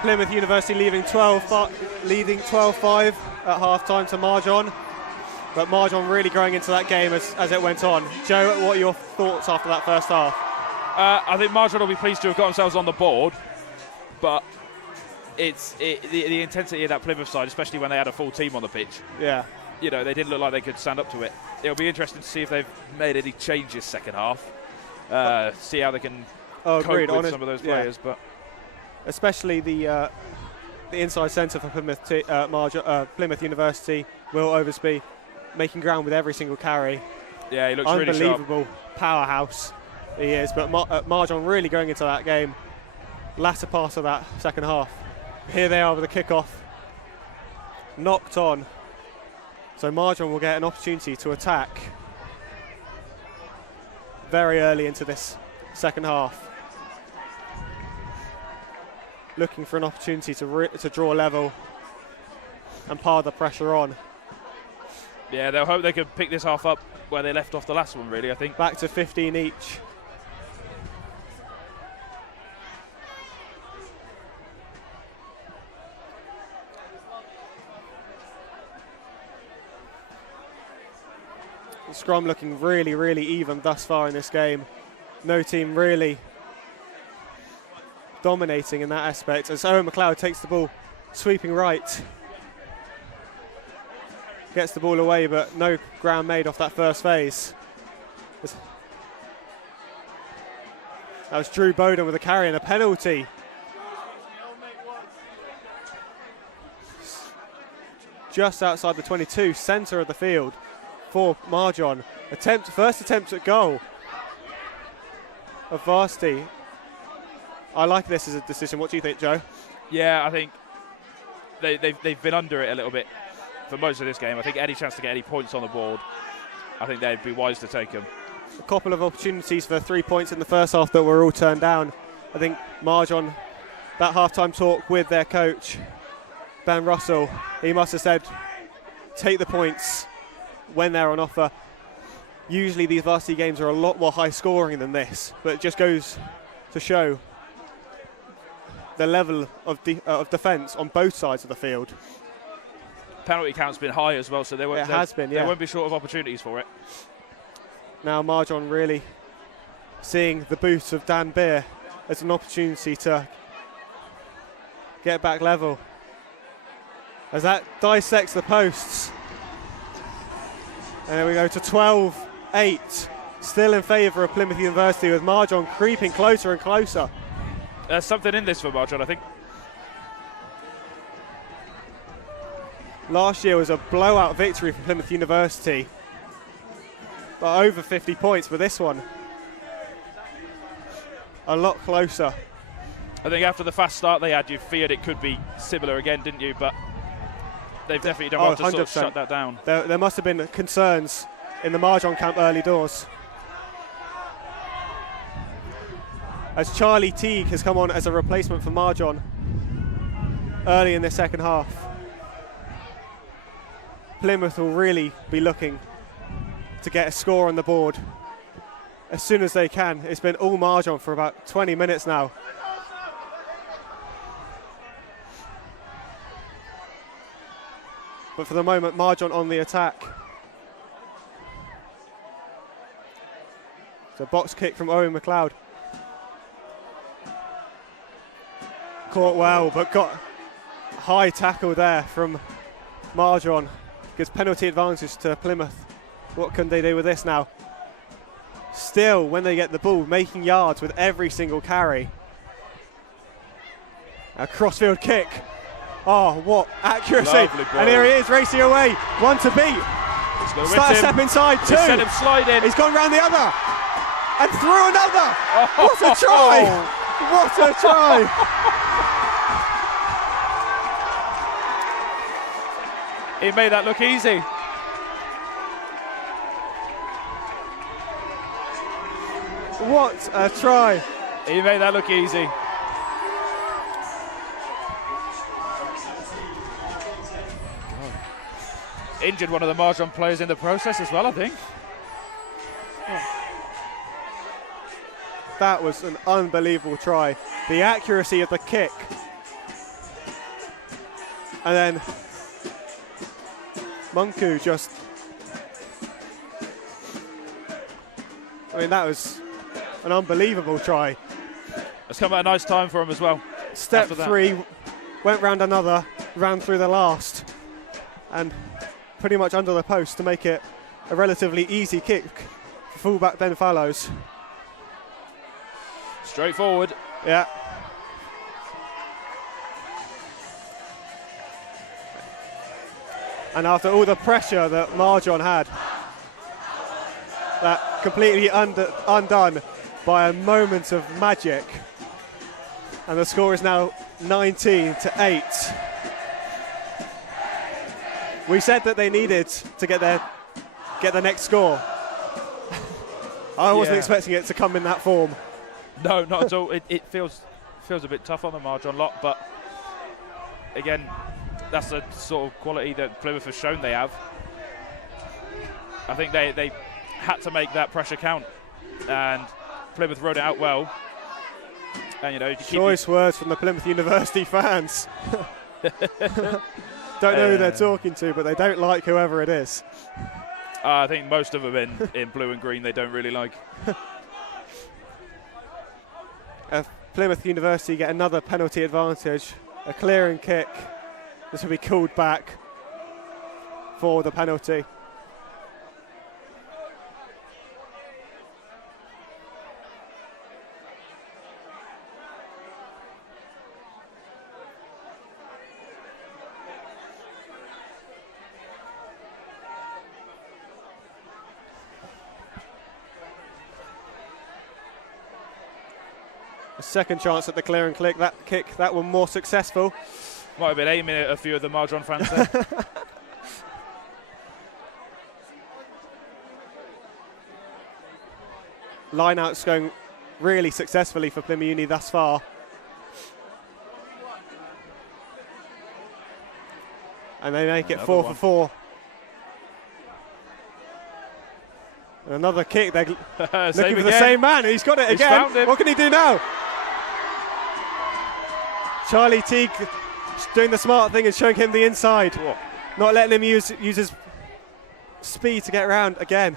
Plymouth University leading 12-5 at half-time to Marjon. But Marjon really growing into that game as it went on. Joe, what are your thoughts after that first half? I think Marjon will be pleased to have got themselves on the board, but the intensity of that Plymouth side, especially when they had a full team on the pitch. Yeah. You know, they didn't look like they could stand up to it. It'll be interesting to see if they've made any changes second half. See how they can cope with some of those players. But especially the inside centre for Plymouth University, Will Oversby, making ground with every single carry. Yeah, he looks really sharp. Unbelievable powerhouse he is. But Marjon really going into that game, latter part of that second half. Here they are with a kick-off, knocked on. So Marjon will get an opportunity to attack very early into this second half. Looking for an opportunity to draw level and pile the pressure on. Yeah, they'll hope they can pick this half up where they left off the last one, really, I think. Back to 15 each. The scrum looking really, really even thus far in this game. No team really dominating in that aspect as Owen McLeod takes the ball sweeping right. Gets the ball away, but no ground made off that first phase. That was Drew Bowden with a carry and a penalty. Just outside the 22, centre of the field for Marjon. First attempt at goal of Varsity. I like this as a decision. What do you think, Joe? Yeah, I think they've been under it a little bit for most of this game. I think any chance to get any points on the board, I think they'd be wise to take them. A couple of opportunities for 3 points in the first half that were all turned down. I think Marjon, that half-time talk with their coach, Ben Russell, he must have said, take the points when they're on offer. Usually these varsity games are a lot more high scoring than this, but it just goes to show the level of defence on both sides of the field. Penalty count's been high as well, so they won't be short of opportunities for it. Now Marjon really seeing the boots of Dan Beer as an opportunity to get back level. As that dissects the posts. And there we go to 12-8. Still in favour of Plymouth University with Marjon creeping closer and closer. There's something in this for Marjon, I think. Last year was a blowout victory for Plymouth University. But over 50 points for this one. A lot closer. I think after the fast start they had, you feared it could be similar again, didn't you? But they've definitely done well to sort of shut that down. There must have been concerns in the Marjon camp early doors. As Charlie Teague has come on as a replacement for Marjon early in the second half. Plymouth will really be looking to get a score on the board as soon as they can. It's been all Marjon for about 20 minutes now. But for the moment, Marjon on the attack. So box kick from Owen McLeod. Caught well, but got a high tackle there from Marjon. Gives penalty advantage to Plymouth. What can they do with this now? Still, when they get the ball, making yards with every single carry. A crossfield kick. Oh, what accuracy. And here he is racing away. One to beat. Start step inside, two. Sent him sliding. He's gone round the other. And through another. What a try. What a try. He made that look easy. What a try. He made that look easy. Injured one of the Marjon players in the process as well, I think. That was an unbelievable try. The accuracy of the kick. And then Munku just... I mean, that was an unbelievable try. It's come at a nice time for him as well. Step 3, went round another, ran through the last, and pretty much under the post to make it a relatively easy kick for fullback Ben Fallows. Straightforward. Yeah. And after all the pressure that Marjon had, that completely undone by a moment of magic. And the score is now 19-8. We said that they needed to get the next score. I wasn't expecting it to come in that form. No, not at all. It feels a bit tough on the Marjon lot, but again, that's the sort of quality that Plymouth has shown they have. I think they had to make that pressure count, and Plymouth rode it out well. And, you know, choice words from the Plymouth University fans. Don't know who they're talking to, but they don't like whoever it is. I think most of them in blue and green they don't really like. Plymouth University get another penalty advantage, a clearing kick. This will be called back for the penalty. A second chance at the clear and click. That kick, that one more successful. Might have been aiming at a few of the Marjon fans there. Line-outs going really successfully for Plymouth Uni thus far. And they make it 4 for 4. And another kick. They're looking for the same man. He's got it again. What can he do now? Charlie Teague doing the smart thing and showing him the inside. Whoa. Not letting him use his speed to get around again.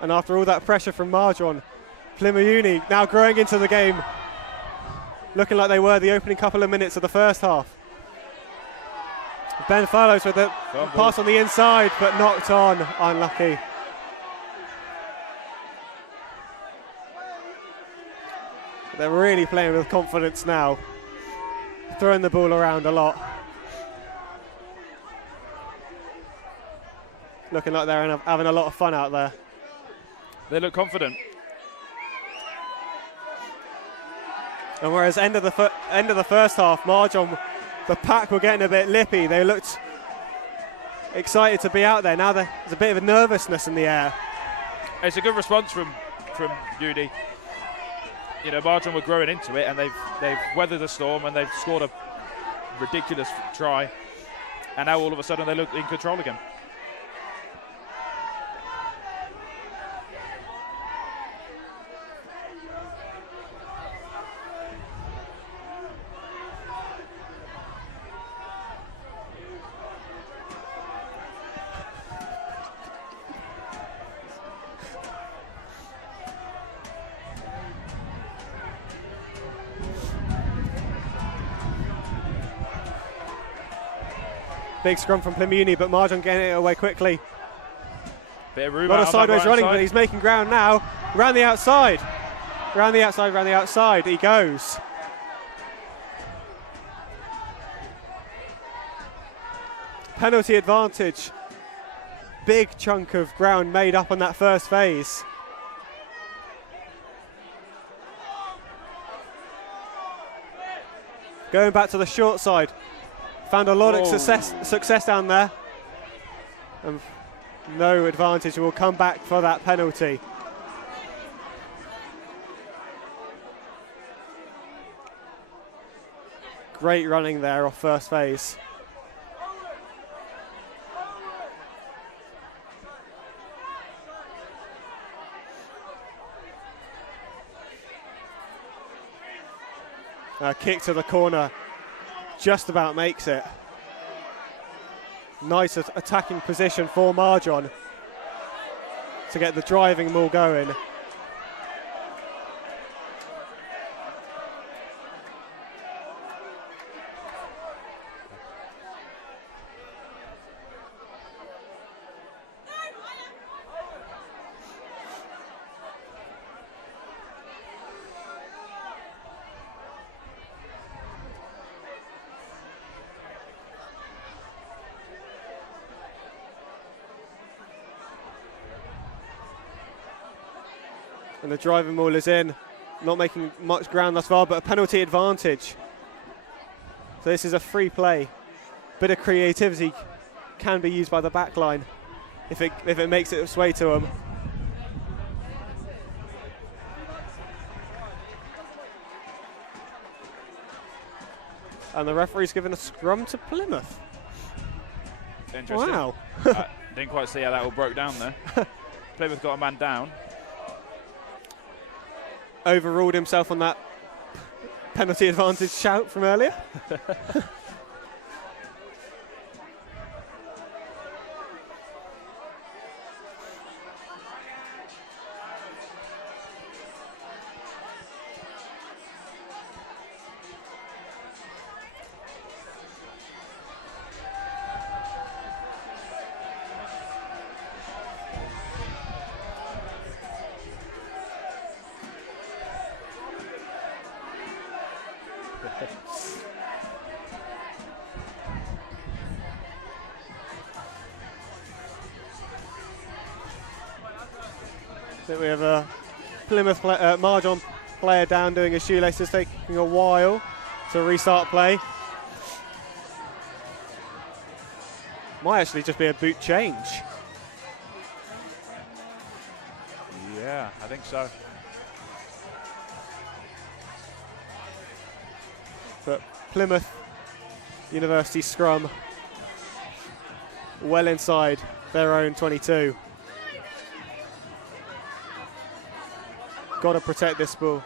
And after all that pressure from Marjon, Plymouth Uni now growing into the game, looking like they were the opening couple of minutes of the first half. Ben Fallows with the pass on the inside, but knocked on, unlucky. They're really playing with confidence now, throwing the ball around a lot. Looking like they're having a lot of fun out there. They look confident. And whereas end of the first half, Marjon, the pack were getting a bit lippy. They looked excited to be out there. Now there's a bit of a nervousness in the air. It's a good response from Uni. You know, Marjon were growing into it, and they've weathered the storm, and they've scored a ridiculous try. And now all of a sudden they look in control again. Big scrum from Plymouth Uni, but Marjon getting it away quickly. Bit of room a lot of sideways running, side. but he's making ground now. Round the outside. Round the outside he goes. Penalty advantage. Big chunk of ground made up on that first phase. Going back to the short side. Found a lot of success down there. And no advantage. Will come back for that penalty. Great running there off first phase. Kick to the corner, just about makes it. Nice attacking position for Marjon to get the driving maul going. And the driving maul is in, not making much ground thus far, but a penalty advantage. So this is a free play. Bit of creativity can be used by the back line if it makes its way to them. And the referee's given a scrum to Plymouth. Interesting. Wow. Didn't quite see how that all broke down there. Plymouth got a man down. Overruled himself on that penalty advantage shout from earlier. I think we have a Plymouth Marjon player down doing his shoelaces, taking a while to restart play. Might actually just be a boot change. Yeah, I think so. But Plymouth University scrum well inside their own 22. Got to protect this ball.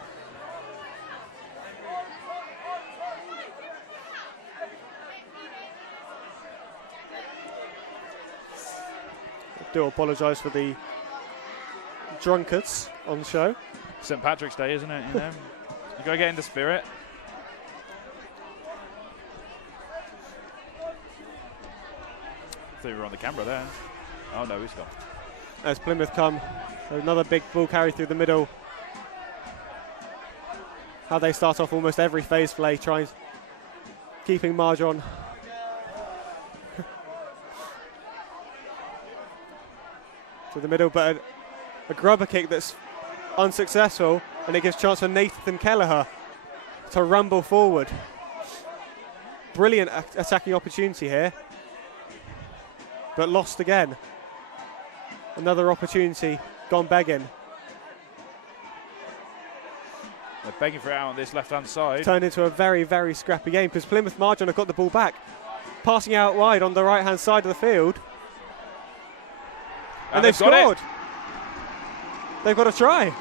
I do apologise for the drunkards on the show. St. Patrick's Day, isn't it? You know, you got to get in the spirit. I thought we were on the camera there. Oh no, he's gone. As Plymouth come, another big ball carry through the middle. How they start off almost every phase play, keeping Marjon. To the middle, but a grubber kick that's unsuccessful, and it gives chance for Nathan Kelleher to rumble forward. Brilliant attacking opportunity here, but lost again. Another opportunity gone begging. They're begging for it out on this left-hand side. Turned into a very, very scrappy game because Plymouth Marjon have got the ball back, passing out wide on the right-hand side of the field. And they've scored. They've got a try.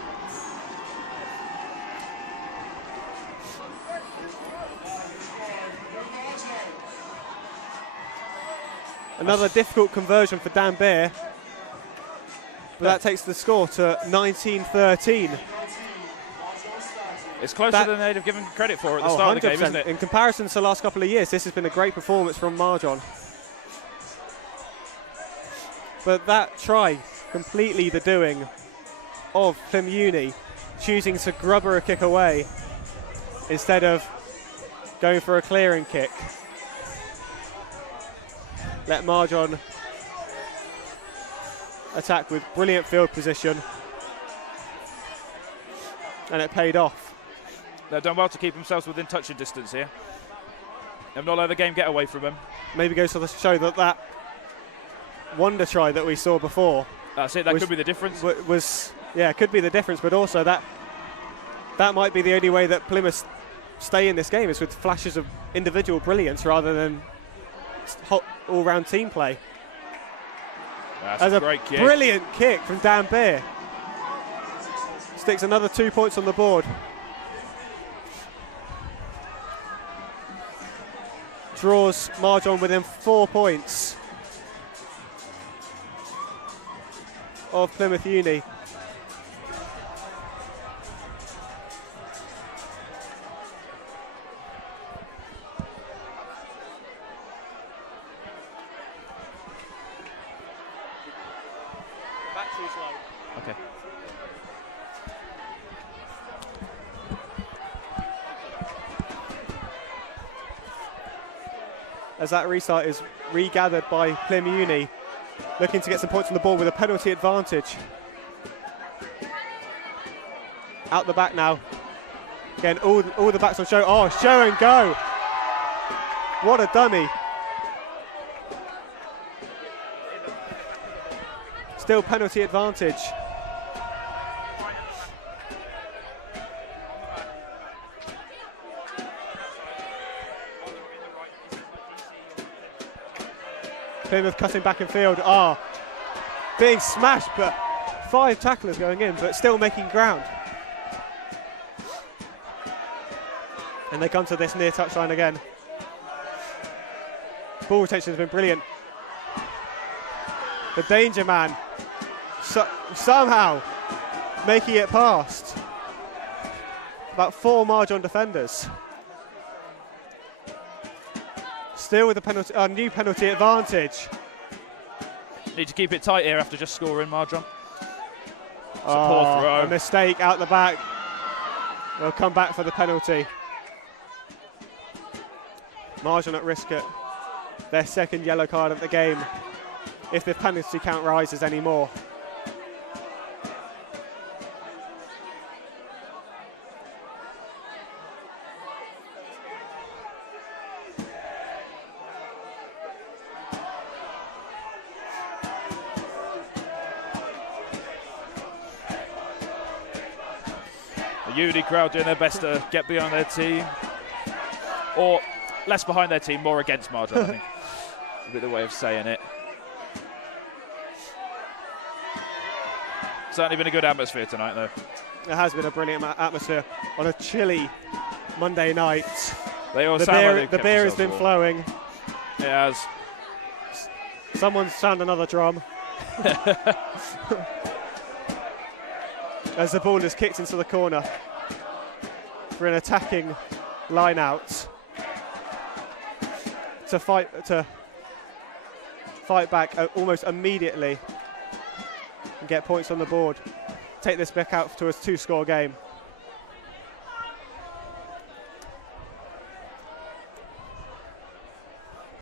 Another difficult conversion for Dan Beer. But that takes the score to 19-13. It's closer than they'd have given credit for at the start of the game, isn't it? In comparison to the last couple of years, this has been a great performance from Marjon. But that try, completely the doing of Plymouth Uni, choosing to grubber a kick away instead of going for a clearing kick. Let Marjon attack with brilliant field position, and it paid off. They've done well to keep themselves within touching distance here. They've not let the game get away from them. Maybe goes to show that wonder try that we saw before. That's it. That could be the difference. Could be the difference. But also that might be the only way that Plymouth stay in this game is with flashes of individual brilliance rather than all-round team play. That's a great kick. Brilliant kick from Dan Beer. Sticks another 2 points on the board. draws Marjon within 4 points of Plymouth Uni. Back too slow. Okay. As that restart is regathered by Plymouth Uni, looking to get some points on the board with a penalty advantage. Out the back now. Again, all the backs on show. Oh, show and go. What a dummy. Still penalty advantage. Plymouth cutting back in field. Being smashed, but 5 tacklers going in, but still making ground. And they come to this near touchline again. Ball retention has been brilliant. The danger man somehow making it past about 4 Marjon defenders. Still with a new penalty advantage. Need to keep it tight here after just scoring, Marjon. It's a poor throw. A mistake out the back. They'll come back for the penalty. Marjon at risk at their second yellow card of the game if the penalty count rises anymore. The Uni crowd doing their best to get behind their team. Or less behind their team, more against Marjon, I think. A bit the way of saying it. Certainly been a good atmosphere tonight, though. It has been a brilliant atmosphere on a chilly Monday night. They all The beer has been flowing. It has. Someone's found another drum. As the ball is kicked into the corner for an attacking line out to fight back almost immediately and get points on the board. Take this back out to a 2-score game.